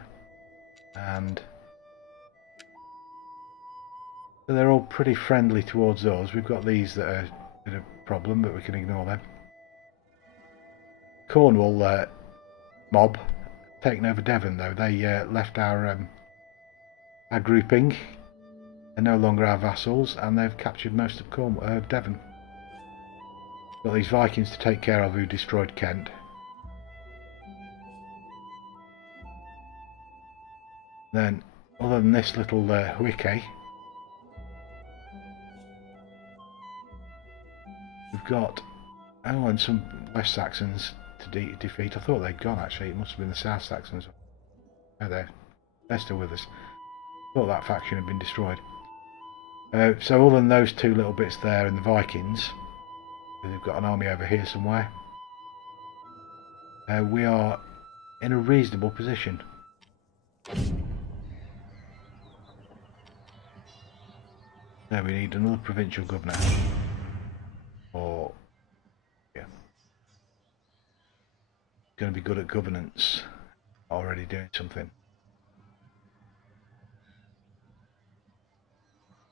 and so they're all pretty friendly towards us. We've got these that are a bit of a problem, but we can ignore them. Cornwall mob taking over Devon, though. They left our grouping. They're no longer our vassals, and they've captured most of Devon. Got these Vikings to take care of who destroyed Kent. Then, other than this little wiki, we've got and some West Saxons to defeat. I thought they'd gone actually. It must have been the South Saxons. Oh, they're still with us. Thought that faction had been destroyed. So other than those two little bits there and the Vikings, they've got an army over here somewhere. We are in a reasonable position. Now we need another provincial governor. Or yeah, going to be good at governance. Already doing something.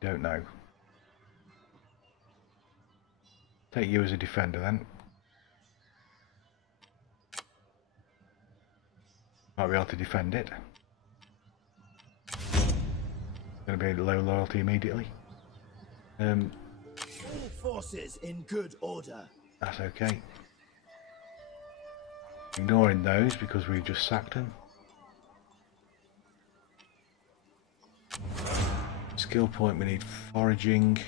Don't know. Take you as a defender then. Might be able to defend it. Going to be low loyalty immediately. All forces in good order. That's okay. Ignoring those because we've just sacked them. Skill point, we need foraging.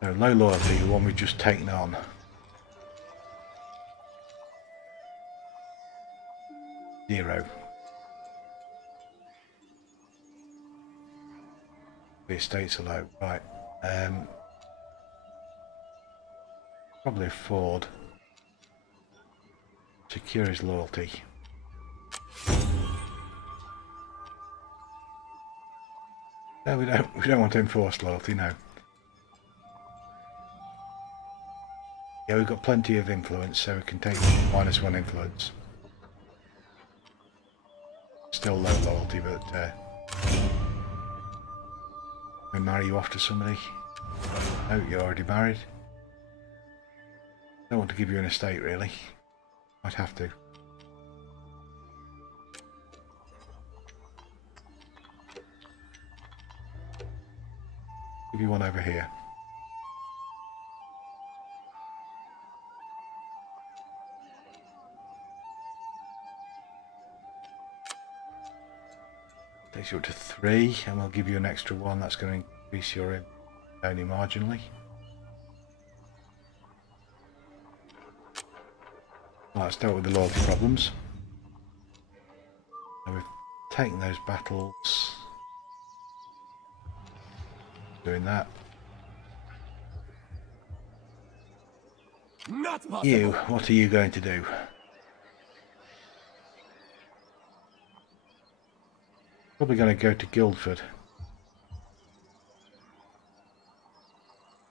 No, low loyalty, the one we've just taken on. Zero. The estates are low, right. Probably afford. Secure his loyalty. No, we don't want to enforce loyalty, no. Yeah, we've got plenty of influence, so we can take -1 influence. Still low loyalty, but we marry you off to somebody. No, you're already married. Don't want to give you an estate, really. Might have to. Give you one over here. Takes you up to 3, and we'll give you an extra 1. That's going to increase your in only marginally. Right, let's deal with the loyalty problems. Now we've taken those battles. Doing that. Not possible. You, what are you going to do? Probably going to go to Guildford.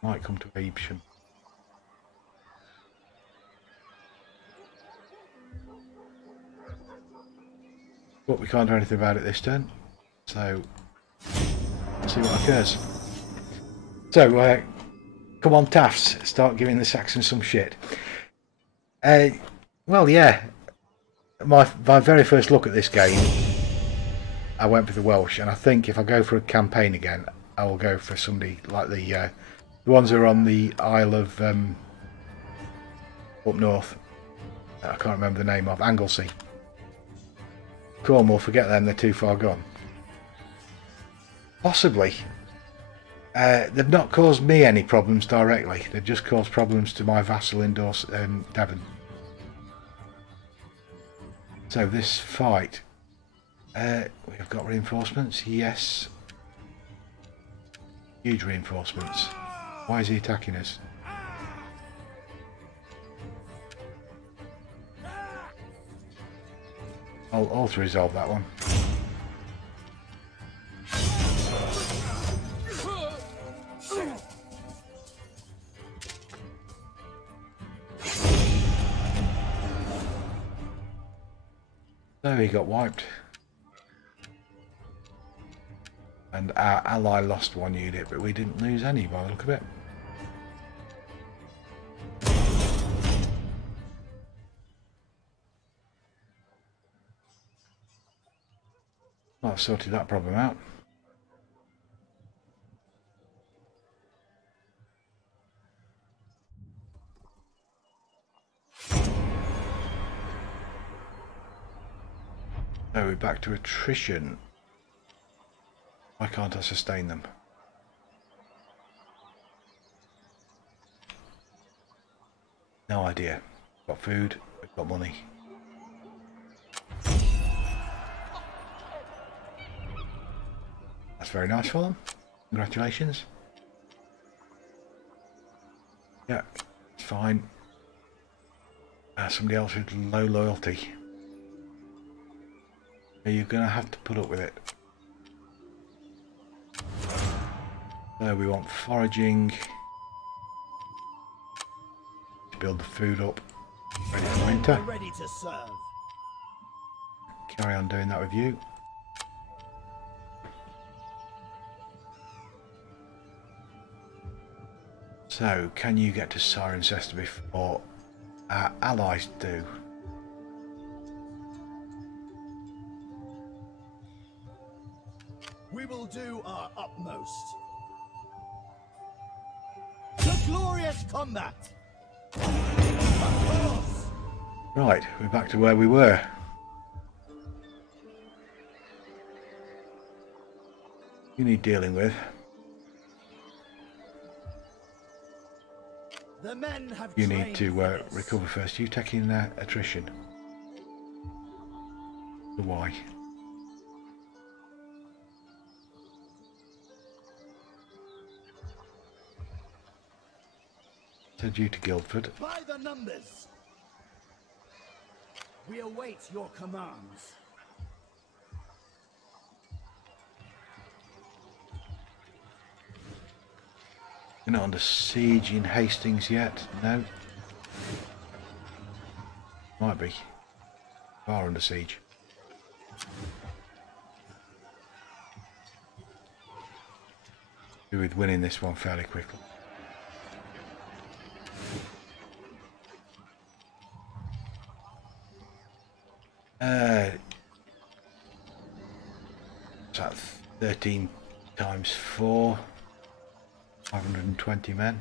Might come to Evesham. But we can't do anything about it this turn. So, see what occurs. So, come on, Tafts, start giving the Saxons some shit. Well, yeah. My very first look at this game, I went for the Welsh, and I think if I go for a campaign again, I will go for somebody like the ones who are on the Isle of up north. I can't remember the name of Anglesey. Cornwall, forget them; they're too far gone. Possibly. They've not caused me any problems directly. They've just caused problems to my vassal in Devon. So this fight, we've got reinforcements. Yes, huge reinforcements. Why is he attacking us? I'll to resolve that one. So he got wiped. And our ally lost one unit, but we didn't lose any by the look of it. Well, I've sorted that problem out. So we're back to attrition. Why can't I sustain them? No idea. We've got food, we've got money. That's very nice for them. Congratulations. Yeah, it's fine. Somebody else with low loyalty. You're going to have to put up with it. So we want foraging. To build the food up. Ready for winter. Ready to serve. Carry on doing that with you. So, can you get to Cirencester before our allies do? We will do our utmost. To glorious combat! Of course! Right, we're back to where we were. You need dealing with. The men have You need to recover first. You taking attrition. Why? Send you to Guildford. By the numbers. We await your commands. You're not under siege in Hastings yet, no? Might be. Far under siege. With winning this one fairly quickly. That's 13 times 4. 520 men.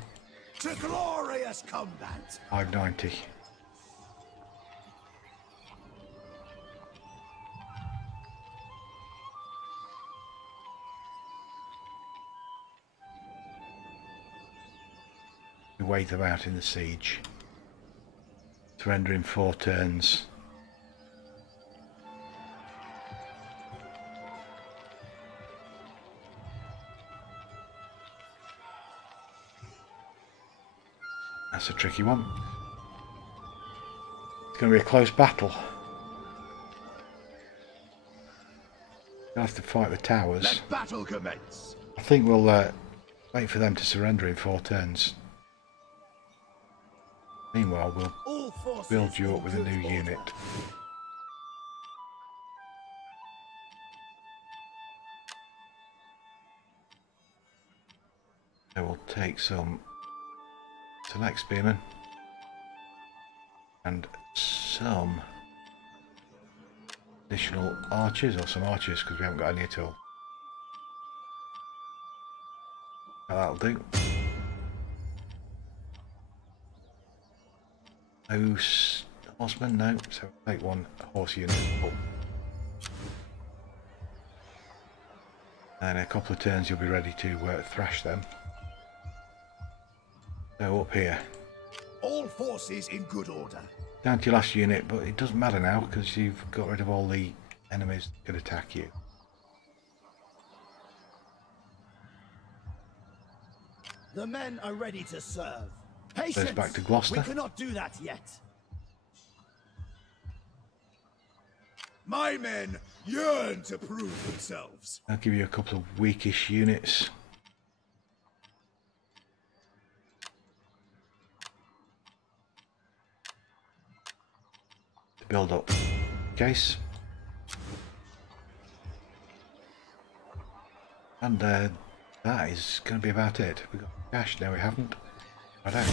To glorious combat. 590. We wait them out in the siege. Surrender in 4 turns. That's a tricky one. It's going to be a close battle. We'll have to fight the towers. Let battle commence. I think we'll wait for them to surrender in 4 turns. Meanwhile, we'll build you up with a new unit. So we'll take some select spearmen and some additional archers, or some archers because we haven't got any at all. That'll do. No horsemen, no, so we'll take 1 horse unit. And in a couple of turns you'll be ready to thrash them. So up here. All forces in good order. Down to your last unit, but it doesn't matter now because you've got rid of all the enemies that could attack you. The men are ready to serve. Patience! Goes back to Gloucester. We cannot do that yet. My men yearn to prove themselves. I'll give you a couple of weakish units. To build up case. And that is going to be about it. We've got cash, no we haven't. I don't.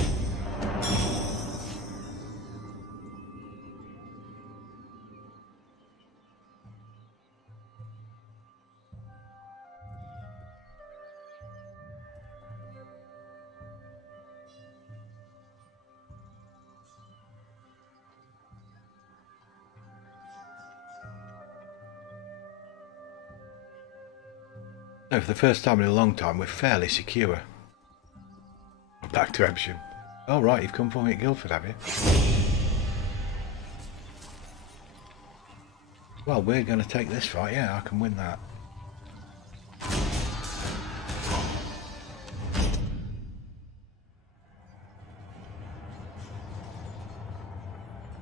So for the first time in a long time we're fairly secure. Back to Evesham. Oh right, you've come for me at Guildford, have you? Well, we're going to take this fight, yeah, I can win that.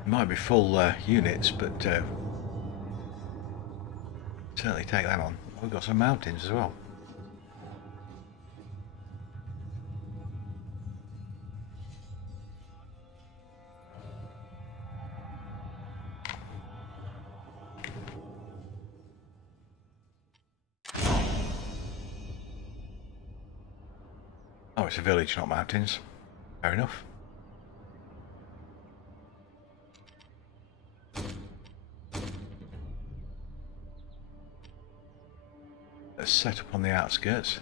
It might be full units, but certainly take that on. We've got some mountains as well. Oh, it's a village, not mountains. Fair enough. Let's set up on the outskirts.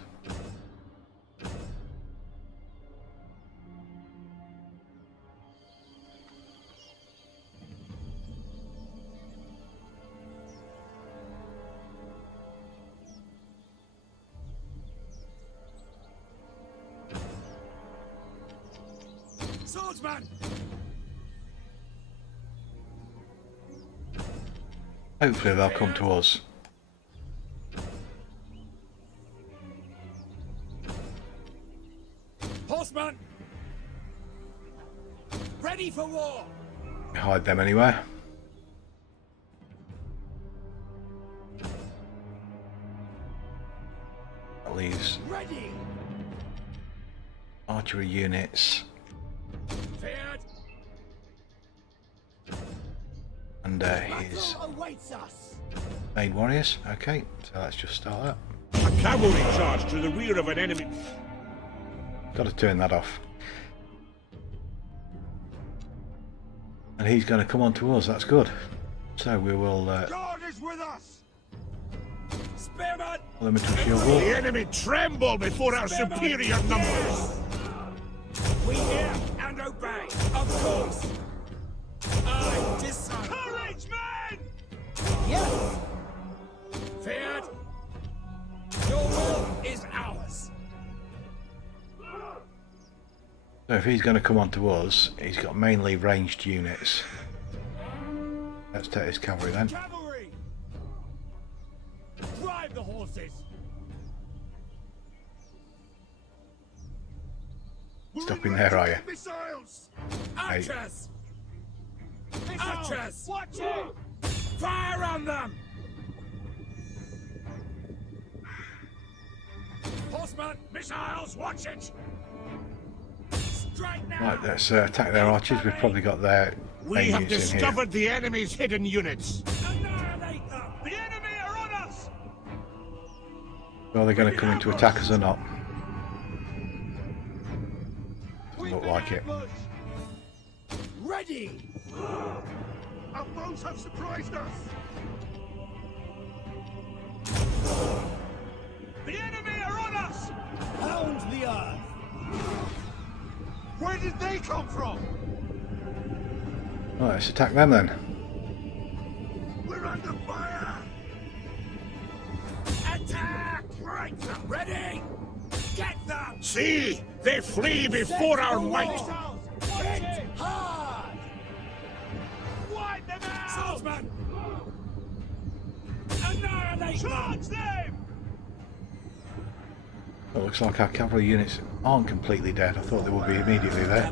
Swordsman! Hopefully they'll come to us. Horseman! Ready for war! Hide them anywhere. That leaves Ready! archery units Feared! and his Battle awaits us! main warriors. Okay, so let's just start that. A cavalry charge to the rear of an enemy. Got to turn that off. And he's going to come on to us, that's good. So we will God is with us! Spearman! limit shield wall. The enemy tremble before our superior numbers. We hear and obey, of course! I decide! Courage, men! Yes! Feared! Your will is ours! So if he's going to come on to us, he's got mainly ranged units. Let's take his cavalry then. Cavalry! Drive the horses! Stop in there, are you? Missiles! Hey. Archers! Archers! Watch it! Fire on them! Swordsman! Missiles, watch it! Strike now! Right, let's attack their archers. We've probably got their We main have units in here. discovered the enemy's hidden units. Annihilate them! The enemy are on us! Are they going to come in to attack us or not? Doesn't look like it. Ready! Our foes have surprised us! The enemy are on us! Pound the earth! Where did they come from? Right, let's attack them then. We're under fire! Attack! Right, ready! Get them! See! They flee before our might! Hit hard! Wipe them out! Swordsman! Annihilate them! Charge them! It looks like our cavalry units aren't completely dead. I thought they would be immediately there.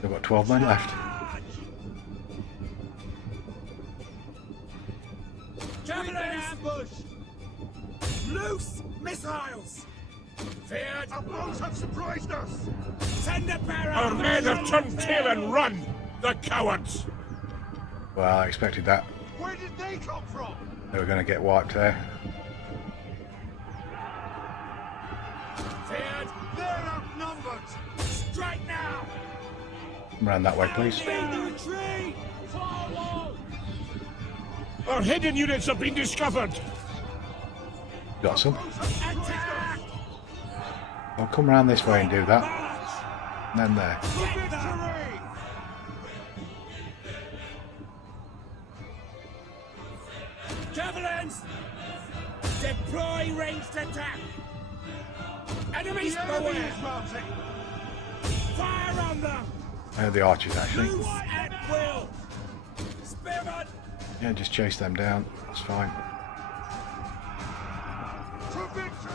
They've got 12 men left. Javelin ambush! Loose missiles! Feared! Our foes have surprised us! Send a barrel! Our men have turned tail and run! The cowards! Well, I expected that. Where did they come from? They were going to get wiped there. Feared! They're outnumbered! Strike now! Come around that way, please. Retreat! Forward! Our hidden units have been discovered! Got some. Attack! I'll come around this way and do that. And then there. Victory! Javelins! Deploy ranged attack! Enemies beware! Fire on them! The archers, actually. Loose at will! Spearman! Yeah, just chase them down. It's fine. To victory!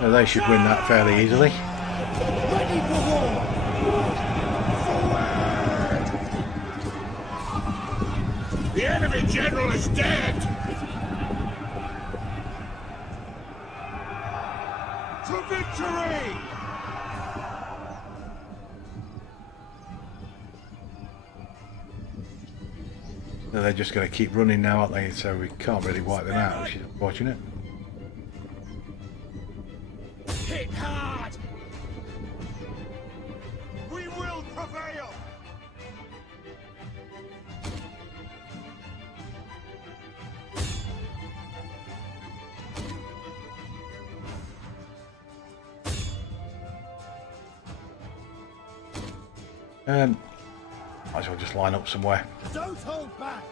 Yeah, they should win that fairly easily. Ready for war! The enemy general is dead! To victory! So they're just going to keep running now, aren't they? So we can't really wipe them out, which is unfortunate. Hit hard! We will prevail! Might as well just line up somewhere. Don't hold back!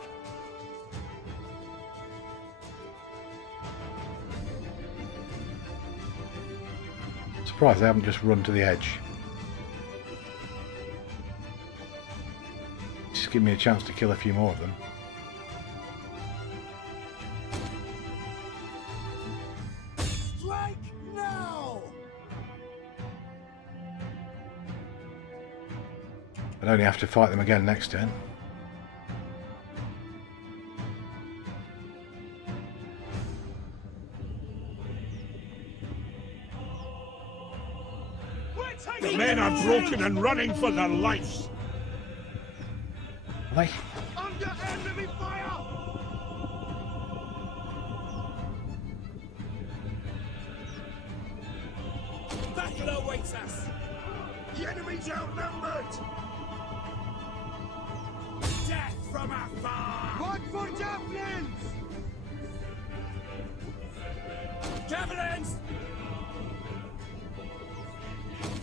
Surprised they haven't just run to the edge. Just give me a chance to kill a few more of them. Strike now! I'd only have to fight them again next turn. The men are broken and running for their lives. Are they? Under enemy fire! Battle awaits us. The enemy's outnumbered. Death from afar. What for javelins? Javelins!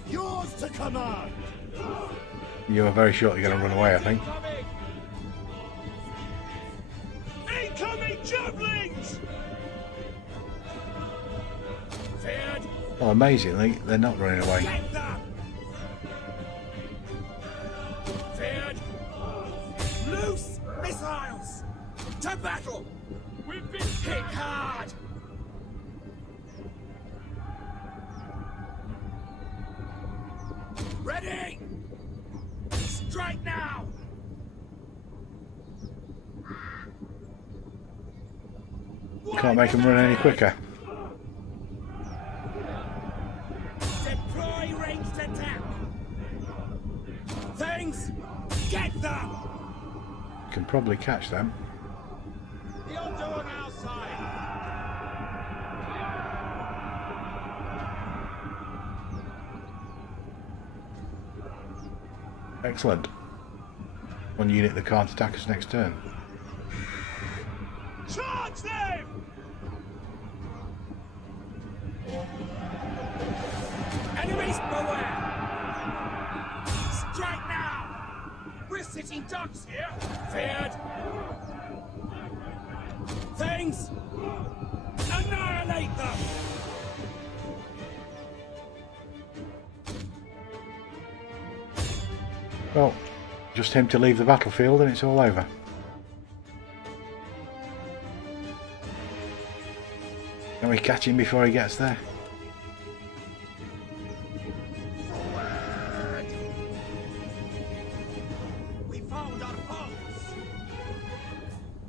Yours to command! You are very shortly going to run away, I think. Incoming javelins! Feared! Well, amazingly, they're not running away. Get them! Feared! Loose missiles! To battle! We've been hit hard! Can't make them run any quicker. Deploy ranged attack. Things, get them. Can probably catch them. The odds are on our side. Excellent. One unit that can't attack us next turn. Charge them! Enemies beware! Strike now! We're sitting ducks here! Feared! Things! Annihilate them! Well, just him to leave the battlefield and it's all over. Can we catch him before he gets there? Forward! We found our foes!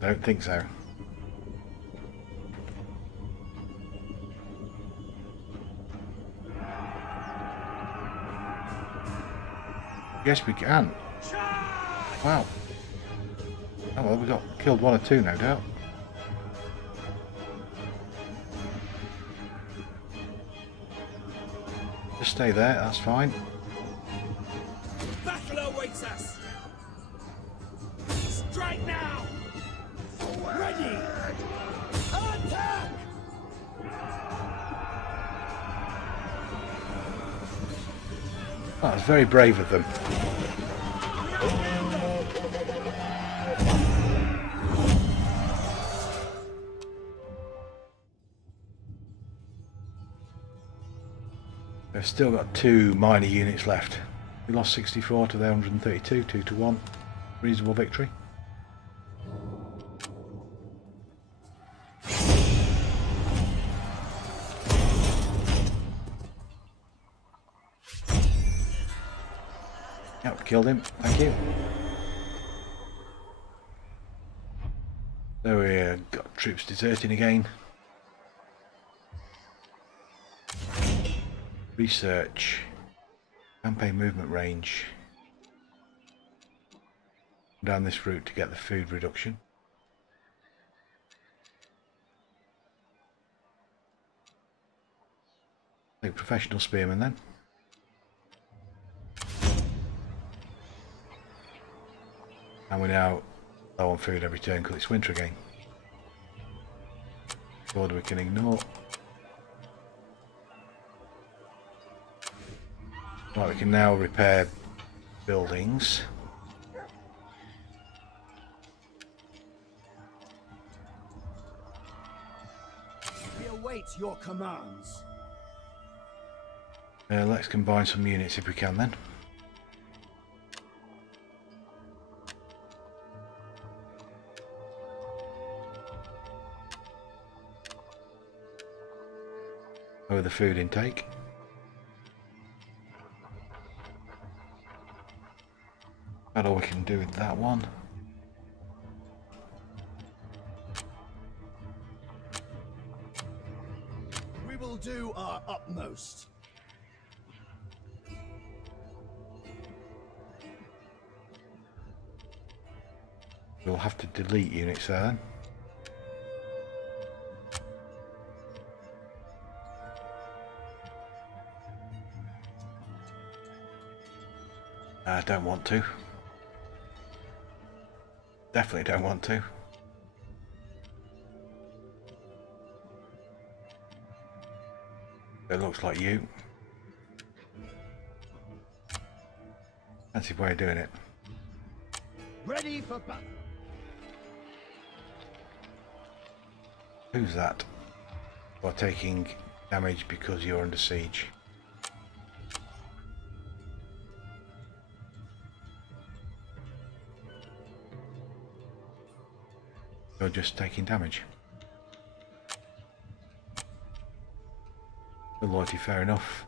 Don't think so. Yes, we can. Wow. Oh well, we got killed one or two, no doubt. Just stay there, that's fine. Battle awaits us! Strike now! Ready! Attack! Oh, that's very brave of them. They've still got 2 minor units left. We lost 64 to their 132, 2 to 1. Reasonable victory. Yep, killed him. Thank you. So we got troops deserting again. Research. Campaign movement range. Down this route to get the food reduction. Take professional spearmen then. And we're now low on food every turn because it's winter again. Order we can ignore. Right, we can now repair buildings. We await your commands. Let's combine some units if we can then. Over the food intake. That's all we can do with that one. We will do our utmost. We'll have to delete units there then. I don't want to. Definitely don't want to. It looks like you. Fancy way of doing it. Ready for battle. Who's that? You are taking damage because you're under siege. You're just taking damage. The loyalty, fair enough.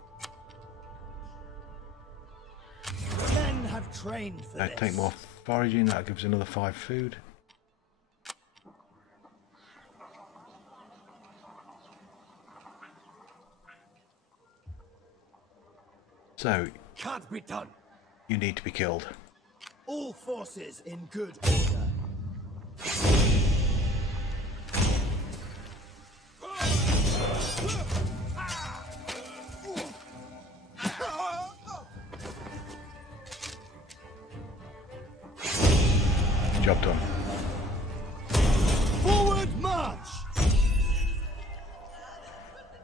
The men have trained for this. Take more foraging, that gives another 5 food. So, Can't be done. you need to be killed. All forces in good order. Job done. Forward march!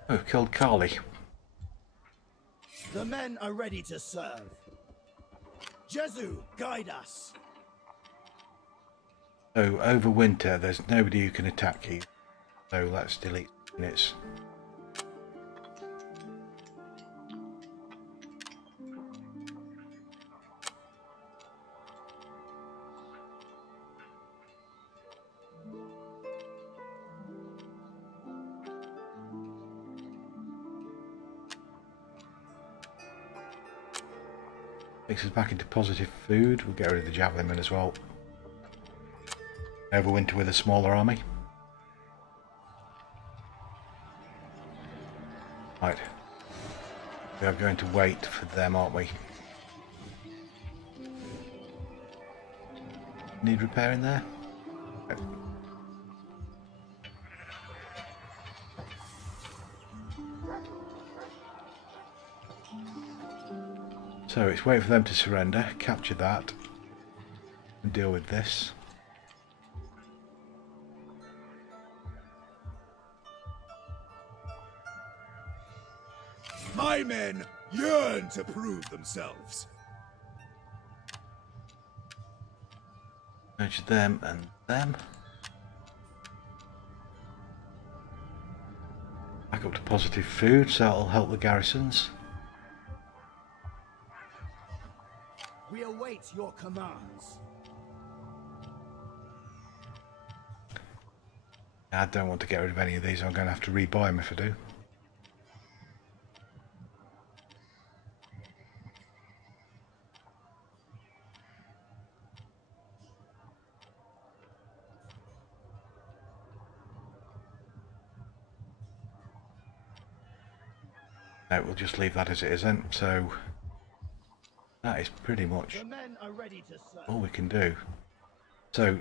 Oh, we've killed Carly. The men are ready to serve. Jesu, guide us. So, over winter, there's nobody who can attack you. So, let's delete units. Takes us back into positive food. We'll get rid of the javelin men as well. Overwinter with a smaller army. Right. We are going to wait for them, aren't we? Need repairing there? Okay. So it's wait for them to surrender, capture that, and deal with this. My men yearn to prove themselves. Nurture them and them. Back up to positive food, so that'll help the garrisons. We await your commands. I don't want to get rid of any of these, I'm going to have to rebuy them if I do. No, we'll just leave that as it is then. So that is pretty much The men are ready to serve. all we can do. So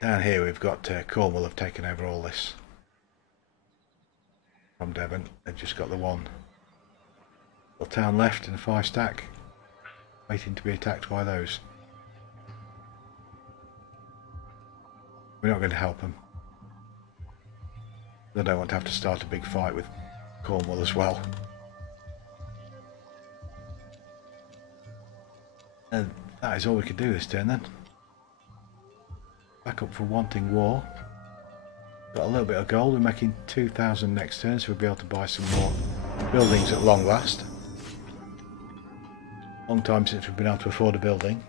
down here we've got Cornwall have taken over all this from Devon. They've just got the one little town left and a 5 stack waiting to be attacked by those. We're not going to help them. They don't want to have to start a big fight with Cornwall as well. And that is all we can do this turn then. Back up for wanting war. Got a little bit of gold, we're making 2,000 next turn, so we'll be able to buy some more buildings at long last. Long time since we've been able to afford a building.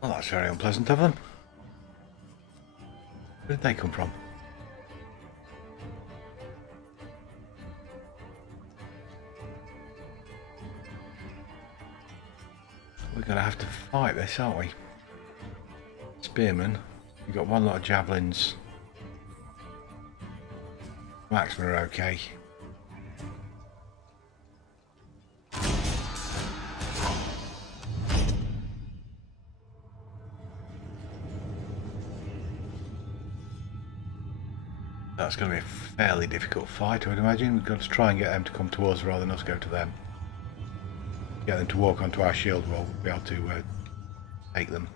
Well, that's very unpleasant of them. Where did they come from? We're going to have to fight this, aren't we? Spearmen. We've got one lot of javelins. Marksmen are okay. That's going to be a fairly difficult fight, I would imagine. We've got to try and get them to come towards us rather than us go to them. Get them to walk onto our shield wall, we'll be able to take them.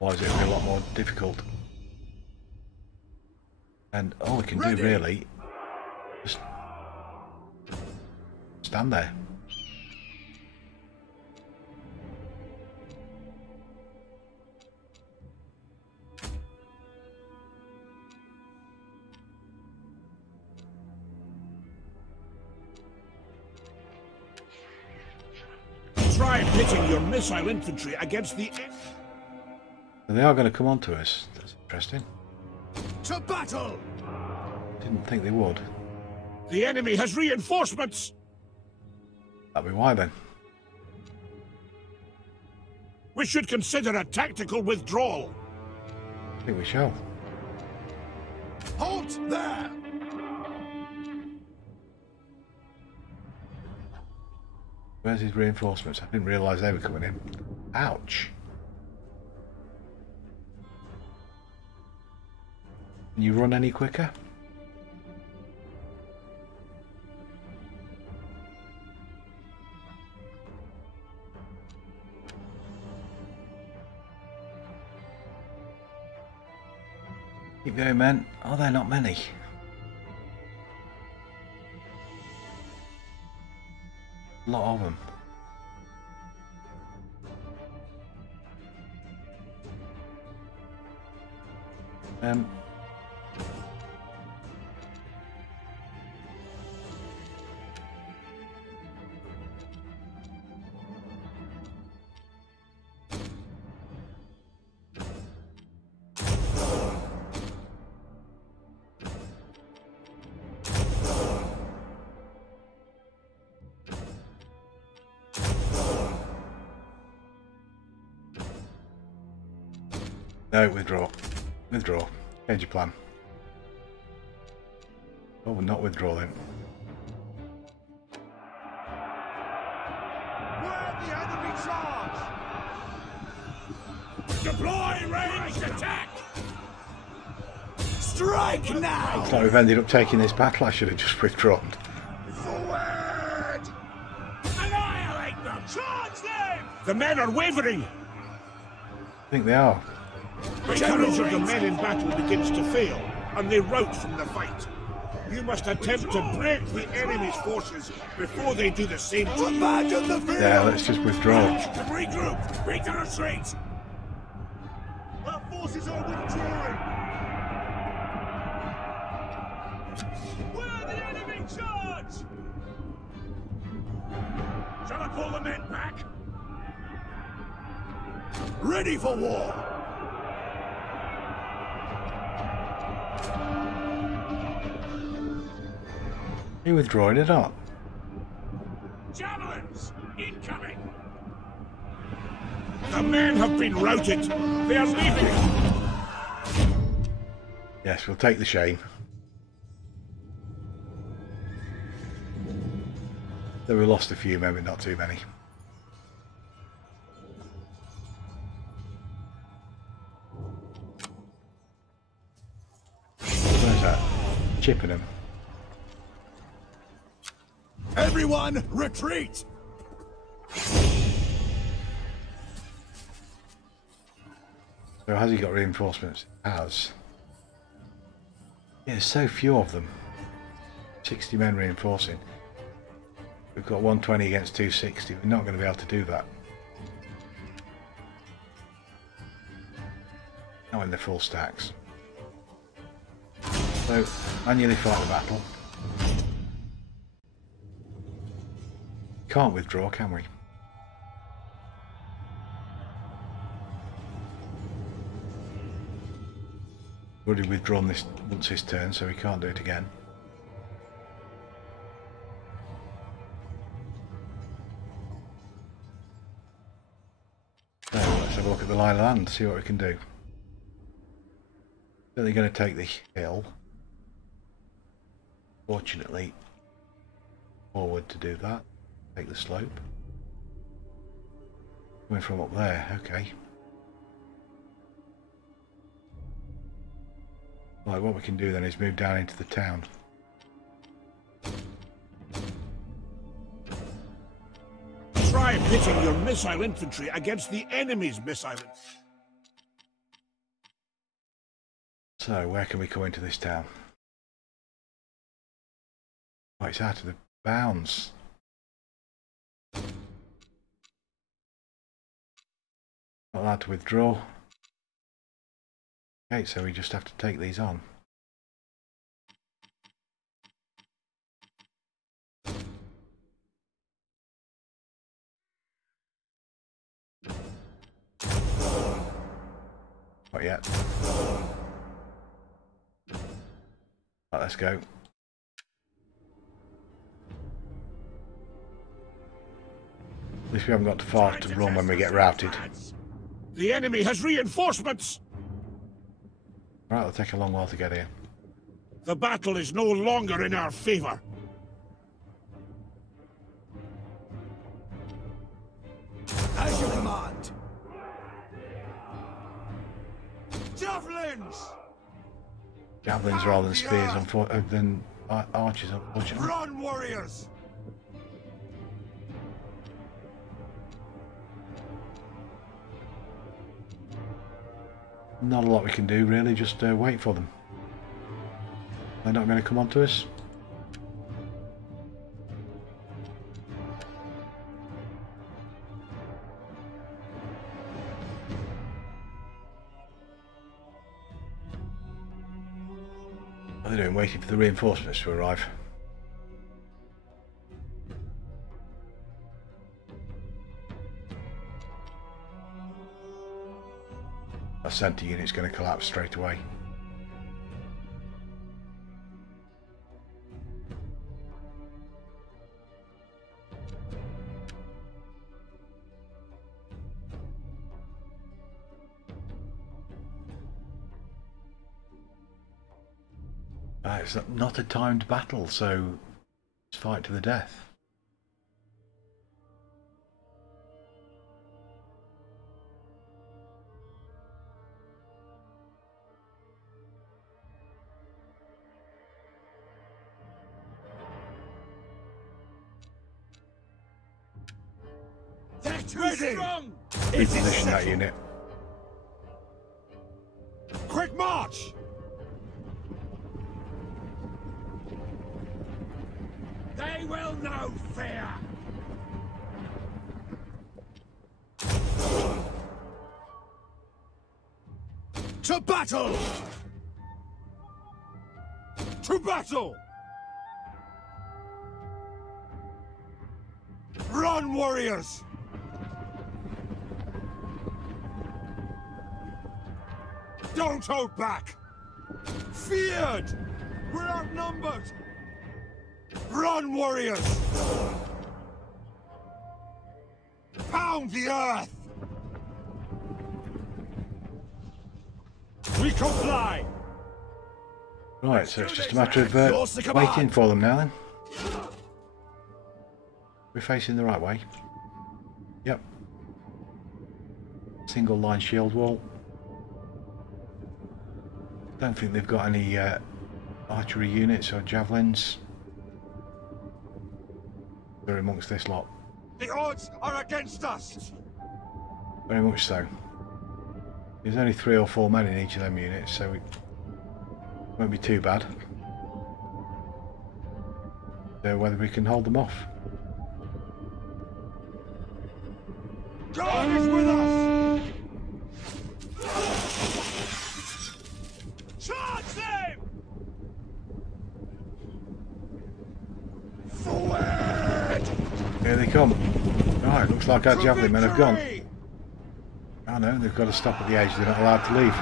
Otherwise it'll be a lot more difficult. And all we can do really, just stand there. Try pitting your missile infantry against the... And they are going to come on to us. That's interesting. To battle! Didn't think they would. The enemy has reinforcements! That'll be why then. We should consider a tactical withdrawal. I think we shall. Halt there! Where's his reinforcements? I didn't realise they were coming in. Ouch. Can you run any quicker? Keep going, men. Are there not many? A lot of them. No, withdraw. Withdraw. Change your plan. Oh, we're not withdrawing. Where the enemy charge! Deploy ranged attack! Strike now! Looks like we've ended up taking this battle. I should have just withdrawn. Forward! Annihilate them! Charge them! The men are wavering! I think they are. The courage of the men in battle begins to fail, and they rout from the fight. You must attempt to break the enemy's forces before they do the same to you. Abandon the field! Yeah, let's just withdraw. Regroup! Beat the retreat! Our forces are withdrawing! Where the enemy charge! Shall I pull the men back? Ready for war! Are you withdrawing or not? Javelins! Incoming! The men have been routed! They are leaving! Yes, we'll take the shame. So we lost a few men, but not too many. Where's that? Chippenham. Everyone, retreat! So has he got reinforcements? He has. Yeah, there's so few of them. 60 men reinforcing. We've got 120 against 260. We're not going to be able to do that. Not in the full stacks. So, manually fight the battle. Can't withdraw, can we? We've already withdrawn this once his turn, so we can't do it again. So let's have a look at the lie of land, see what we can do. Certainly going to take the hill. Fortunately, forward to do that. Take the slope. Coming from up there, okay. Right, what we can do then is move down into the town. Try pitting your missile infantry against the enemy's missile infantry. So, where can we come into this town? Oh, it's out of the bounds. Not allowed to withdraw. Okay, so we just have to take these on. Not yet. Right, let's go. At least we haven't got too far to run when we get routed. The enemy has reinforcements! Right, it'll take a long while to get here. The battle is no longer in our favor. As you command. Javelins! Javelins rather than spears, than archers, unfortunately. Run, warriors! Not a lot we can do, really. Just wait for them. They're not going to come onto us. What are they doing? Waiting for the reinforcements to arrive. That centre unit's going to collapse straight away. It's not a timed battle, so let's fight to the death. They're too strong! Reposition that unit. Quick march! They will know fear! To battle! To battle! Run, warriors! Don't hold back! Feared! We're outnumbered! Run, warriors! Pound the earth! We comply! Right, so it's just a matter of waiting for them now then. We're facing the right way. Yep. Single line shield wall. Don't think they've got any archery units or javelins. They're amongst this lot. The odds are against us! Very much so. There's only 3 or 4 men in each of them units, so it won't be too bad. So whether we can hold them off. God is with us! Charge them! Forward! Here they come. Right, looks like our javelin men have gone. Oh no, they've got to stop at the edge, they're not allowed to leave.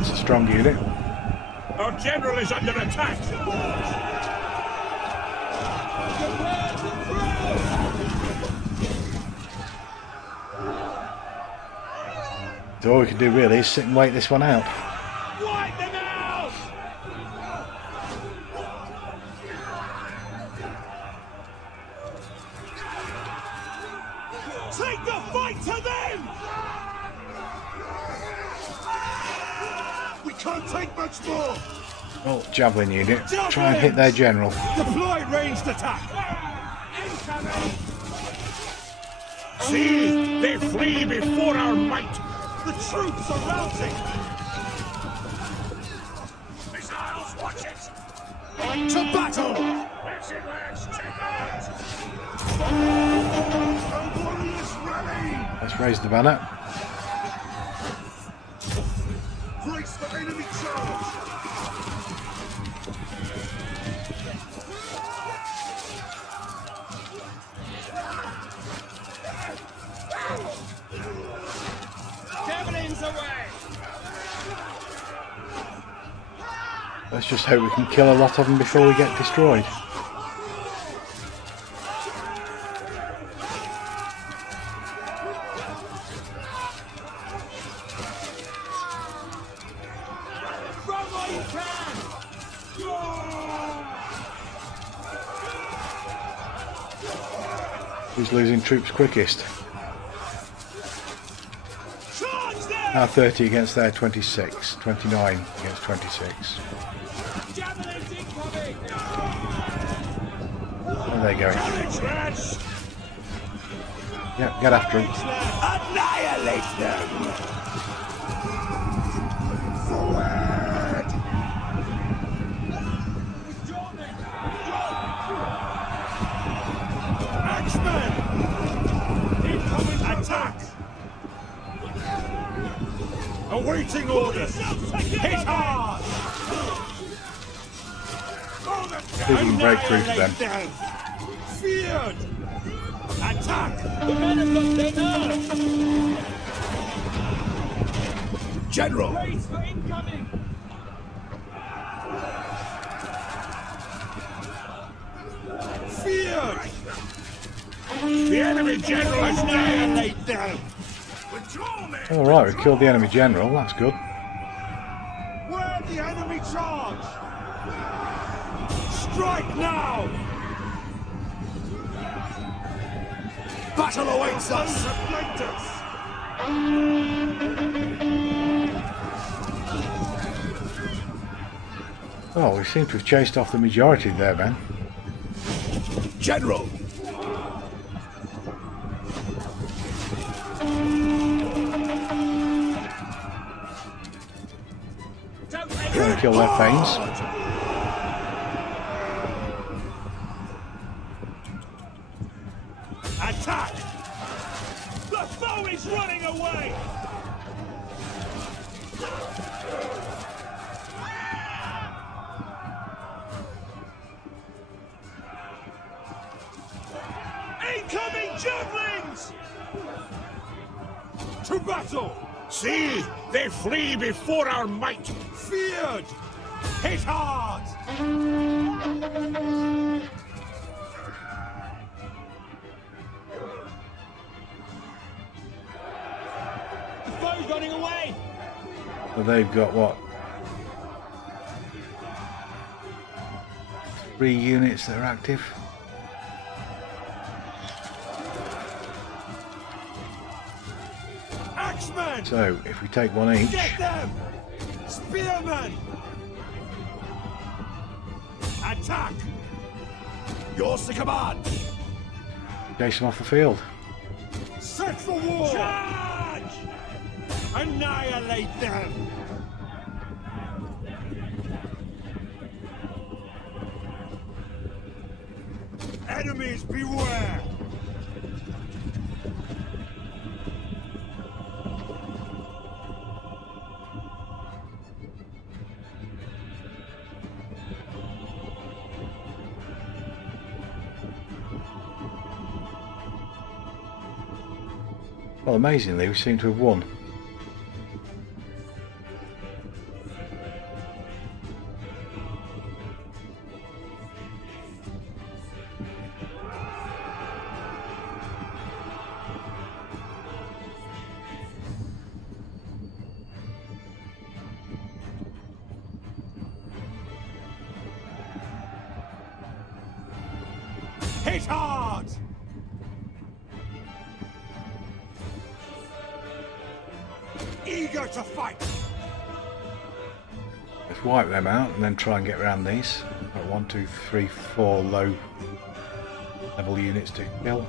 It's a strong unit. Our general is under attack! So all we can do really is sit and wait this one out. Wipe them out! Take the fight to them! We can't take much more! Well, javelin unit, try and hit their general. Deploy ranged attack! See, they flee before our might! The troops are routing! Missiles, watch it! To battle! Our warriors rally! Let's raise the banner. Brace for enemy charge! Miles away! Let's just hope we can kill a lot of them before we get destroyed. Run while you can! Who's losing troops quickest? Charge them! Our 30 against their 26. 29 against 26. Javelins incoming! Where are they going? Trash! Yeah, get after them. Annihilate them! Forward! Axemen! Incoming attack! Awaiting orders! Hit hard! See if we can break through to them. Feared! Attack! The men have lost their nerve! General! Brace for incoming! Feared! The enemy general has annihilate them! Withdraw, men! Alright, we've killed the enemy general, that's good. Where the enemy charge! Strike now! Battle awaits us! Oh, we seem to have chased off the majority there, then. General! Gonna kill their thanes. Attack! The foe is running away! Incoming javelins! To battle! See! They flee before our might! Feared! Hit hard! The foe's running away! So they've got what? 3 units that are active. Axemen! So if we take one each, Get them! Spearmen! Attack! Yours to command! chase them off the field. Set for war! Charge! Annihilate them! Enemies beware! Well, amazingly, we seem to have won. Hit hard! Eager to fight! Let's wipe them out and then try and get around these. Got 1, 2, 3, 4 low level units to kill.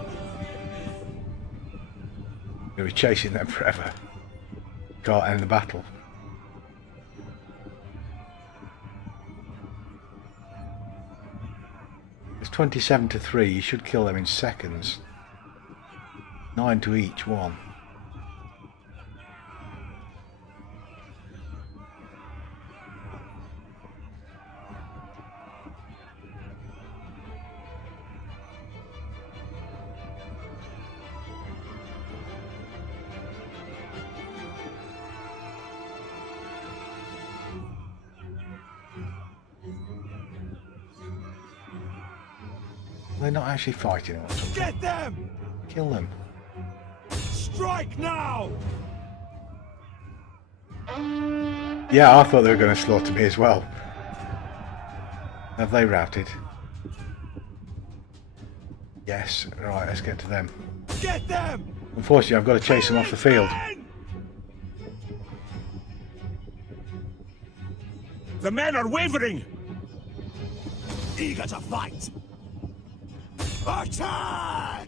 We'll be chasing them forever. Can't end the battle. It's 27 to 3, you should kill them in seconds. 9 to each one. They're not actually fighting or something. Get them! Kill them. Strike now! Yeah, I thought they were going to slaughter me as well. Have they routed? Yes. Right, let's get to them. Get them! Unfortunately, I've got to chase them off the field. The men are wavering! Eager to fight! Attack!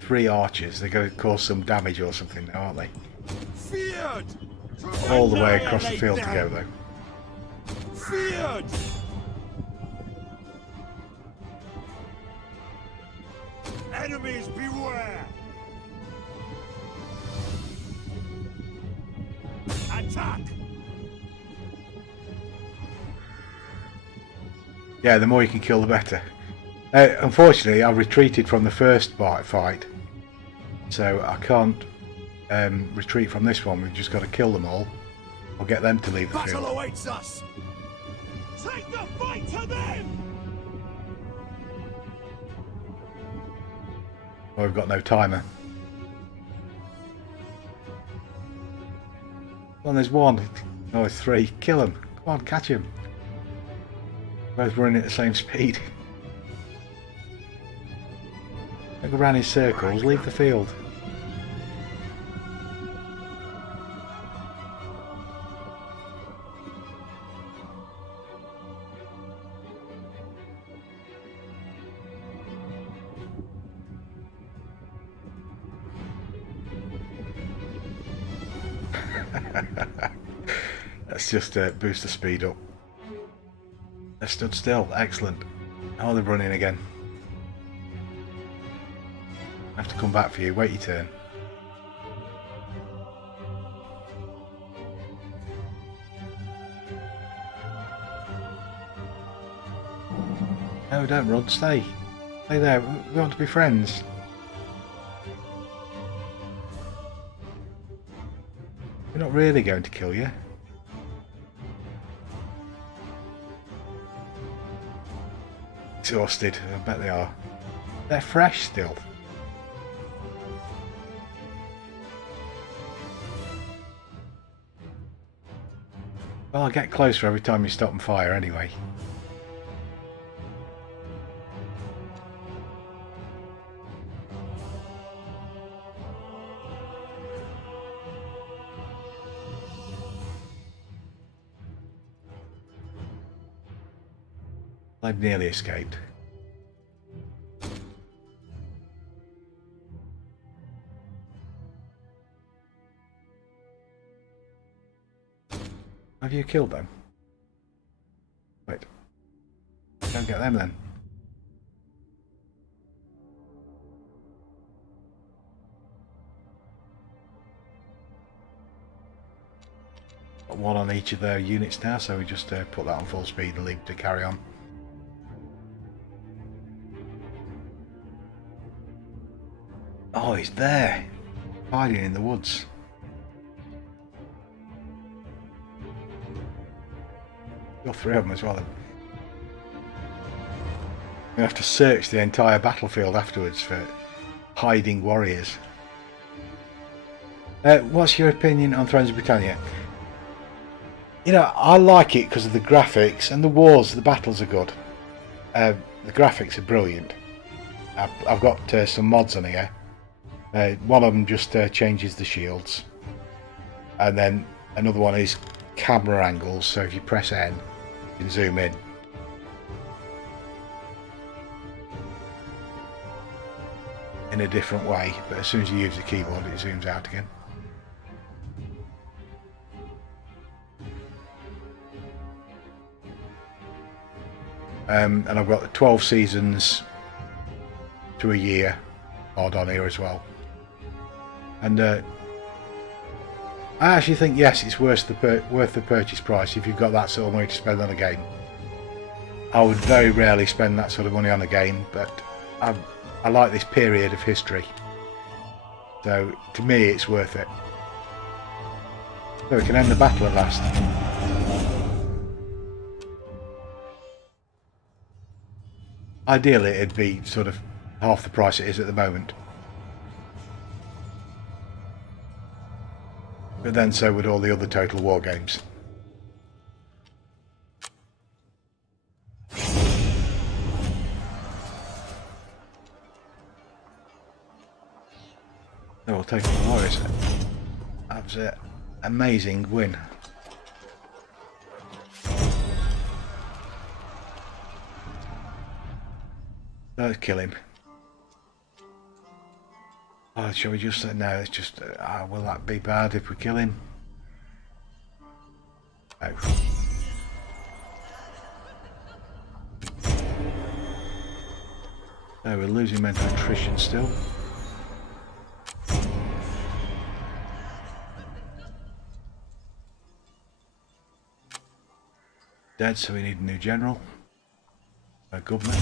3 archers. They're going to cause some damage or something now, aren't they? Feared! All the way across the field to go, Annihilate though. Feared! Enemies beware! Attack! Yeah, the more you can kill, the better. Unfortunately, I retreated from the first fight, so I can't retreat from this one. We've just got to kill them all, or get them to leave the Battle field. awaits us! Take the fight to them! Oh, we've got no timer. Well, there's one. Oh, there's 3. Kill him. Come on, catch him. Both running at the same speed. Don't go around in circles. Leave the field. Let's just boost the speed up. They stood still. Excellent. Oh, they're running again. I have to come back for you. Wait your turn. No, don't run. Stay. Stay there. We want to be friends. We're not really going to kill you. Exhausted. I bet they are. They're fresh still. Well, I'll get closer every time you stop and fire anyway. I've nearly escaped. Have you killed them? Wait. Don't get them then. Got 1 on each of their units now, so we just put that on full speed and leave to carry on. Oh, he's there, hiding in the woods. Got 3 of them as well. You have to search the entire battlefield afterwards for hiding warriors. What's your opinion on Thrones of Britannia? You know, I like it because of the graphics and the wars. The battles are good. The graphics are brilliant. I've got some mods on here. One of them just changes the shields, and then another one is camera angles, so if you press N you can zoom in. In a different way, but as soon as you use the keyboard it zooms out again. And I've got 12 seasons to a year mod on here as well. And I actually think, yes, it's worth the purchase price if you've got that sort of money to spend on a game. I would very rarely spend that sort of money on a game, but I like this period of history. So to me it's worth it. So we can end the battle at last. Ideally it'd be sort of half the price it is at the moment. But then so would all the other Total War games. So we'll take the Warriors. That was an amazing win. Let's kill him. Oh, shall we just say no? It's just. Will that be bad if we kill him? No. So we're losing men to attrition still. Dead, so we need a new general, a governor,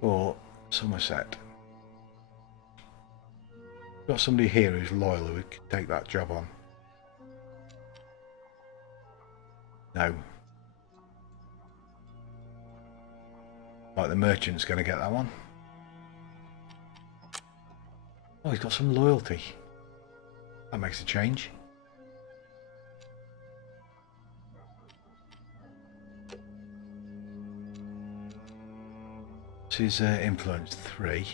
or Somerset. Got somebody here who's loyal who could take that job on. No. Like the merchant's going to get that one. Oh, he's got some loyalty. That makes a change. This is influence 3.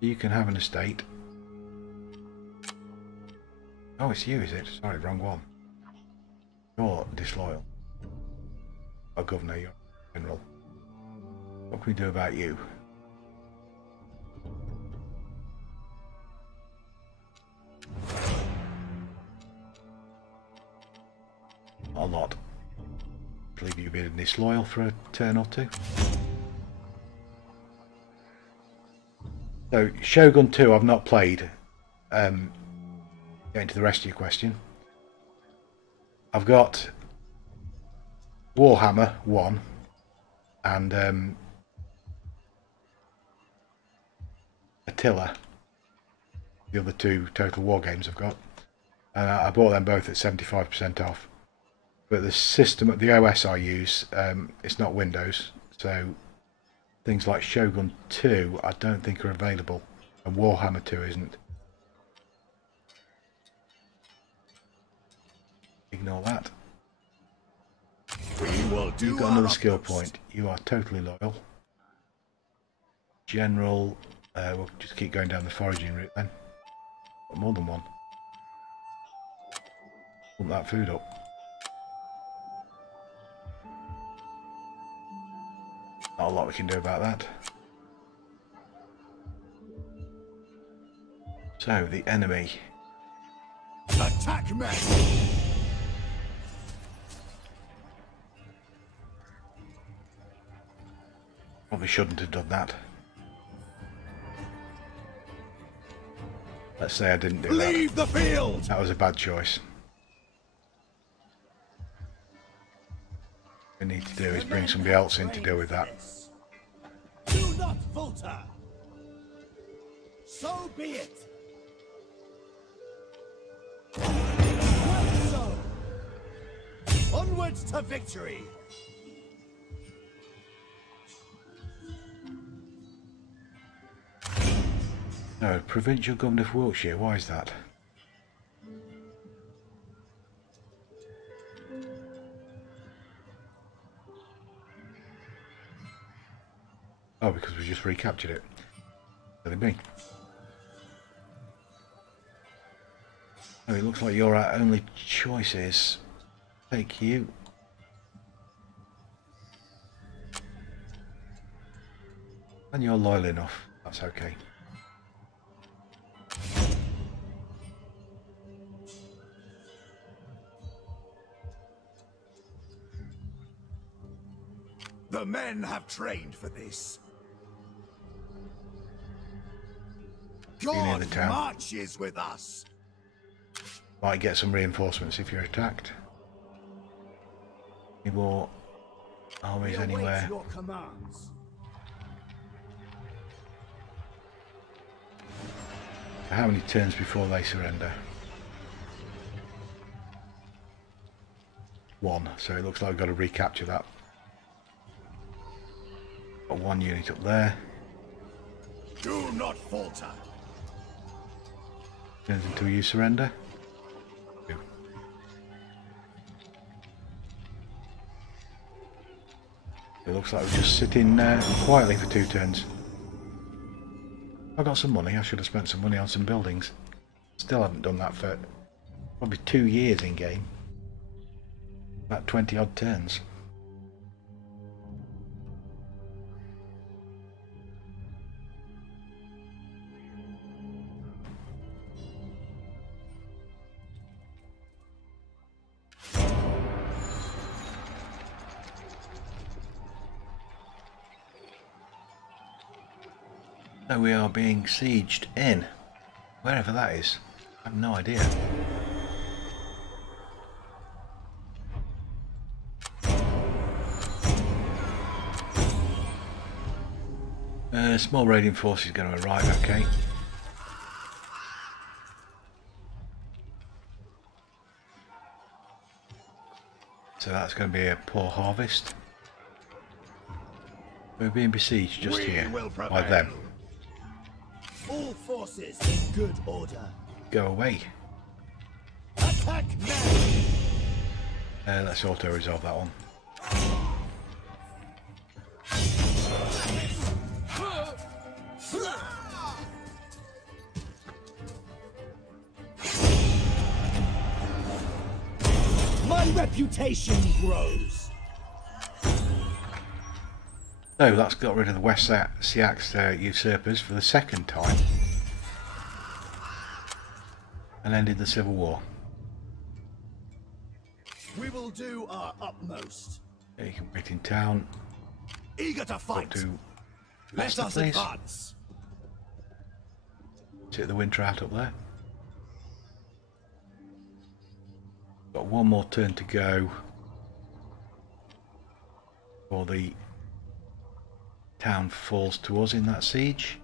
You can have an estate. Oh, it's you, is it? Sorry, wrong one. You're disloyal. Oh, governor, you're general. What can we do about you? A lot. Leave you being disloyal for a turn or two. So Shogun 2 I've not played. Getting to the rest of your question. I've got Warhammer 1 and Attila. The other 2 Total War games I've got. And I bought them both at 75% off. But the system, the OS I use, it's not Windows, so things like Shogun 2 I don't think are available, and Warhammer 2 isn't. Ignore that. You've got another skill point. You are totally loyal. General, we'll just keep going down the foraging route then. Got more than one. Pump that food up. Not a lot we can do about that. So, the enemy. Attack men! Probably shouldn't have done that. Let's say I didn't do that. Leave the field! That was a bad choice. What we need to do is bring somebody else in to deal with that. Do not falter. So be it. Well so. Onwards to victory. No, Provincial Governor of Wiltshire, why is that? Oh, because we just recaptured it. Let it be. Oh, it looks like your only choice is take you. And you're loyal enough, that's okay. The men have trained for this. near the God town. marches with us. Might get some reinforcements if you're attacked. Any more armies We await anywhere? your commands. How many turns before they surrender? 1, so it looks like we've got to recapture that. Got one unit up there. Do not falter. Until you surrender. It looks like we're just sitting quietly for 2 turns. I got some money. I should have spent some money on some buildings. Still haven't done that for probably 2 years in game. About 20 odd turns. So we are being sieged in, wherever that is. I have no idea. Small raiding force is going to arrive, okay. So that's going to be a poor harvest. We're being besieged just here by them. All forces in good order. Go away. Attack now. Let's auto-resolve that one. My reputation grows. So that's got rid of the West Siax usurpers for the 2nd time. And ended the civil war. We will do our utmost. Yeah, you can wait in town. Eager to Up fight. to Let Leicester, us please. advance. Sit the winter out up there. Got one more turn to go before the town falls to us in that siege.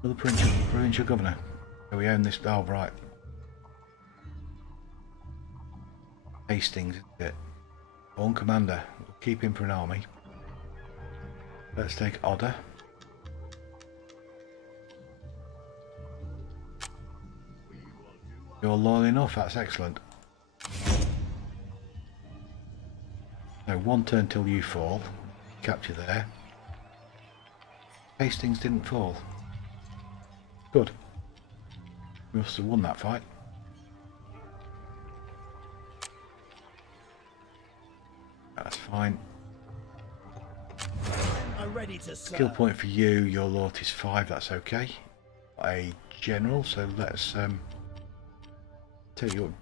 For the provincial governor. So we own this. Oh, right. Hastings, isn't it? One commander. We'll keep him for an army. Let's take Odder. You're loyal enough, that's excellent. So 1 turn till you fall. Capture there. Hastings didn't fall. Good. We must have won that fight. That's fine. I'm ready to serve. Skill point for you, your loyalty is 5, that's okay. A general, so let's take your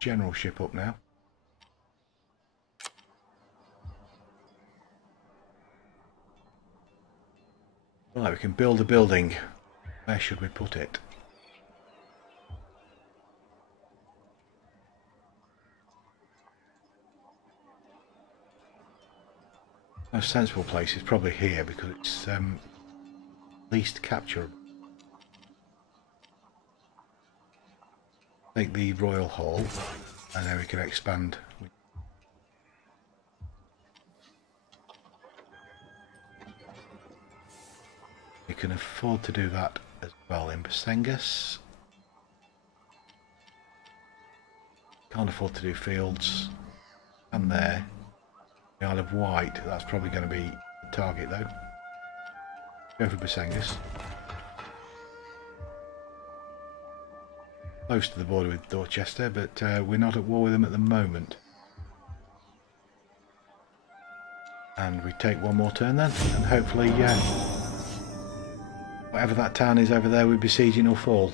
generalship up now. Right, we can build a building. Where should we put it? Most sensible place is probably here because it's least capturable. Take the Royal Hall and then we can expand. We can afford to do that as well in Basengus. Can't afford to do fields. And there. The Isle of Wight, that's probably going to be the target though. Go for Basengus. Close to the border with Dorchester, but we're not at war with them at the moment. And we take one more turn then, and hopefully whatever that town is over there we're besieging will fall.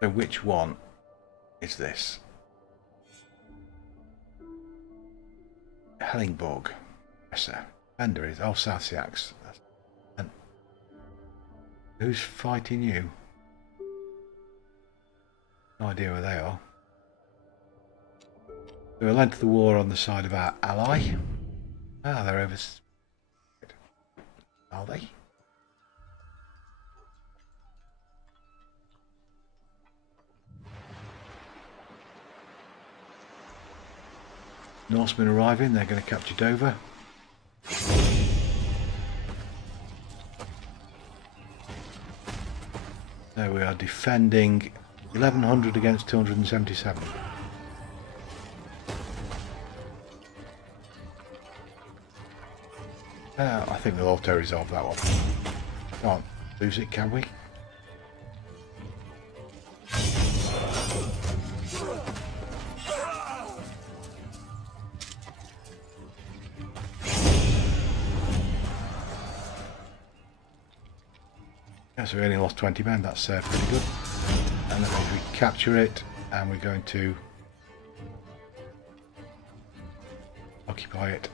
So which one is this? Hellingborg. Yes, sir. Bender is. Oh, South Siax. And who's fighting you? No idea where they are. So we'll enter the war on the side of our ally. Ah, they're over. Are they? Norsemen arriving, they're going to capture Dover. So we are defending 1100 against 277. I think we'll auto-resolve that one. Can't lose it, can we? Yeah, so we only lost 20 men, that's pretty good. And then we capture it, and we're going to occupy it.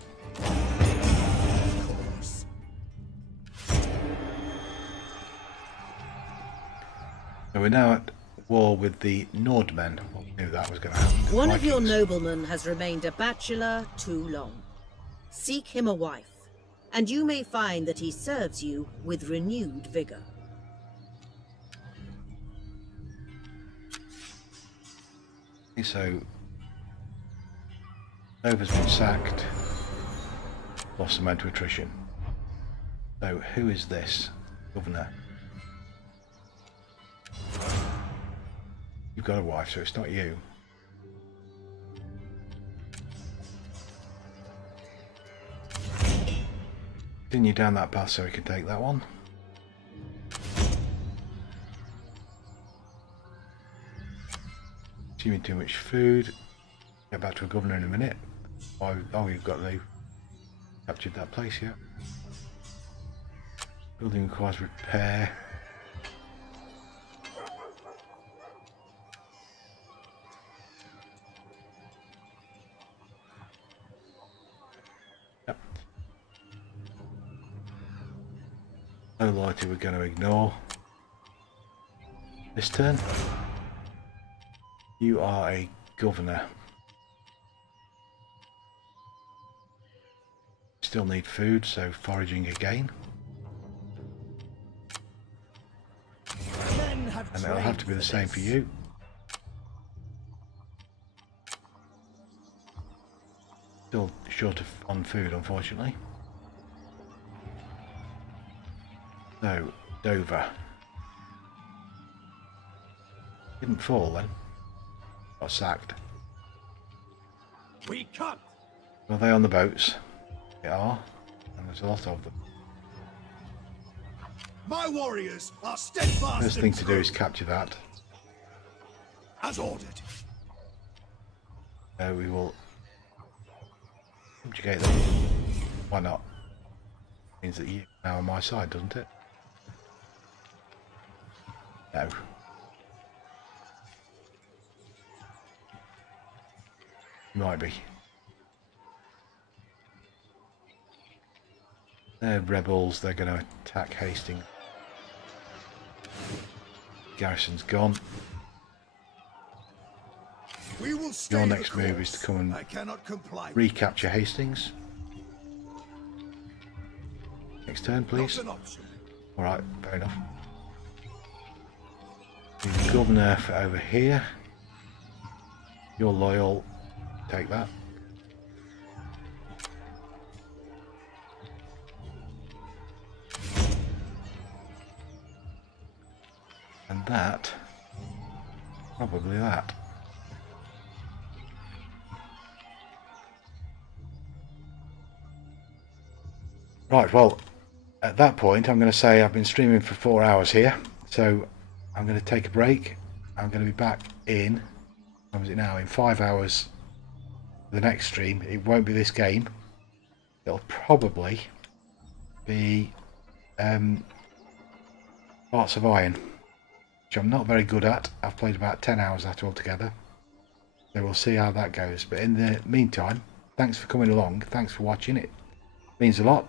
So we're now at war with the Nordmen. I knew that was going to happen. One of your noblemen has remained a bachelor too long. Seek him a wife, and you may find that he serves you with renewed vigor. So, Dover's been sacked, lost some men to attrition. So, who is this governor? You've got a wife, so it's not you. Continue down that path so we can take that one. Consuming too much food. Get back to a governor in a minute. Oh, you've got the captured that place, yeah. Building requires repair. Yep. No loyalty we're going to ignore. This turn. You are a governor. Still need food, so foraging again. And it'll have to be the same for you. Still short on food, unfortunately. So, Dover. Didn't fall then. Got sacked. We cut. Are they on the boats? They are, and there's a lot of them. My warriors are steadfast. First thing to do is capture that. As ordered. We will subjugate them. Why not? Means that you're now on my side, doesn't it? No. Might be. They're rebels, they're going to attack Hastings. Garrison's gone. We will stay Your next move is to come and recapture Hastings. Next turn, please. Alright, fair enough. The governor for over here. You're loyal. Take that. And that. Probably that. Right, well, at that point I'm going to say I've been streaming for 4 hours here, so I'm going to take a break. I'm going to be back in, what was it now, in 5 hours for the next stream. It won't be this game. It'll probably be Hearts of Iron, which I'm not very good at. I've played about 10 hours at altogether, so we'll see how that goes. But in the meantime, thanks for coming along, thanks for watching. It means a lot.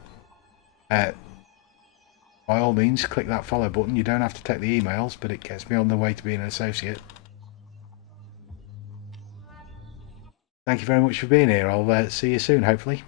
By all means, click that follow button. You don't have to take the emails, but it gets me on the way to being an associate. Thank you very much for being here. I'll see you soon, hopefully.